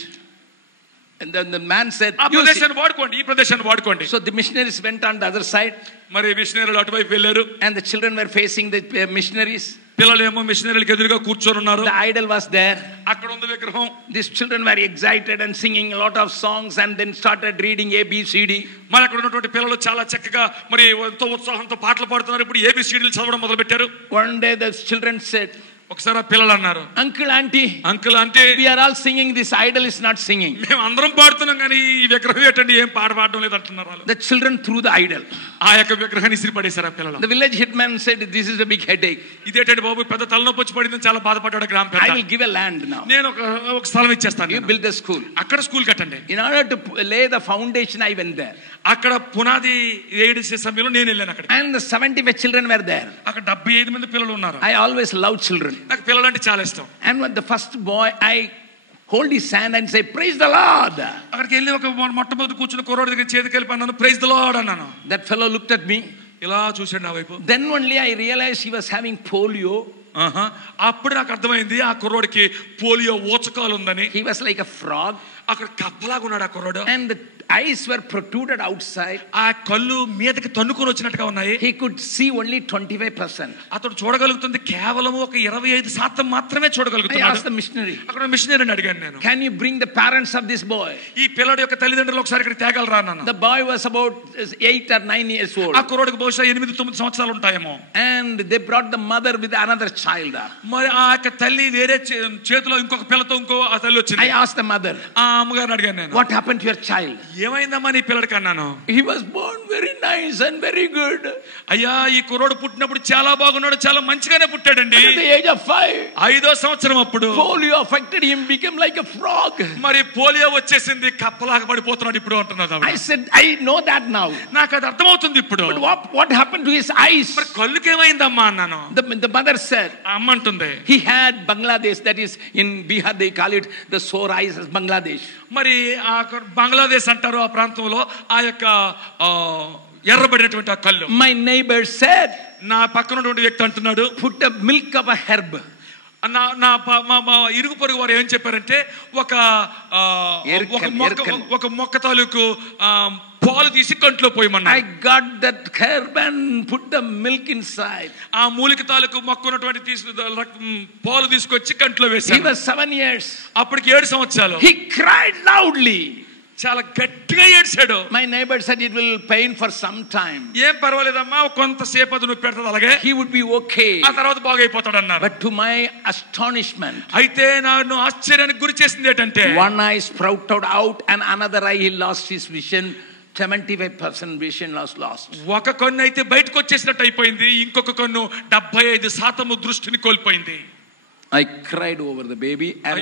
And then the man said, ఆ ప్రదేశాన్ని వాడుకోండి, ఈ ప్రదేశాన్ని వాడుకోండి. So the missionaries went on the other side. మరి మిషనరీలు అటువైపు వెళ్ళారు. And the children were facing the missionaries. పిల్లలు ఏమో మిషనరీలకు ఎదురుగా కూర్చొని ఉన్నారు. The idol was there. అక్కడ ఉంది విగ్రహం. These children were excited and singing a lot of songs and then started reading ABCD. మరి అక్కడ ఉన్నటువంటి పిల్లలు చాలా చక్కగా మరి ఎంతో ఉత్సాహంతో పాటలు పాడుతున్నారు. ఇప్పుడు ఏబిసిడీలు చదవడం మొదలు పెట్టారు. One day the children said, ఒకసారి ఆ పిల్లలు అన్నారు, uncle auntie, అంటే we are all singing, this idol is not singing. మేము అందరం పాడుతున్నాం కానీ ఈ విగ్రహం ఏంటండి ఏం పాడడం లేదు అంటున్నారు వాళ్ళు. The children threw the idol. ఆ యొక్క విగ్రహాన్ని ఇసిరిపడేశారు ఆ పిల్లలు. The village hitman said, this is a big headache. ఇదేంటండి బాబు పెద్ద తలనొప్పి వచ్చి పడిందని చాలా బాధపడ్డాడు గ్రామ పెద్ద. I will give a land now. నేను ఒక స్థలం ఇచ్చేస్తాను. You build the school. అక్కడ స్కూల్ కట్టండి. In order to lay the foundation, I went there. అక్కడ పునాది వేయడిసే సమయంలో నేను వెళ్ళాను అక్కడ. And the 75 children were there. అక్కడ 75 మంది పిల్లలు ఉన్నారు. I always love children. నాకు పిల్లలు అంటే చాలా ఇష్టం. And when the first boy, I hold his hand and say, praise the Lord. అక్కడికి వెళ్ళి ఒక మొట్టమొదటి కూర్చున్న కుర్రోడి దగ్గర చేతికి వెళ్ళి అన్నాను, ప్రైజ్ ద లార్డ్ అన్నాను. That fellow looked at me. ఇలా చూశాడు నా వైపు. Then only I realized he was having polio. అప్పుడు నాకు అర్థమైంది ఆ కుర్రోడికి పోలియో ఊచకాలు ఉందని. He was like a frog. అక్కడ కప్పలాగా ఉన్నాడు ఆ కుర్రోడు. And the eyes were protruded outside. ఆ కళ్ళు మీదకి తన్నుకొని వచ్చినట్టుగా ఉన్నాయి. He could see only 25%. అతడు చూడగలుగుతుంది కేవలం ఒక 25% మాత్రమే చూడగలుగుతున్నాడు. I asked the missionary. అక్కడ మిషనరీని అడిగాను నేను. Can you bring the parents of this boy? ఈ పిల్లడి యొక్క తల్లిదండ్రులు ఒకసారి ఇక్కడ తేగలరా అన్నాను. The boy was about 8 or 9 years old. ఆ కుర్రోడికి బహుశా 8-9 సంవత్సరాలు ఉంటాయేమో. And they brought the mother with another child. మరి ఆ యొక్క తల్లి వేరే చేతిలో ఇంకొక పిల్లతో ఇంకో ఆ తల్లి వచ్చింది. I asked the mother. ఆ అమ్మగారిని అడిగాను నేను. What happened to your child? ఏమైందమ్మా నీ పిల్లడికి అన్నాను. He was born very nice and very good. అయ్యా ఈ కుర్రోడు పుట్టినప్పుడు చాలా బాగున్నాడు, చాలా మంచిగానే పుట్టాడండి. At the age of 5, 5వ సంవత్సరం అప్పుడు polio affected him, became like a frog. మరి పోలియో వచ్చేసింది, కప్పలాగా పడిపోతున్నాడు ఇప్పుడు అంటున్నది. I said, I know that now. నాకు అది అర్థమవుతుంది ఇప్పుడు. But what happened to his eyes? మరి కళ్ళుకి ఏమైందమ్మా అన్నాను. The mother said, అమ్మ అంటుంది, he had Bangladesh, that is in Bihar they call it the sore eyes as Bangladesh. మరి ఆ బంగ్లాదేశ్ అంటారు ఆ ప్రాంతంలో ఆ యొక్క ఎర్రబడినటువంటి ఆ కళ్ళు. My neighbor said, నా పక్కన ఉన్నటువంటి వ్యక్తి అంటున్నాడు, put the milk of a herb. మా ఇరుగు పొరుగు వారు ఏం చెప్పారంటే ఒక మొక్క తాలూకు పాలు తీసి కంట్లో పోయమన్నారు. I got that herb and put the milk inside. ఆ మూలిక తాలూకు మొక్క ఉన్నటువంటి పాలు తీసుకొచ్చి కంట్లో వేశారు. He was 7 years. అప్పటికి 7 సంవత్సరాలు. He cried loudly. చాలా గట్టిగా ఏడ్చాడు. My neighbor said it will pain for some time. ఏం పర్వాలేదమ్మా, కొంతసేపు అది నొప్పి పెడతాది, అలాగే he would be okay. ఆ తర్వాత బాగైపోతాడు అన్నారు. But to my astonishment, అయితే నన్ను ఆశ్చర్యానికి గురి చేసింది ఏంటంటే, one eye sprouted out and another eye he lost his vision. 75% vision lost. ఒక కన్ను అయితే బయటకు వచ్చేసినట్టు అయిపోయింది, ఇంకొక కన్ను 75% దృష్టిని కోల్పోయింది. I cried over the baby and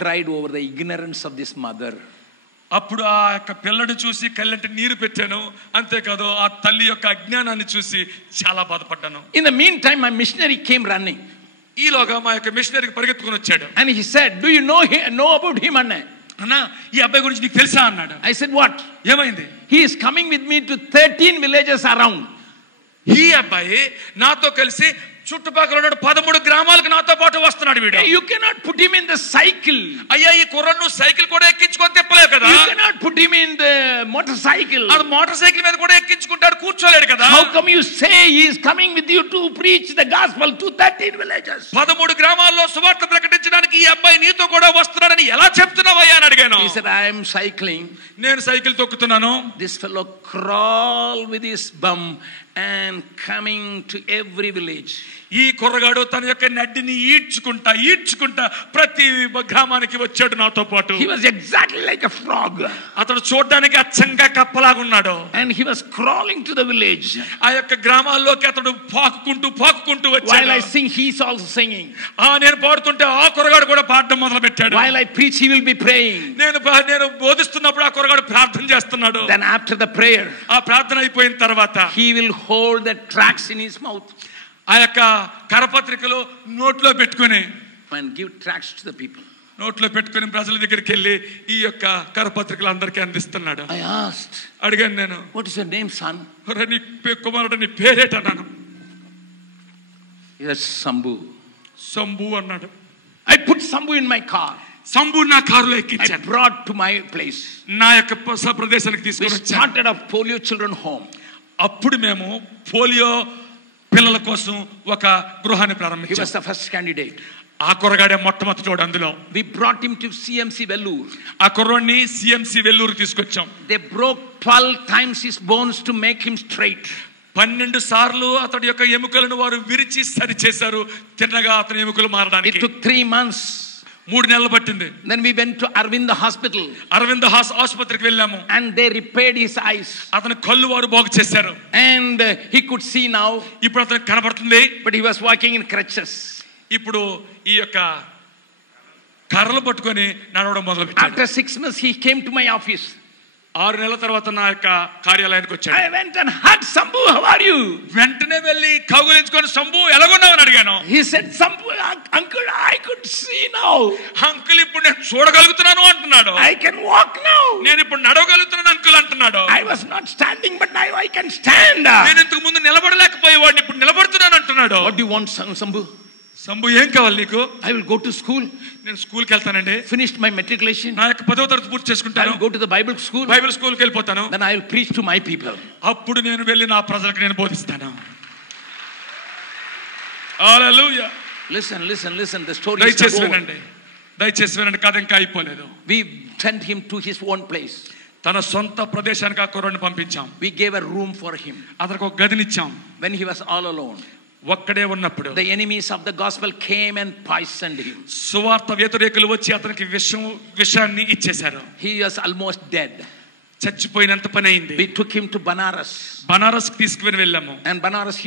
cried over the ignorance of this mother. అప్పుడు ఆ యొక్క పిల్లడు చూసి కళ్ళంటే నీరు పెట్టాను, అంతేకాదు ఆ తల్లి యొక్క అజ్ఞానాన్ని చూసి చాలా బాధపడ్డాను. In the meantime my missionary came running. ఈలోగా మా యొక్క మిషనరీకి పరిగెత్తుకుని వచ్చాడు. And he said, do you know about him? అన్నా ఈ అబ్బాయి గురించి నీకు తెలుసా అన్నాడు. I said, what? ఏమైంది? He is coming with me to 13 villages around. ఈ అబ్బాయి నాతో కలిసి చుట్టుపక్కల 13 గ్రామాలకు నాతో పాటు వస్తున్నాడు వీడు. You cannot put him in the cycle. అయ్యా ఈ కుర్రను సైకిల్ కూడా ఎక్కించుకొని తిప్పలేవు కదా. You cannot put him in the motorcycle. ఆ మోటార్ సైకిల్ మీద కూడా ఎక్కించుకుంటాడు, కూర్చోలేడు కదా. How come you say he is coming with you to preach the gospel to 13 villages? 13 గ్రామాల్లో సువార్త ప్రకటించడానికి ఈ అబ్బాయి నీతో కూడా వస్తున్నాడని ఎలా చెప్తున్నావయ్యా అని అడిగాను. He said, I am cycling. నేను cycle తొక్కుతున్నాను. This fellow crawled with his bum and coming to every village. ఈ కుర్రగాడు తన యొక్క నడ్డిని ఈడ్చుకుంటా ప్రతి గ్రామానికి వచ్చాడు నాతో పాటు. He was exactly like a frog. అతడు చూడడానికి అచ్చంగా కప్పలాగా ఉన్నాడు. And he was crawling to the village. ఆ యొక్క గ్రామాల్లోకి అతడు పాకుకుంటూ వచ్చాడు. While I sing, he is also singing. నేను పాడుతుంటే ఆ కుర్రగాడు కూడా పాడడం మొదలు పెట్టాడు. While I preach, he will be praying. నేను బోధిస్తున్నప్పుడు ఆ కుర్రగాడు ప్రార్థన చేస్తున్నాడు. Then after the prayer, ఆ ప్రార్థన అయిపోయిన తర్వాత he will hold the tracts in his mouth. ఆ యొక్క కరపత్రికలు నోట్లో పెట్టుకుని and give tracts to the people. నోట్లో పెట్టుకుని ప్రజల దగ్గరికి వెళ్ళి ఈ యొక్క కరపత్రికలు అందరికీ అందిస్తున్నాడు. I asked, అడిగాను నేను, what is your name, son? నీ కుమారుడు నీ పేరేటన్నాను. He said, సంబు అన్నాడు. I put Sambu in my car. Sambu నా కారులో ఎక్కించాను. I brought to my place. నా యొక్క ప్రదేశానికి తీసుకొని వచ్చాను. We started a polio children home. అప్పుడు మేము పోలియో పిల్లల కోసం ఒక గృహాన్ని ప్రారంభించాం. He was the first candidate. ఆ కుర్రగాడే మొట్టమొదటివాడు అందులో. We brought him to CMC Vellore. ఆ కుర్రోడిని CMC వెల్లూరు తీసుకొచ్చాం. They broke 12 times his bones to make him straight. 12 సార్లు అతడి యొక్క ఎముకలను వారు విరిచి సరి చేశారు, తిన్నగా అతని ఎముకలు మారడానికి. It took 3 months. 3 నెలలు పట్టింది. Then we went to Arvinda hospital. Aravinda ఆసుపత్రికి వెళ్ళాము. And they repaired his eyes. అతని కళ్ళు వారు బాగు చేశారు. And he could see now. ఇప్పుడు అతనికి కనబడుతుంది. But he was walking in crutches. ఇప్పుడు ఈ యొక్క కర్రలు పట్టుకొని నడవడం మొదలుపెట్టాడు. After 6 months he came to my office. 6 నెలల తర్వాత నా యొక్క కార్యాలయానికి వచ్చాడు. I went and hugged Sambhu, how are you? వెంటనే వెళ్ళి కౌగిలించుకొని సంభు ఎలాగున్నావు అని అడిగాను. He said, Sambhu, uncle, I could see now. Uncle ఇప్పుడు నేను చూడగలుగుతున్నాను అంటున్నాడు. I can walk now. నేను ఇప్పుడు నడవగలుగుతున్నాను అంకుల్ అంటున్నాడు. I was not standing, but now I can stand. నేను ఇంతకు ముందు నిలబడలేకపోయేవాడిని, ఇప్పుడు నిలబడుతున్నాను అంటున్నాడు. What do you want, Sambhu? Sambhu ఏం కావాలి నీకు? I will go to school. నేను స్కూల్కి వెళ్తానండి. Finished my matriculation. నా యొక్క 10వ తరగతి పూర్తి I చేసుకుంటాను. will go to the Bible school. Bible స్కూల్కి వెళ్ళిపోతాను. Then I will preach to my people. అప్పుడు నేను వెళ్ళి నా ప్రజలకు నేను బోధిస్తాను. హల్లెలూయా. Listen. The story is దయచేసి not over. వినండి, దయచేసి వినండి, కథ ఇంకా అయిపోలేదు. We sent him to his own place. తన సొంత ప్రదేశానికి ఆ కుర్రాడిని పంపించాం. We gave a room for him. అతనికి ఒక గదినిచ్చాం. When he was all alone, ఒక్కడే ఉన్నప్పుడు the enemies of the gospel came and poisoned him. సువార్త వ్యతిరేకులు వచ్చి అతనికి విషాన్ని ఇచ్చేశారు. He was almost dead. చచ్చిపోయినంత పని అయింది. We took him to Banaras. Banaras కి తీసుకుని వెళ్ళాము. And Banaras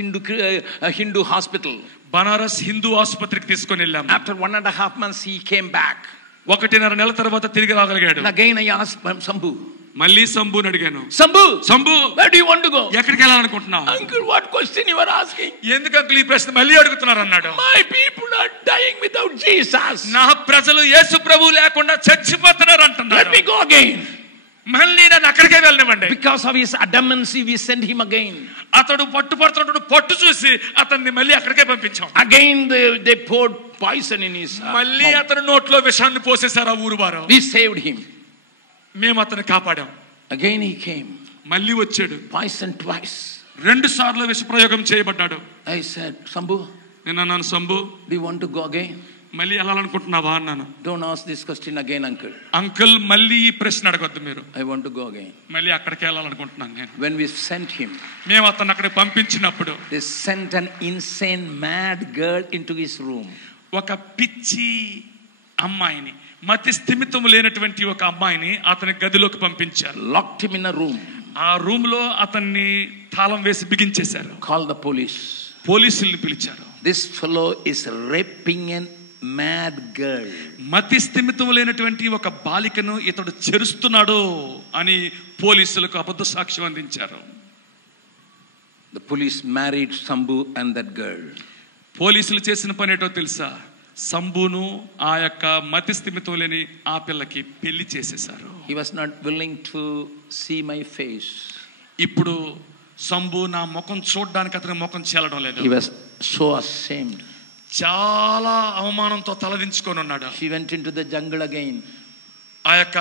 Hindu hospital. Banaras Hindu ఆసుపత్రికి తీసుకుని వెళ్ళాము. After 1.5 months he came back. 1.5 నెలల తర్వాత తిరిగి రాగలిగాడు. And again I asked Sambhu. మళ్ళీ సంభుని అడిగాను. Sambhu, where do you want to go? ఎక్కడికి వెళ్ళాలనుకుంటున్నావు? Uncle, what question you are asking? ఎందుకు అంకుల్ ఈ ప్రశ్న మళ్ళీ అడుగుతున్నారు అన్నాడు. My people are dying without Jesus. నా ప్రజలు యేసు ప్రభువు లేకుండా చచ్చిపోతున్నారు అంటున్నారు. Let me go again. మళ్ళీ నన్ను అక్కడికే వెళ్ళనివ్వండి. Because of his adamancy we sent him again. అతడు పట్టుపడుతున్నప్పుడు పట్టు చూసి అతన్ని మళ్ళీ అక్కడికే పంపించాం. Again they poured poison in his మళ్ళీ అతని నోట్లో విషాన్ని పోసేశారు ఆ ఊరు వారు. We saved him. మేము అతన్ని కాపాడాం. Again he came. మళ్ళీ వచ్చాడు. Poison twice. 2 సార్లు విష ప్రయోగం చేయబడ్డాడు. I said, Sambhu, నేను అన్నాను, Sambhu do you want to go again? మళ్ళీ వెళ్ళాలనుకుంటున్నావా అన్నాను. Don't ask this question again, uncle. Uncle మళ్ళీ ఈ ప్రశ్న అడగొద్దు మీరు. I want to go again. మళ్ళీ అక్కడికి వెళ్ళాలనుకుంటున్నాను నేను. When we sent him, మేము అతన్ని అక్కడికి పంపించినప్పుడు they sent an insane mad girl into his room. ఒక పిచ్చి అమ్మాయిని, మతి స్థిమితం లేనటువంటి ఒక అమ్మాయిని అతని గదిలోకి పంపించారు. Locked him in a room. ఆ రూమ్ లో అతన్ని తాళం వేసి బిగించేశారు. Called the police. పోలీసుల్ని పిలిచారు. This fellow is raping a mad girl. మతి స్థిమితం లేనటువంటి ఒక బాలికను ఇతడు చెరుస్తున్నాడు అని పోలీసులకు అబద్ధ సాక్ష్యం అందించారు. The police married Sambhu and that girl. పోలీసులు చేసిన పని ఏంటో తెలుసా? సంభును ఆ యొక్క మతి స్థిమితం లేని ఆ పిల్లకి పెళ్లి చేసేశారు. He was not willing to see my face. ఇప్పుడు సంభు నా ముఖం చూడడానికి అతని ముఖం చెల్లడం లేదు. He was so ashamed. చాలా అవమానంతో తలదించుకొని ఉన్నాడు. He went into the jungle again. ఆ యొక్క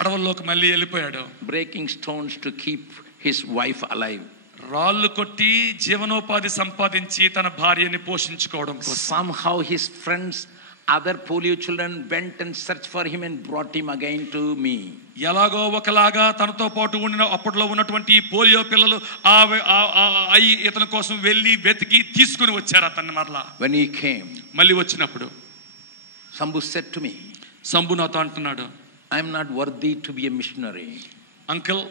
అడవుల్లోకి మళ్ళీ వెళ్ళిపోయాడు. Breaking stones to keep his wife alive. రాళ్ళు కొట్టి జీవనోపాధి సంపాదించి తన భార్యని పోషించుకోవడం కోసం. Somehow his friends, other polio children went and searched for him and brought him again to me. ఎలాగో ఒకలాగా తనతో పాటు ఉండిన అప్పట్లో ఉన్నటువంటి పోలియో పిల్లలు ఇతని కోసం వెళ్ళి వెతికి తీసుకుని వచ్చారు అతన్ని మరలా. When he came, మళ్ళీ వచ్చినప్పుడు Sambhu said to me, Sambhu నాతో అంటున్నాడు, I am not worthy to be a missionary. Uncle,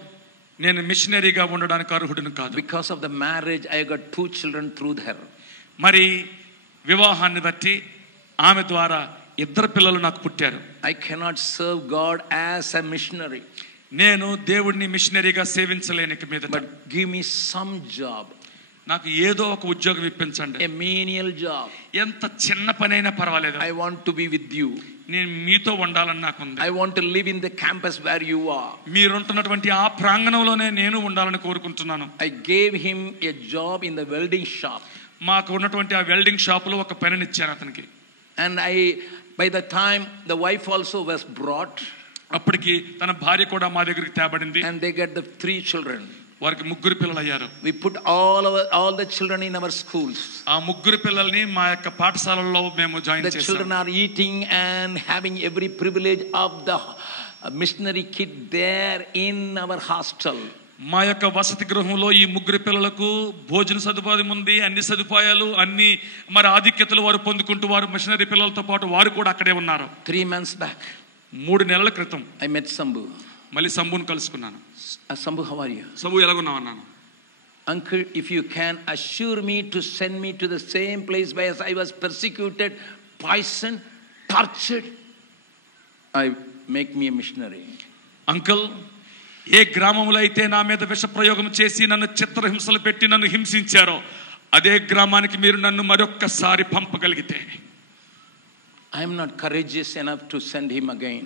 నేను మిషనరీగా ఉండడానికి అర్హుడిని కాదు. Because of the marriage I got 2 children through her. మరి వివాహాన్ని బట్టి ఆమె ద్వారా 2 పిల్లలు నాకు పుట్టారు. I cannot serve God as a missionary. నేను దేవుడిని మిషనరీగా సేవించలేని మీద. But give me some job. నాకు ఏదో ఒక ఉద్యోగం ఇప్పించండి. A menial job. ఎంత చిన్న పనైనా పర్వాలేదు. I want to be with you. నేను మీతో ఉండాలని నాకుంది. I want to live in the campus where you are. మీరుంటున్నటువంటి ఆ ప్రాంగణంలోనే నేను ఉండాలని కోరుకుంటున్నాను. I gave him a job in the welding shop. మాకు ఉన్నటువంటి ఆ వెల్డింగ్ షాప్ లో ఒక పనినిచ్చాను అతనికి. And by the time the wife also was brought, అప్పటికి తన భార్య కూడా మా దగ్గరికి తేబడింది. and they get the 3 children. వారికి 3 పిల్లలు అయ్యారు. We put all the children in our schools. ఆ 3 పిల్లల్ని మా యొక్క పాఠశాలలో మేము జాయిన్ చేశాం. The children are eating and having every privilege of the missionary kid there in our hostel. మా యొక్క వసతి గృహంలో ఈ 3 పిల్లలకు భోజన సదుపాయం ఉంది, అన్ని సదుపాయాలు, అన్ని మరి ఆధిక్యతలు వారు పొందుకుంటూ వారు మిషనరీ పిల్లలతో పాటు వారు కూడా అక్కడే ఉన్నారు. 3 months back, 3 నెలల క్రితం I met Sambhu. మళ్ళీ సంభుని కలుసుకున్నాను. Sambhu, how are you? Sambhu ఎలాగున్నావు అన్నాను. Uncle, if you can assure me to send me to the same place where I was persecuted, poisoned, tortured, I make me a missionary. Uncle, ఏ గ్రామంలో అయితే నా మీద విష ప్రయోగం చేసి నన్ను చిత్రహింసలు పెట్టి నన్ను హింసించారో అదే గ్రామానికి మీరు నన్ను మరొక్కసారి పంపగలిగితే, I am not courageous enough to send him again.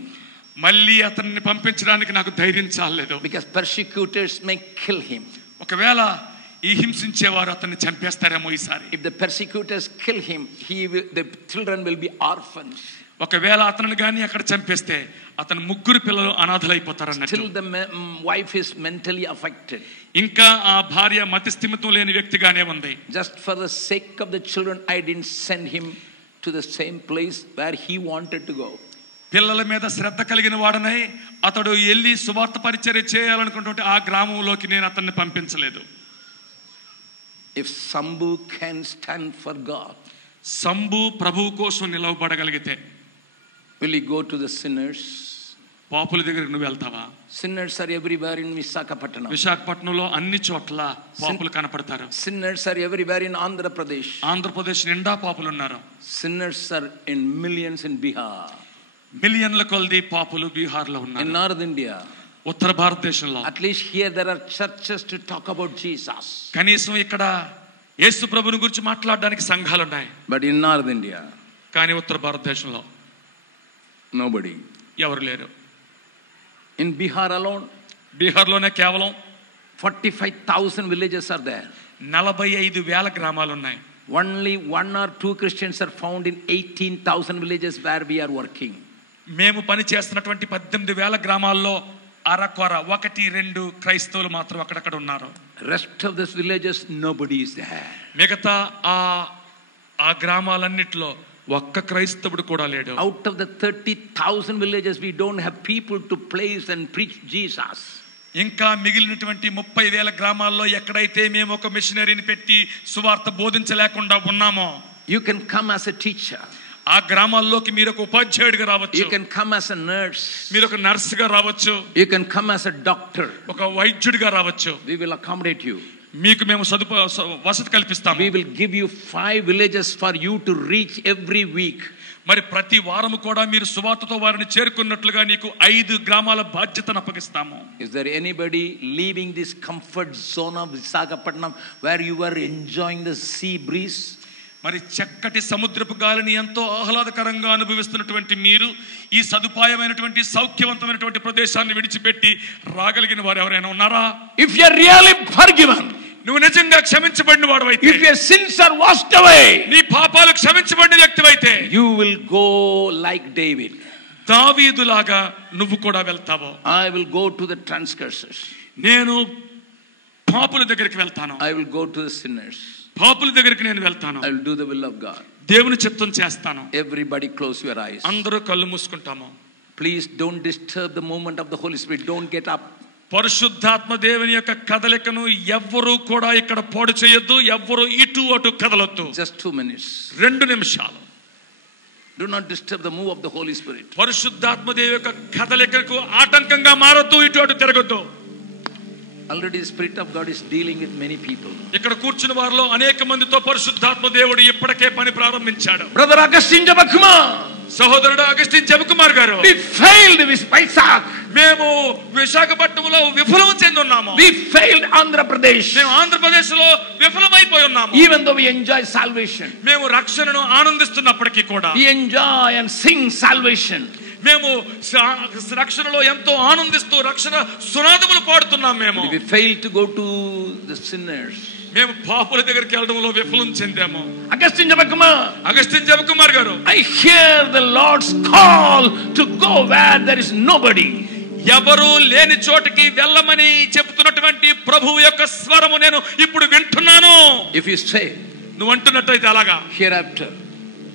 మళ్ళీ అతన్ని పంపించడానికి నాకు ధైర్యం చాలలేదు. Because persecutors may kill him. ఒకవేళ ఈ హింసించేవారు అతన్ని చంపేస్తారేమో ఈసారి. If the persecutors kill him, the children will be orphans. ఒకవేళ అతను గాని అక్కడ చంపేస్తే అతను ముగ్గురు పిల్లలు అనాథలైపోతారన్నట్టు. Still the wife is mentally affected. ఇంకా ఆ భార్య మతి స్థిమితం లేని వ్యక్తిగానే ఉంది. Just for the sake of the children, I didn't send him to the same place where he wanted to go. పిల్లల మీద శ్రద్ధ కలిగిన వాడనై అతడు వెళ్ళి సువార్త పరిచర్య చేయాలనుకుంటుంటే ఆ గ్రామంలోకి నేను అతన్ని పంపించలేదు. If Sambhu can stand for God, Sambu ప్రభువు కోసం నిలవబడగలిగితే, will he go to the sinners? పాపుల దగ్గరికి నువ్వు వెళ్తావా? Sinners are everywhere in Visakhapatnam. విశాఖపట్నంలో అన్ని చోట్ల పాపులు కనపడతారు. Sinners are everywhere in Andhra Pradesh. Andhra Pradesh నిండా పాపులు ఉన్నారు. Sinners are in millions in Bihar. మిలియన్ల కొలది పాపులు బీహార్ లో ఉన్నారు. In North India, ఉత్తర భారతదేశంలో at least here there are churches to talk about Jesus. కనీసం ఇక్కడ యేసు ప్రభువుని గురించి మాట్లాడడానికి సంఘాలు ఉన్నాయి. But in North India, కానీ ఉత్తర భారతదేశంలో nobody. ఎవరు లేరు. In Bihar alone, బీహార్ లోనే కేవలం 45,000 villages are there. 45,000 గ్రామాలు ఉన్నాయి. Only 1 or 2 Christians are found in 18,000 villages where we are working. మేము పని చేస్తున్నటువంటి 18,000 గ్రామాల్లో అరకొర 1-2 క్రైస్తవులు మాత్రం అక్కడక్కడ ఉన్నారు. Rest of these villages, nobody is there. మిగతా ఆ గ్రామాలన్నిట్లో ఒక్క క్రైస్తవుడు కూడా లేడు. Out of the 30,000 villages, we don't have people to place and preach Jesus. ఇంకా మిగిలినటువంటి 30,000 గ్రామాల్లో ఎక్కడైతే మేము ఒక మిషనరీని పెట్టి సువార్త బోధించలేకుండా ఉన్నామో, you can come as a teacher. ఆ గ్రామాల్లోకి మీరు ఒక ఉపాధ్యాయుడిగా రావచ్చు. You can come as a nurse. మీరు ఒక నర్సుగా రావచ్చు. You can come as a doctor. ఒక వైద్యుడిగా రావచ్చు. We will accommodate you. మీకు మేము వసతి కల్పిస్తాము. We will give you 5 villages for you to reach every week. మరి ప్రతి వారము కూడా మీరు సువార్తతో వారిని చేరుకున్నట్లుగా నీకు 5 గ్రామాల బాధ్యతను అప్పగిస్తాము. Is there anybody leaving this comfort zone of Visakhapatnam where you were enjoying the sea breeze? మరి చక్కటి సముద్రపు గాలిని ఎంతో ఆహ్లాదకరంగా అనుభవిస్తున్నటువంటి మీరు ఈ సదుపాయమైనటువంటి సౌఖ్యవంతమైనటువంటి ప్రదేశాన్ని విడిచిపెట్టి రాగలిగిన వారు ఎవరైనా ఉన్నారా? If you are really forgiven, నువ్వు నిజంగా క్షమించబడిన వాడవైతే, if your sins are washed away, నీ పాపాలు క్షమించబడిన వ్యక్తివైతే, you will go like David. దావీదులాగా నువ్వు కూడా వెళ్తావు. I will go to the transgressors. నేను పాపుల దగ్గరికి వెళ్తాను. I will go to the sinners. పాపుల దగ్గరికి నేను వెళ్తాను. I will do the will of God. దేవుని చిత్తం చేస్తాను. Everybody close your eyes. అందరూ కళ్ళు మూసుకుంటాము. Please don't disturb the movement of the Holy Spirit. Don't get up. పరిశుద్ధాత్మ దేవుని యొక్క కదలికను ఎవ్వరూ కూడా ఇక్కడ పాడు చేయొద్దు. ఎవ్వరూ ఇటు అటు కదలొద్దు. Just 2 minutes. 2 నిమిషాలు. Do not disturb the move of the Holy Spirit. పరిశుద్ధాత్మ దేవుని యొక్క కదలికకు ఆటంకంగా మారొద్దు, ఇటు అటు తిరగొద్దు. Already the Spirit of God is dealing with many people. ఇక్కడ కూర్చున్న వారిలో అనేక మందితో పరిశుద్ధాత్మ దేవుడు ఇప్పటికే పని ప్రారంభించాడు. Brother Augustine Jabakumar, సహోదరుడు అగస్టిన్ జబకుమార్ గారు, we failed with Vizag. మేము విశాఖపట్నంలో విఫలం చెంది ఉన్నాము. We failed Andhra Pradesh. మేము ఆంధ్రప్రదేశ్ లో విఫలమైపోయి ఉన్నాము. Even though we enjoy salvation, మేము రక్షణను ఆనందిస్తున్నప్పటికీ కూడా, we enjoy and sing salvation. మేము రక్షణలో ఎంతో ఆనందిస్తూ రక్షణ సునాదములు పాడుతున్నాం. మేము We failed to go to the sinners. మేము పాపుల దగ్గరికి వెళ్ళడంలో విఫలం చెందాము. Augustine Jabakumar, అగస్టిన్ జబకుమార్ గారు, I hear the Lord's call to go where there is nobody. ఎవరు లేని చోటికి వెళ్ళమని చెప్తున్నటువంటి ప్రభువు యొక్క స్వరము నేను ఇప్పుడు వింటున్నాను. If you say, నువ్వు అంటున్నట్టయితే అలాగా, hereafter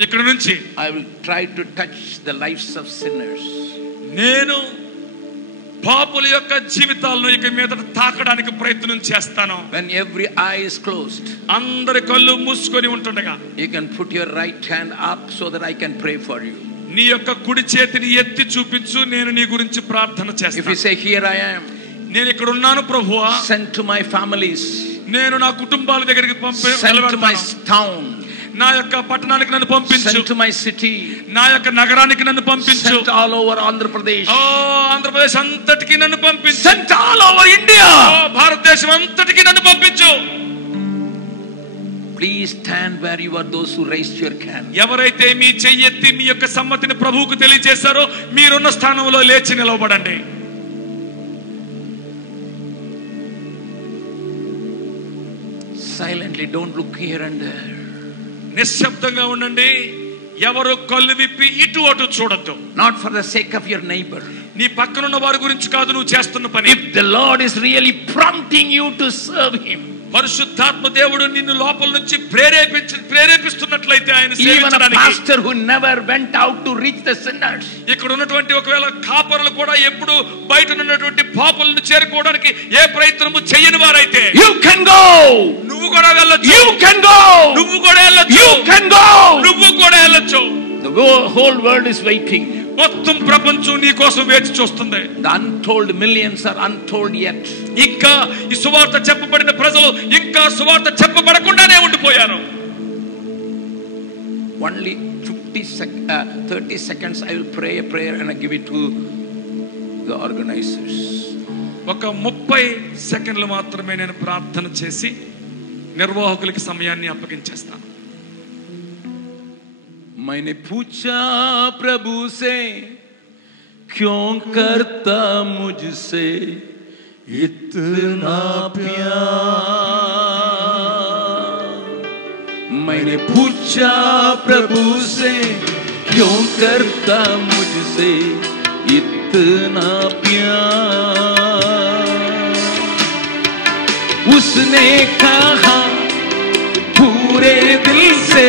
ఇక్కడ నుంచి I will try to touch the lives of sinners. నేను పాపుల యొక్క జీవితాలను ఇక మీద తాకడానికి ప్రయత్నం చేస్తాను. When every eye is closed, అందరి కళ్ళు మూసుకొని ఉంటుండగా, you can put your right hand up so that I can pray for you. నీ యొక్క కుడి చేతిని ఎత్తి చూపించు, నేను నీ గురించి ప్రార్థన If you చేస్తాను. say, here I am, నేను ఇక్కడ ఉన్నాను ప్రభువా, send to my families, నేను నా కుటుంబాల దగ్గరికి send to my town, నా యొక్క పట్టణానికి నన్ను పంపించు. Send to my city. నా యొక్క నగరానికి నన్ను పంపించు. Send all over Andhra Pradesh. ఓ ఆంధ్రప్రదేశ్ అంతటికి నన్ను పంపించు. Send all over India. ఓ భారతదేశం అంతటికి నన్ను పంపించు. Please stand where you are, those who raised your hand. ఎవరైతే మీ చెయ్యెత్తి మీ యొక్క సమ్మతిని ప్రభువుకు తెలియజేశారో మీరున్న స్థానంలో లేచి నిలవబడండి. Silently, don't look here and there. నిశ్శబ్దంగా ఉండండి. ఎవరు కళ్ళు విప్పి ఇటు అటు చూడొద్దు. Not for the sake of your neighbor. నీ పక్కనున్న వారి గురించి కాదు నువ్వు చేస్తున్న పని. If the Lord is really prompting you to serve Him, పరిశుద్ధాత్మ దేవుడు నిన్ను లోపల నుంచి ప్రేరేపిస్తున్నట్లయితే ఆయన even a సేవించడానికి. pastor who never went out to reach the sinners, ఇక్కడ ఉన్నటువంటి ఒకవేళ కాపరులు కూడా ఎప్పుడు బయట ఉన్నటువంటి పాపులను చేరుకోవడానికి ఏ ప్రయత్నము చేయని వారైతే you can go. నువ్వు కూడా వెళ్ళొచ్చు. You can go. నువ్వు కూడా వెళ్ళొచ్చు. You can go. నువ్వు కూడా వెళ్ళొచ్చు. The whole world is waiting. మొత్తం ప్రపంచం నీ కోసం వేచి చూస్తుంది. The untold millions are untold yet. ఇంకా ఈ సువార్త చెప్పబడిన ప్రజలు ఇంకా సువార్త చెప్పబడకుండానే ఉండిపోయారు. Only 30 seconds I will pray a prayer and I give it to the organizers. ఒక 30 సెకండ్లు మాత్రమే నేను ప్రార్థన చేసి నిర్వాహకులకి సమయాన్ని అప్పగించేస్తాను. मैंने पूछा प्रभु से क्यों करता मुझसे इतना प्यार. मैंने पूछा प्रभु से क्यों करता मुझसे इतना प्यार. उसने कहा पूरे दिल से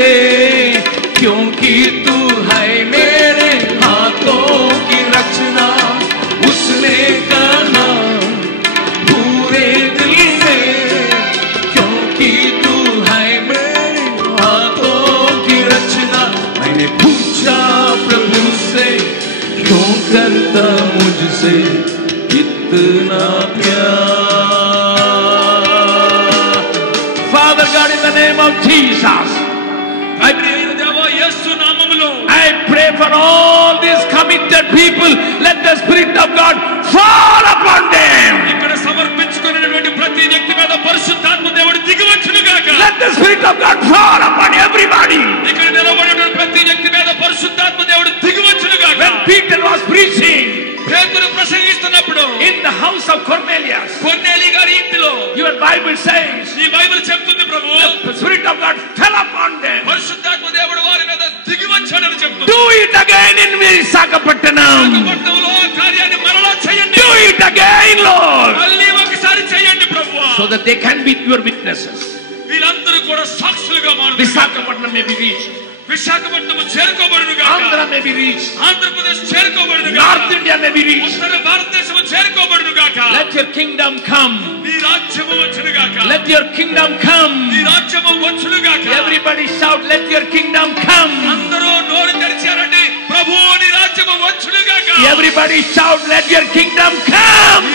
क्योंकि तू है मेरे हाथों की रचना. उसने कहा पूरे दिल से क्योंकि तू है मेरे हाथों की रचना. मैंने पूछा प्रभु से क्यों करता मुझसे इतना प्यार. Father God, in the name of Jesus, I pray for all these committed people. Let the Spirit of God fall upon them. ఇక్కడ సమర్పించుకున్నటువంటి ప్రతి వ్యక్తి మీద పరిశుద్ధాత్మ దేవుడు దిగివచ్చును గాక. Let the Spirit of God fall upon everybody. ఇక్కడ నిలబడినటువంటి ప్రతి వ్యక్తి మీద పరిశుద్ధాత్మ దేవుడు దిగివచ్చును గాక. When Peter was preaching, పేతురు ప్రసంగిస్తున్నప్పుడు in the house of Cornelius, కొర్నేలి గారి ఇంటిలో your Bible says, ఈ బైబిల్ చెప్తుంది ప్రభు, the Spirit of God fell upon them. పరిశుద్ధాత్మ దేవుడు వారి మీద దిగివచ్చాడని చెప్తుంది. Do it again in Visakhapatnam. విశాఖపట్నంలో ఆ కార్యాన్ని మరలా చేయండి. Do it again, Lord. మళ్ళీ ఒకసారి చేయండి ప్రభువా. So that they can be your witnesses. వీరందరూ కూడా సాక్షులుగా మారుతారు. Visakhapatnam may be reached. Visakhapatnam చేరుకోబడును గాక. Andhra may be reached. Andhra Pradesh చేరుకోబడును గాక. North India may be reached. ఉత్తర భారతదేశం చేరుకోబడును గాక. Let your kingdom come. నీ రాజ్యము వచ్చును గాక. Let your kingdom come. నీ రాజ్యము వచ్చును గాక. Everybody shout, let your kingdom come. అందరూ నోరు తెరిచారండి, ప్రభువు నీ రాజ్యము వచ్చును గాక. Everybody shout, let your kingdom come. నీ